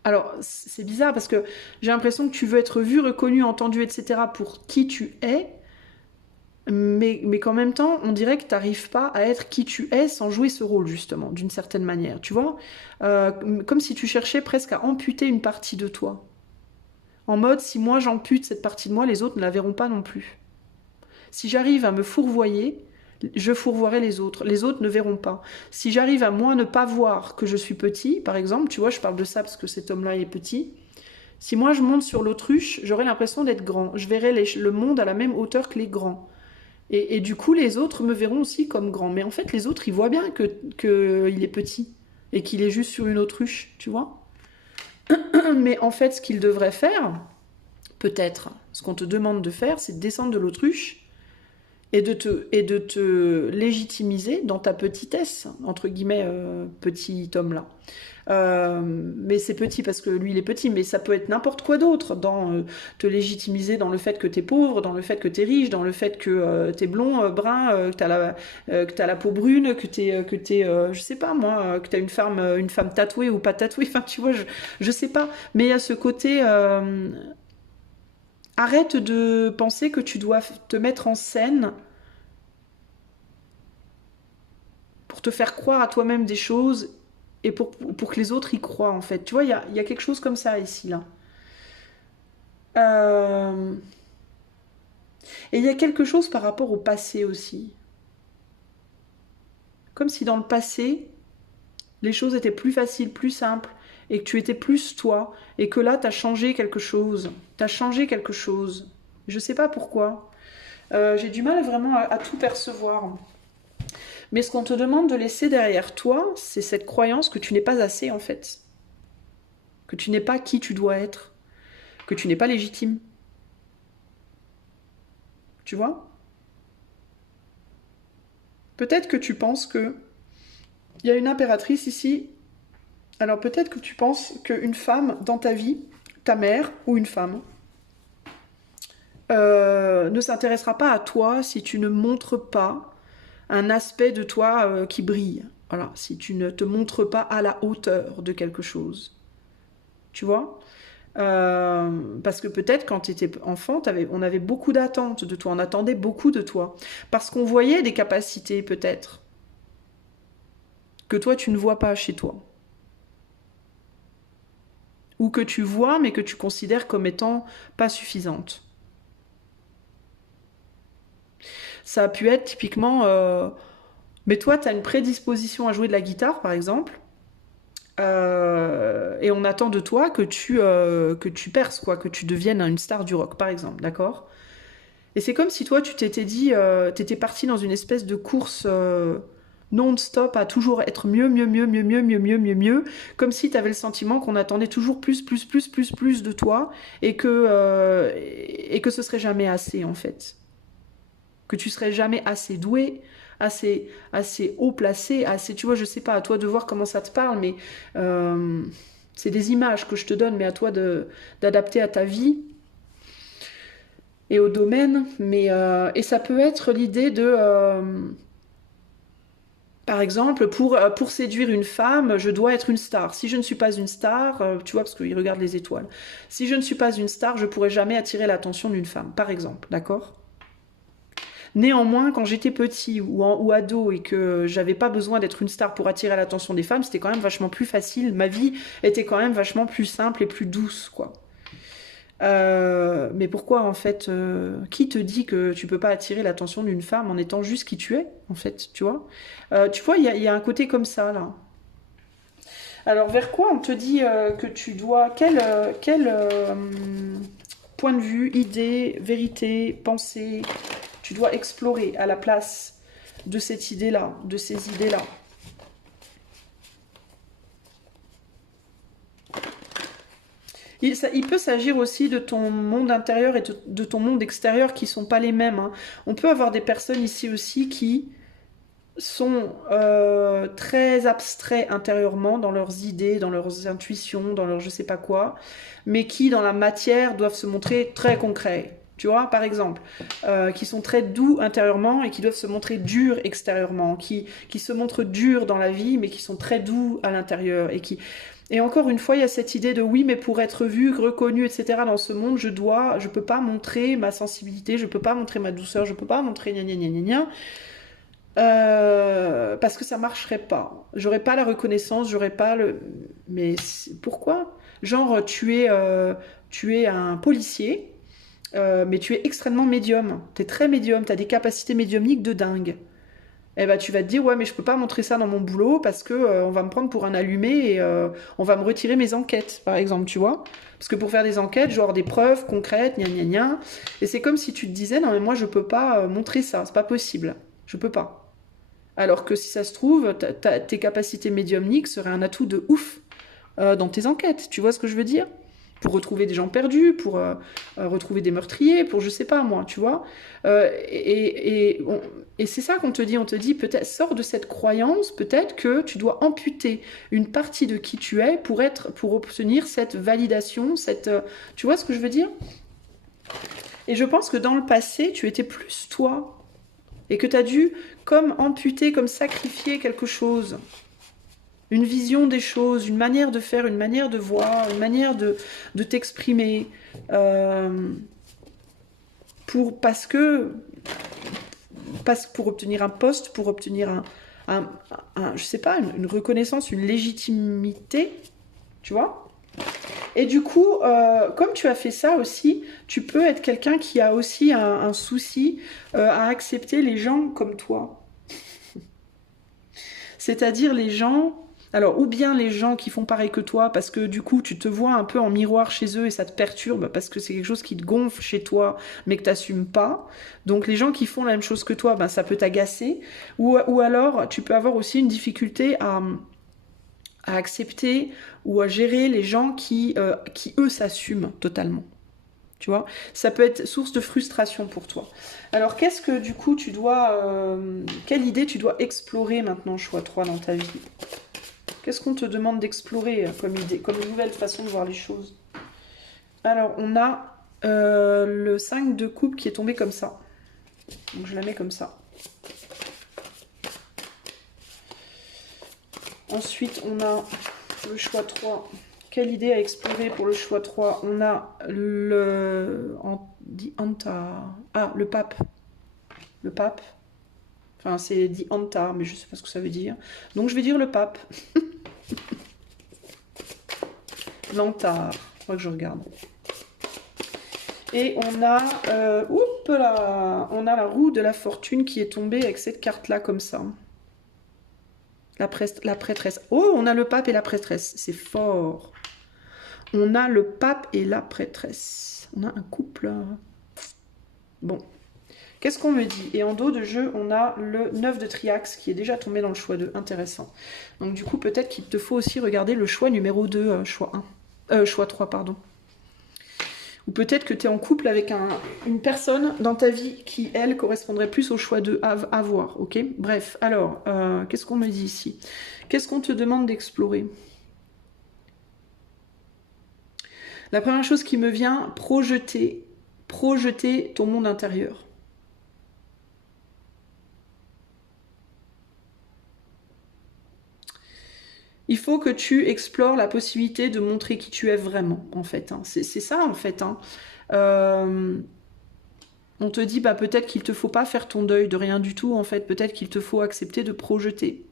Alors, c'est bizarre parce que j'ai l'impression que tu veux être vu, reconnu, entendu, etc. pour qui tu es, mais qu'en même temps, on dirait que tu n'arrives pas à être qui tu es sans jouer ce rôle, justement, d'une certaine manière. Tu vois? Comme si tu cherchais presque à amputer une partie de toi. En mode, si moi j'ampute cette partie de moi, les autres ne la verront pas non plus. Si j'arrive à me fourvoyer, je fourvoierai les autres. Les autres ne verront pas. Si j'arrive à moi ne pas voir que je suis petit, par exemple, tu vois, je parle de ça parce que cet homme-là est petit. Si moi je monte sur l'autruche, j'aurai l'impression d'être grand. Je verrai le monde à la même hauteur que les grands. Et du coup, les autres me verront aussi comme grand. Mais en fait, les autres, ils voient bien qu'il est petit et qu'il est juste sur une autruche, tu vois. Mais en fait, ce qu'il devrait faire, peut-être, ce qu'on te demande de faire, c'est de descendre de l'autruche et de te légitimiser dans ta petitesse, entre guillemets, petit homme-là. Mais c'est petit parce que lui il est petit, mais ça peut être n'importe quoi d'autre, dans te légitimiser dans le fait que t'es pauvre, dans le fait que t'es riche, dans le fait que t'es blond, brun, que t'as la peau brune, je sais pas moi, que t'as une femme tatouée ou pas tatouée, enfin tu vois, je sais pas, mais il y a ce côté, arrête de penser que tu dois te mettre en scène pour te faire croire à toi-même des choses et pour que les autres y croient, en fait. Tu vois, il y a quelque chose comme ça ici, là. Euh, Et il y a quelque chose par rapport au passé aussi. Comme si dans le passé, les choses étaient plus faciles, plus simples, et que tu étais plus toi, et que là, t'as changé quelque chose. T'as changé quelque chose. Je sais pas pourquoi. J'ai du mal vraiment à tout percevoir. Mais ce qu'on te demande de laisser derrière toi, c'est cette croyance que tu n'es pas assez, en fait. Que tu n'es pas qui tu dois être. Que tu n'es pas légitime. Tu vois? Peut-être que tu penses que... Il y a une impératrice ici. Alors peut-être que tu penses qu'une femme dans ta vie, ta mère ou une femme, ne s'intéressera pas à toi si tu ne montres pas un aspect de toi qui brille. Voilà, si tu ne te montres pas à la hauteur de quelque chose. Tu vois? Parce que peut-être quand tu étais enfant, on avait beaucoup d'attentes de toi, on attendait beaucoup de toi. Parce qu'on voyait des capacités peut-être que toi tu ne vois pas chez toi. Ou que tu vois mais que tu considères comme étant pas suffisantes. Ça a pu être typiquement... mais toi, tu as une prédisposition à jouer de la guitare, par exemple, et on attend de toi que tu perces, quoi, que tu deviennes une star du rock, par exemple, d'accord? Et c'est comme si toi, tu t'étais dit, t'étais parti dans une espèce de course non-stop à toujours être mieux, mieux, mieux, mieux, mieux, mieux, mieux, mieux, mieux, comme si tu avais le sentiment qu'on attendait toujours plus, plus, plus, plus, plus de toi, et que ce serait jamais assez, en fait. Que tu serais jamais assez doué, assez haut placé, assez, tu vois, je sais pas, à toi de voir comment ça te parle, mais c'est des images que je te donne, mais à toi d'adapter à ta vie et au domaine. Et ça peut être l'idée de, par exemple, pour séduire une femme, je dois être une star. Si je ne suis pas une star, tu vois, parce qu'il regarde les étoiles. Si je ne suis pas une star, je pourrais jamais attirer l'attention d'une femme, par exemple, d'accord? Néanmoins, quand j'étais petit ou ado et que j'avais pas besoin d'être une star pour attirer l'attention des femmes, c'était quand même vachement plus facile. Ma vie était quand même vachement plus simple et plus douce, quoi. Mais pourquoi, en fait, qui te dit que tu peux pas attirer l'attention d'une femme en étant juste qui tu es, en fait, tu vois? Tu vois, il y a un côté comme ça, là. Alors, vers quoi on te dit que tu dois... Quel point de vue, idée, vérité, pensée, tu dois explorer à la place de cette idée-là, de ces idées-là. Il peut s'agir aussi de ton monde intérieur et de ton monde extérieur qui ne sont pas les mêmes, hein. On peut avoir des personnes ici aussi qui sont très abstraits intérieurement dans leurs idées, dans leurs intuitions, dans leur je sais pas quoi, mais qui dans la matière doivent se montrer très concrets. Tu vois, par exemple, qui sont très doux intérieurement et qui doivent se montrer durs extérieurement, qui se montrent durs dans la vie, mais qui sont très doux à l'intérieur. Et encore une fois, il y a cette idée de oui, mais pour être vu, reconnu, etc. dans ce monde, je peux pas montrer ma sensibilité, je peux pas montrer ma douceur, je peux pas montrer gna gna gna gna gna. Parce que ça marcherait pas. J'aurais pas la reconnaissance, j'aurais pas le. Mais pourquoi? Genre, tu es un policier, mais tu es extrêmement médium. T'es très médium, t'as des capacités médiumniques de dingue. Eh ben, tu vas te dire, ouais, mais je peux pas montrer ça dans mon boulot parce que on va me prendre pour un allumé et on va me retirer mes enquêtes, par exemple, tu vois. Parce que pour faire des enquêtes, genre des preuves concrètes, gna gna gna. Et c'est comme si tu te disais, non, mais moi, je peux pas montrer ça, c'est pas possible. Je peux pas. Alors que si ça se trouve, tes capacités médiumniques seraient un atout de ouf dans tes enquêtes. Tu vois ce que je veux dire? pour retrouver des gens perdus, pour retrouver des meurtriers, pour je sais pas moi, tu vois. Et c'est ça qu'on te dit, on te dit peut-être, sors de cette croyance, peut-être que tu dois amputer une partie de qui tu es pour obtenir cette validation, tu vois ce que je veux dire? Et je pense que dans le passé, tu étais plus toi, et que tu as dû comme amputer, comme sacrifier quelque chose. Une vision des choses, une manière de faire, une manière de voir, une manière de t'exprimer. Parce que pour obtenir un poste, pour obtenir je sais pas, une reconnaissance, une légitimité, tu vois. Et du coup, comme tu as fait ça aussi, tu peux être quelqu'un qui a aussi un souci à accepter les gens comme toi. C'est-à-dire les gens... Alors, ou bien les gens qui font pareil que toi, parce que du coup, tu te vois un peu en miroir chez eux et ça te perturbe, parce que c'est quelque chose qui te gonfle chez toi, mais que tu n'assumes pas. Donc, les gens qui font la même chose que toi, ben, ça peut t'agacer. Ou alors, tu peux avoir aussi une difficulté à accepter ou à gérer les gens qui eux, s'assument totalement. Tu vois, ça peut être source de frustration pour toi. Alors, qu'est-ce que, du coup, tu dois... quelle idée tu dois explorer maintenant, choix 3 dans ta vie? Qu'est-ce qu'on te demande d'explorer comme idée, comme une nouvelle façon de voir les choses? Alors, on a le 5 de coupe qui est tombé comme ça. Donc, je la mets comme ça. Ensuite, on a le choix 3. Quelle idée à explorer pour le choix 3? On a le... le pape. Le pape. Enfin, c'est dit Anta, mais je ne sais pas ce que ça veut dire. Donc, je vais dire le pape. L'Antar. Je crois que je regarde. Et on a... on a la roue de la fortune qui est tombée avec cette carte-là, comme ça. La prêtresse. Oh, on a le pape et la prêtresse. C'est fort. On a le pape et la prêtresse. On a un couple. Bon. Qu'est-ce qu'on me dit? Et en dos de jeu, on a le 9 de triaxe qui est déjà tombé dans le choix 2. Intéressant. Donc du coup, peut-être qu'il te faut aussi regarder le choix numéro 2, choix 1. Choix 3, pardon. Ou peut-être que tu es en couple avec une personne dans ta vie qui, elle, correspondrait plus au choix 2 à voir. Ok. Bref, alors, qu'est-ce qu'on me dit ici? Qu'est-ce qu'on te demande d'explorer? La première chose qui me vient, projeter ton monde intérieur. Il faut que tu explores la possibilité de montrer qui tu es vraiment, en fait. Hein. C'est ça, en fait. Hein. On te dit, bah, peut-être qu'il ne te faut pas faire ton deuil de rien du tout, en fait. Peut-être qu'il te faut accepter de projeter.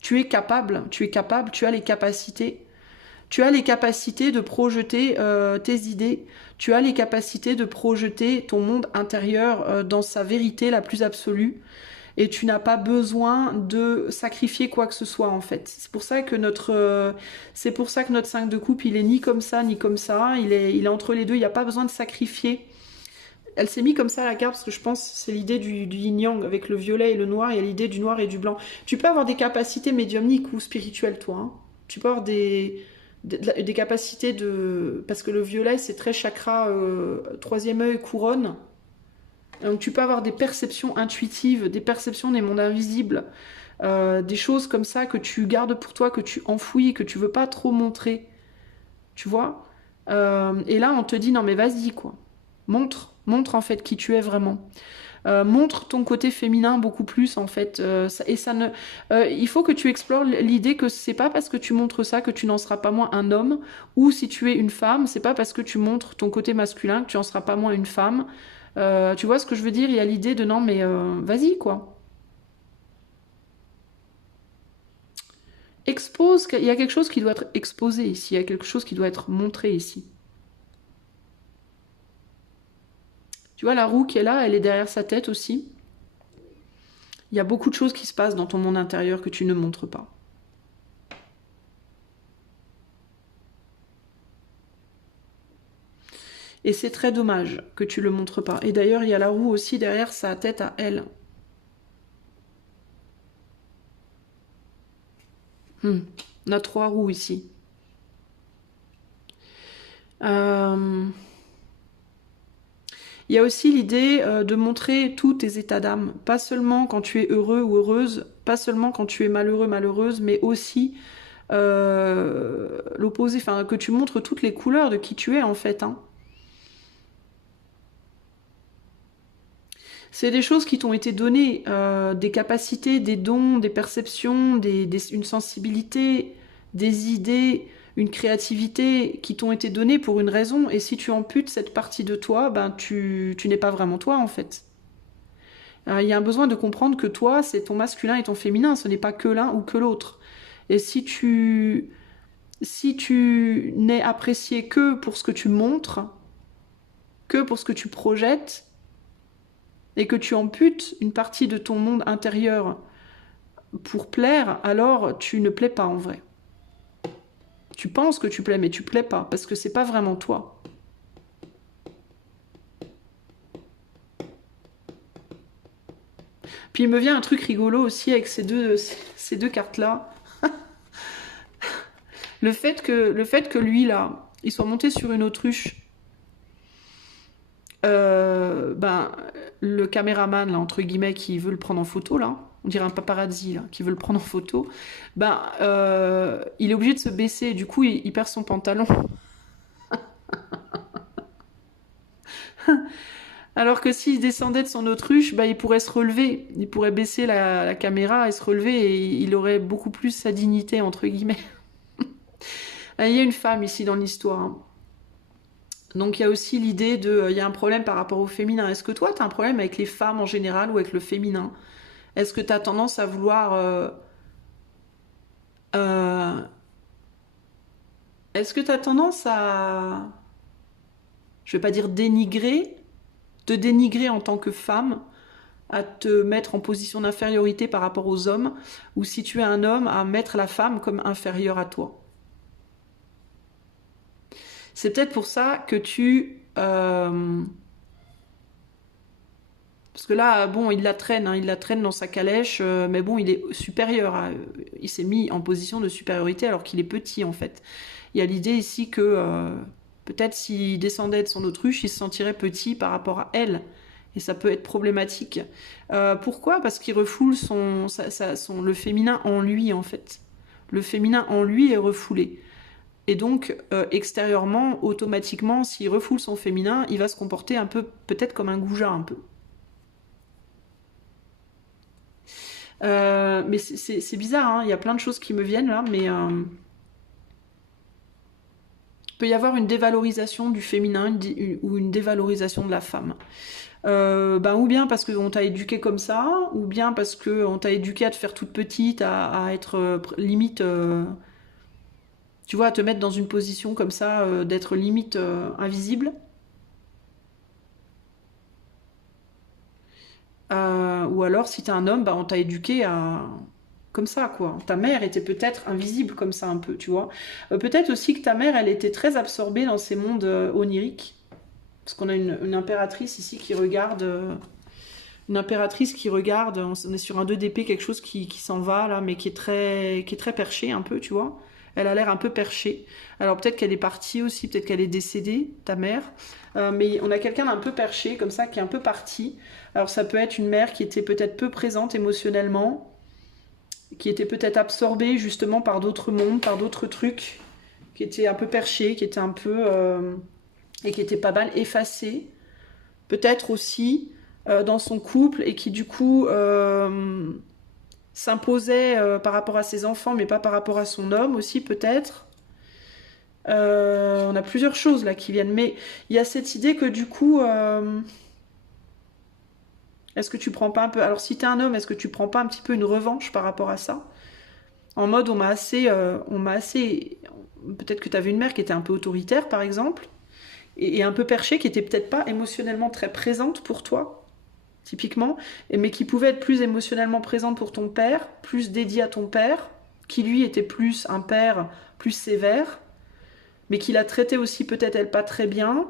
Tu es capable, tu as les capacités. Tu as les capacités de projeter tes idées. Tu as les capacités de projeter ton monde intérieur dans sa vérité la plus absolue. Et tu n'as pas besoin de sacrifier quoi que ce soit, en fait. C'est pour ça que notre 5 de coupe, il est ni comme ça, ni comme ça. Il est entre les deux. Il n'y a pas besoin de sacrifier. Elle s'est mise comme ça à la carte parce que je pense que c'est l'idée du yin-yang avec le violet et le noir. Il y a l'idée du noir et du blanc. Tu peux avoir des capacités médiumniques ou spirituelles, toi. Hein. Tu peux avoir des capacités de... Parce que le violet, c'est très chakra, troisième œil, couronne. Donc tu peux avoir des perceptions intuitives, des perceptions des mondes invisibles, des choses comme ça que tu gardes pour toi, que tu enfouis, que tu veux pas trop montrer. Tu vois? Et là, on te dit, non mais vas-y, quoi. Montre en fait qui tu es vraiment. Montre ton côté féminin beaucoup plus en fait. Il faut que tu explores l'idée que c'est pas parce que tu montres ça que tu n'en seras pas moins un homme, ou si tu es une femme, c'est pas parce que tu montres ton côté masculin que tu en seras pas moins une femme. Tu vois ce que je veux dire? Il y a l'idée de non mais vas-y quoi. Expose, il y a quelque chose qui doit être exposé ici, il y a quelque chose qui doit être montré ici. Tu vois la roue qui est là, elle est derrière sa tête aussi. Il y a beaucoup de choses qui se passent dans ton monde intérieur que tu ne montres pas. Et c'est très dommage que tu le montres pas. Et d'ailleurs, il y a la roue aussi derrière sa tête à elle. On a 3 roues ici. Euh, Il y a aussi l'idée de montrer tous tes états d'âme, pas seulement quand tu es heureux ou heureuse, pas seulement quand tu es malheureux, malheureuse, mais aussi l'opposé, enfin que tu montres toutes les couleurs de qui tu es en fait. Hein. C'est des choses qui t'ont été données, des capacités, des dons, des perceptions, une sensibilité, des idées, une créativité qui t'ont été données pour une raison. Et si tu amputes cette partie de toi, ben tu n'es pas vraiment toi en fait. Il y a un besoin de comprendre que toi, c'est ton masculin et ton féminin, ce n'est pas que l'un ou que l'autre. Et si tu n'es apprécié que pour ce que tu montres, que pour ce que tu projettes, et que tu amputes une partie de ton monde intérieur pour plaire, alors tu ne plais pas en vrai. Tu penses que tu plais, mais tu plais pas, parce que c'est pas vraiment toi. Puis il me vient un truc rigolo aussi avec ces deux cartes-là. Le fait que lui, là, il soit monté sur une autruche, ben, le caméraman, là, entre guillemets, qui veut le prendre en photo, là, on dirait un paparazzi, là, qui veut le prendre en photo, ben, il est obligé de se baisser, et du coup, il perd son pantalon. Alors que s'il descendait de son autruche, ben, il pourrait se relever, il pourrait baisser la caméra et se relever, et il aurait beaucoup plus sa dignité, entre guillemets. Il y a une femme ici dans l'histoire, hein. Donc il y a aussi l'idée de, il y a un problème par rapport au féminin. Est-ce que toi, tu as un problème avec les femmes en général ou avec le féminin? Est-ce que tu as tendance à vouloir... euh, est-ce que tu as tendance à... Je vais pas dire dénigrer, te dénigrer en tant que femme, à te mettre en position d'infériorité par rapport aux hommes, ou si tu es un homme, à mettre la femme comme inférieure à toi? C'est peut-être pour ça que parce que là, bon, il la traîne, hein, il la traîne dans sa calèche, mais bon, il est supérieur. Il s'est mis en position de supériorité alors qu'il est petit, en fait. Il y a l'idée ici que peut-être s'il descendait de son autruche, il se sentirait petit par rapport à elle. Et ça peut être problématique. Pourquoi? Parce qu'il refoule le féminin en lui, en fait. Le féminin en lui est refoulé. Et donc, extérieurement, automatiquement, s'il refoule son féminin, il va se comporter un peu, peut-être comme un goujat, un peu. Mais c'est bizarre, hein, il y a plein de choses qui me viennent là, mais il peut y avoir une dévalorisation du féminin ou une dévalorisation de la femme. Ben, ou bien parce qu'on t'a éduqué comme ça, ou bien parce qu'on t'a éduqué à te faire toute petite, à être limite, tu vois, à te mettre dans une position comme ça, d'être limite invisible. Ou alors, si t'es un homme, bah, on t'a éduqué à... comme ça, quoi. Ta mère était peut-être invisible comme ça, un peu, tu vois. Peut-être aussi que ta mère, elle était très absorbée dans ces mondes oniriques. Parce qu'on a une impératrice ici qui regarde... une impératrice qui regarde, on est sur un 2 d'épée, quelque chose qui s'en va, là, mais qui est très perché, un peu, tu vois. Elle a l'air un peu perchée. Alors peut-être qu'elle est partie aussi, peut-être qu'elle est décédée, ta mère. Mais on a quelqu'un d'un peu perché, comme ça, qui est un peu parti. Alors ça peut être une mère qui était peut-être peu présente émotionnellement, qui était peut-être absorbée justement par d'autres mondes, par d'autres trucs, qui était un peu perché, qui était un peu... et qui était pas mal effacée. Peut-être aussi dans son couple et qui du coup s'imposait par rapport à ses enfants, mais pas par rapport à son homme aussi peut-être. On a plusieurs choses là qui viennent, mais il y a cette idée que du coup, est-ce que tu prends pas un peu... Alors si t'es un homme, est-ce que tu prends pas un petit peu une revanche par rapport à ça? En mode, on m'a assez... Peut-être que t'avais une mère qui était un peu autoritaire par exemple, et un peu perchée, qui était peut-être pas émotionnellement très présente pour toi, typiquement, mais qui pouvait être plus émotionnellement présente pour ton père, plus dédiée à ton père, qui lui était plus un père plus sévère, mais qui la traitait aussi peut-être elle pas très bien,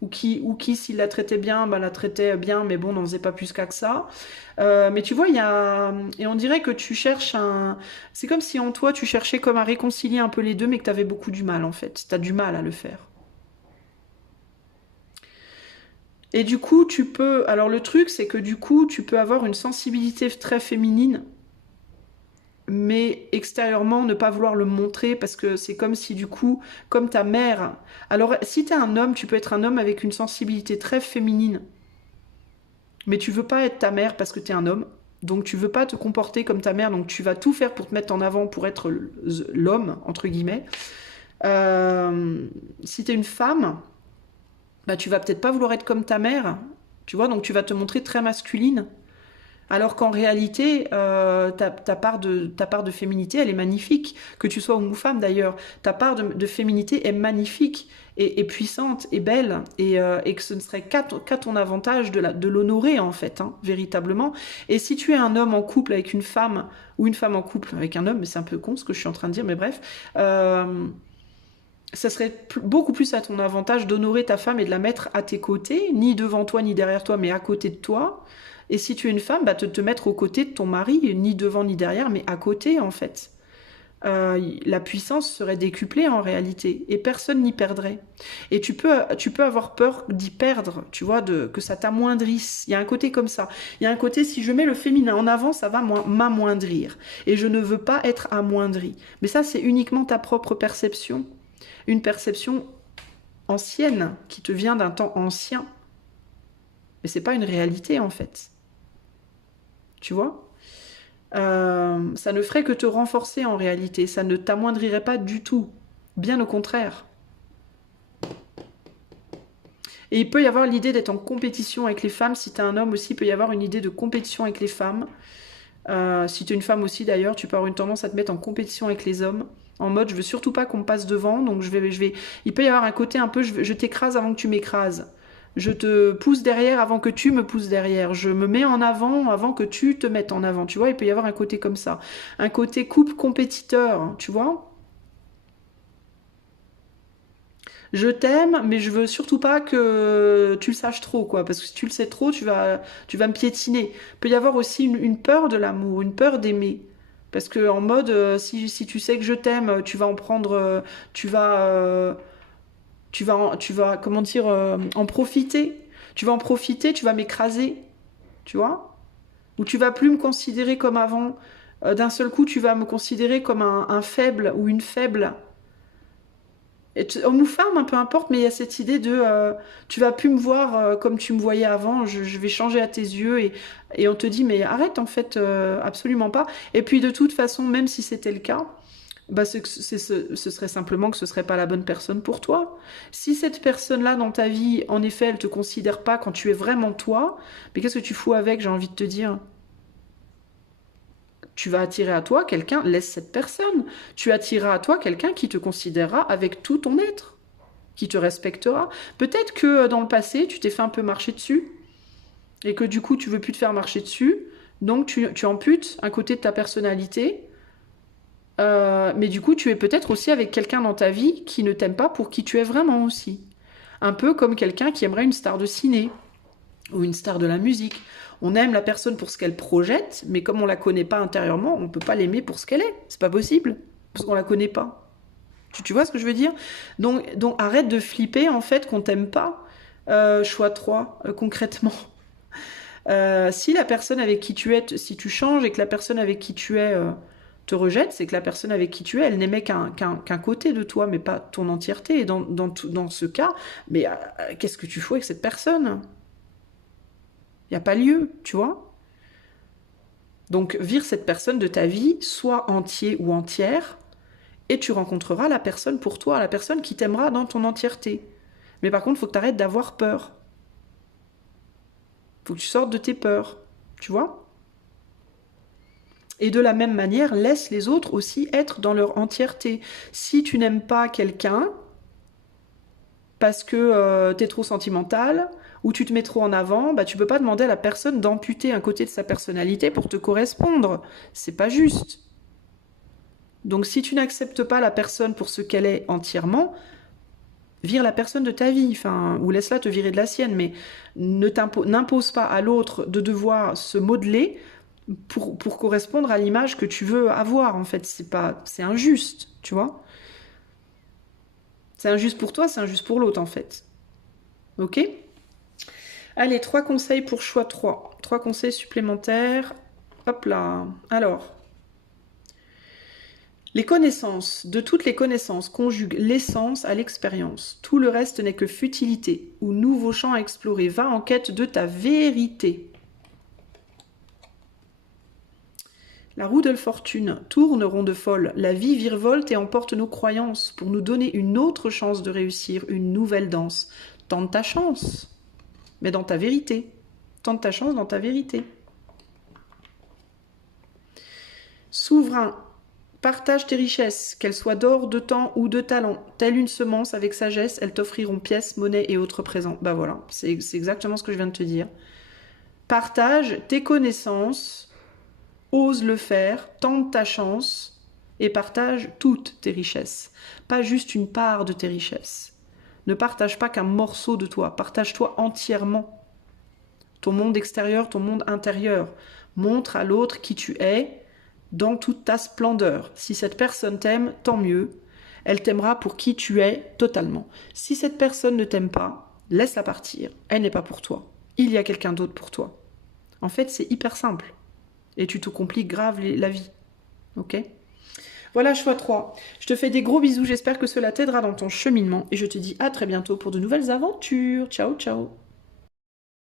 ou qui s'il la traitait bien, bah, la traitait bien, mais bon, n'en faisait pas plus qu'à que ça. Mais tu vois, il y a... Et on dirait que tu cherches un... C'est comme si en toi, tu cherchais comme à réconcilier un peu les deux, mais que tu avais beaucoup du mal, en fait. Tu as du mal à le faire. Et du coup, tu peux... Alors le truc, c'est que du coup, tu peux avoir une sensibilité très féminine, mais extérieurement, ne pas vouloir le montrer, parce que c'est comme si du coup, comme ta mère... Alors, si t'es un homme, tu peux être un homme avec une sensibilité très féminine, mais tu veux pas être ta mère parce que t'es un homme. Donc tu veux pas te comporter comme ta mère, donc tu vas tout faire pour te mettre en avant, pour être l'homme, entre guillemets. Si t'es une femme, bah tu vas peut-être pas vouloir être comme ta mère, tu vois, donc tu vas te montrer très masculine. Alors qu'en réalité, ta part de féminité, elle est magnifique, que tu sois homme ou femme d'ailleurs. Ta part de féminité est magnifique et puissante et belle, et que ce ne serait qu'à ton avantage de l'honorer en fait, hein, véritablement. Et si tu es un homme en couple avec une femme, ou une femme en couple avec un homme, mais c'est un peu con ce que je suis en train de dire, mais bref, ça serait beaucoup plus à ton avantage d'honorer ta femme et de la mettre à tes côtés, ni devant toi ni derrière toi, mais à côté de toi. Et si tu es une femme, bah, te mettre aux côtés de ton mari, ni devant ni derrière, mais à côté en fait. La puissance serait décuplée en réalité, et personne n'y perdrait. Et tu peux avoir peur d'y perdre, tu vois, que ça t'amoindrisse. Il y a un côté comme ça. Il y a un côté, si je mets le féminin en avant, ça va m'amoindrir. Et je ne veux pas être amoindrie. Mais ça, c'est uniquement ta propre perception. Une perception ancienne, qui te vient d'un temps ancien. Mais c'est pas une réalité en fait. Tu vois, ça ne ferait que te renforcer en réalité, ça ne t'amoindrirait pas du tout, bien au contraire. Et il peut y avoir l'idée d'être en compétition avec les femmes, si tu es un homme aussi, il peut y avoir une idée de compétition avec les femmes. Si tu es une femme aussi d'ailleurs, tu peux avoir une tendance à te mettre en compétition avec les hommes, en mode je veux surtout pas qu'on me passe devant, donc il peut y avoir un côté un peu je t'écrase avant que tu m'écrases. Je te pousse derrière avant que tu me pousses derrière. Je me mets en avant avant que tu te mettes en avant. Tu vois, il peut y avoir un côté comme ça. Un côté couple compétiteur, tu vois. Je t'aime, mais je veux surtout pas que tu le saches trop, quoi. Parce que si tu le sais trop, tu vas me piétiner. Il peut y avoir aussi une peur de l'amour, une peur d'aimer. Parce que en mode, si tu sais que je t'aime, tu vas en prendre, tu vas, comment dire, en profiter. Tu vas en profiter, tu vas m'écraser, tu vois. Ou tu vas plus me considérer comme avant. D'un seul coup, tu vas me considérer comme un faible ou une faible. Homme ou femme, hein, peu importe, mais il y a cette idée de tu vas plus me voir comme tu me voyais avant, je vais changer à tes yeux et on te dit mais arrête en fait, absolument pas. Et puis de toute façon, même si c'était le cas, bah, ce serait simplement que ce serait pas la bonne personne pour toi. Si cette personne-là dans ta vie, en effet, elle te considère pas quand tu es vraiment toi, mais qu'est-ce que tu fous avec, j'ai envie de te dire? Tu vas attirer à toi quelqu'un, laisse cette personne. Tu attireras à toi quelqu'un qui te considérera avec tout ton être, qui te respectera. Peut-être que dans le passé, tu t'es fait un peu marcher dessus, et que du coup, tu veux plus te faire marcher dessus, donc tu amputes un côté de ta personnalité, mais du coup, tu es peut-être aussi avec quelqu'un dans ta vie qui ne t'aime pas pour qui tu es vraiment aussi. Un peu comme quelqu'un qui aimerait une star de ciné, ou une star de la musique. On aime la personne pour ce qu'elle projette, mais comme on la connaît pas intérieurement, on peut pas l'aimer pour ce qu'elle est. C'est pas possible, parce qu'on la connaît pas. Tu vois ce que je veux dire? Donc arrête de flipper en fait qu'on t'aime pas. Choix 3, concrètement. Si la personne avec qui tu es, si tu changes et que la personne avec qui tu es te rejette, c'est que la personne avec qui tu es, elle n'aimait qu'un côté de toi, mais pas ton entièreté. Et dans ce cas, mais qu'est-ce que tu fous avec cette personne? Il n'y a pas lieu, tu vois. Donc vire cette personne de ta vie, soit entier ou entière, et tu rencontreras la personne pour toi, la personne qui t'aimera dans ton entièreté. Mais par contre, il faut que tu arrêtes d'avoir peur. Il faut que tu sortes de tes peurs, tu vois. Et de la même manière, laisse les autres aussi être dans leur entièreté. Si tu n'aimes pas quelqu'un, parce que t'es trop sentimental, ou tu te mets trop en avant, bah tu peux pas demander à la personne d'amputer un côté de sa personnalité pour te correspondre. C'est pas juste. Donc si tu n'acceptes pas la personne pour ce qu'elle est entièrement, vire la personne de ta vie, enfin, ou laisse-la te virer de la sienne, mais n'impose pas à l'autre de devoir se modeler pour correspondre à l'image que tu veux avoir, en fait. C'est injuste, tu vois. C'est injuste pour toi, c'est injuste pour l'autre, en fait. Ok ? Allez, 3 conseils pour choix 3. 3 conseils supplémentaires. Hop là. Alors, les connaissances, de toutes les connaissances, conjuguent l'essence à l'expérience. Tout le reste n'est que futilité ou nouveau champ à explorer. Va en quête de ta vérité. La roue de la fortune tourne ronde folle. La vie virevolte et emporte nos croyances pour nous donner une autre chance de réussir, une nouvelle danse. Tente ta chance, mais dans ta vérité. Tente ta chance dans ta vérité. Souverain, partage tes richesses, qu'elles soient d'or, de temps ou de talent. Telle une semence avec sagesse, elles t'offriront pièces, monnaie et autres présents. Bah voilà, c'est exactement ce que je viens de te dire. Partage tes connaissances, ose le faire, tente ta chance et partage toutes tes richesses. Pas juste une part de tes richesses. Ne partage pas qu'un morceau de toi, partage-toi entièrement. Ton monde extérieur, ton monde intérieur. Montre à l'autre qui tu es dans toute ta splendeur. Si cette personne t'aime, tant mieux. Elle t'aimera pour qui tu es totalement. Si cette personne ne t'aime pas, laisse-la partir. Elle n'est pas pour toi. Il y a quelqu'un d'autre pour toi. En fait, c'est hyper simple. Et tu te compliques grave la vie. Ok ? Voilà, choix 3. Je te fais des gros bisous. J'espère que cela t'aidera dans ton cheminement. Et je te dis à très bientôt pour de nouvelles aventures. Ciao, ciao.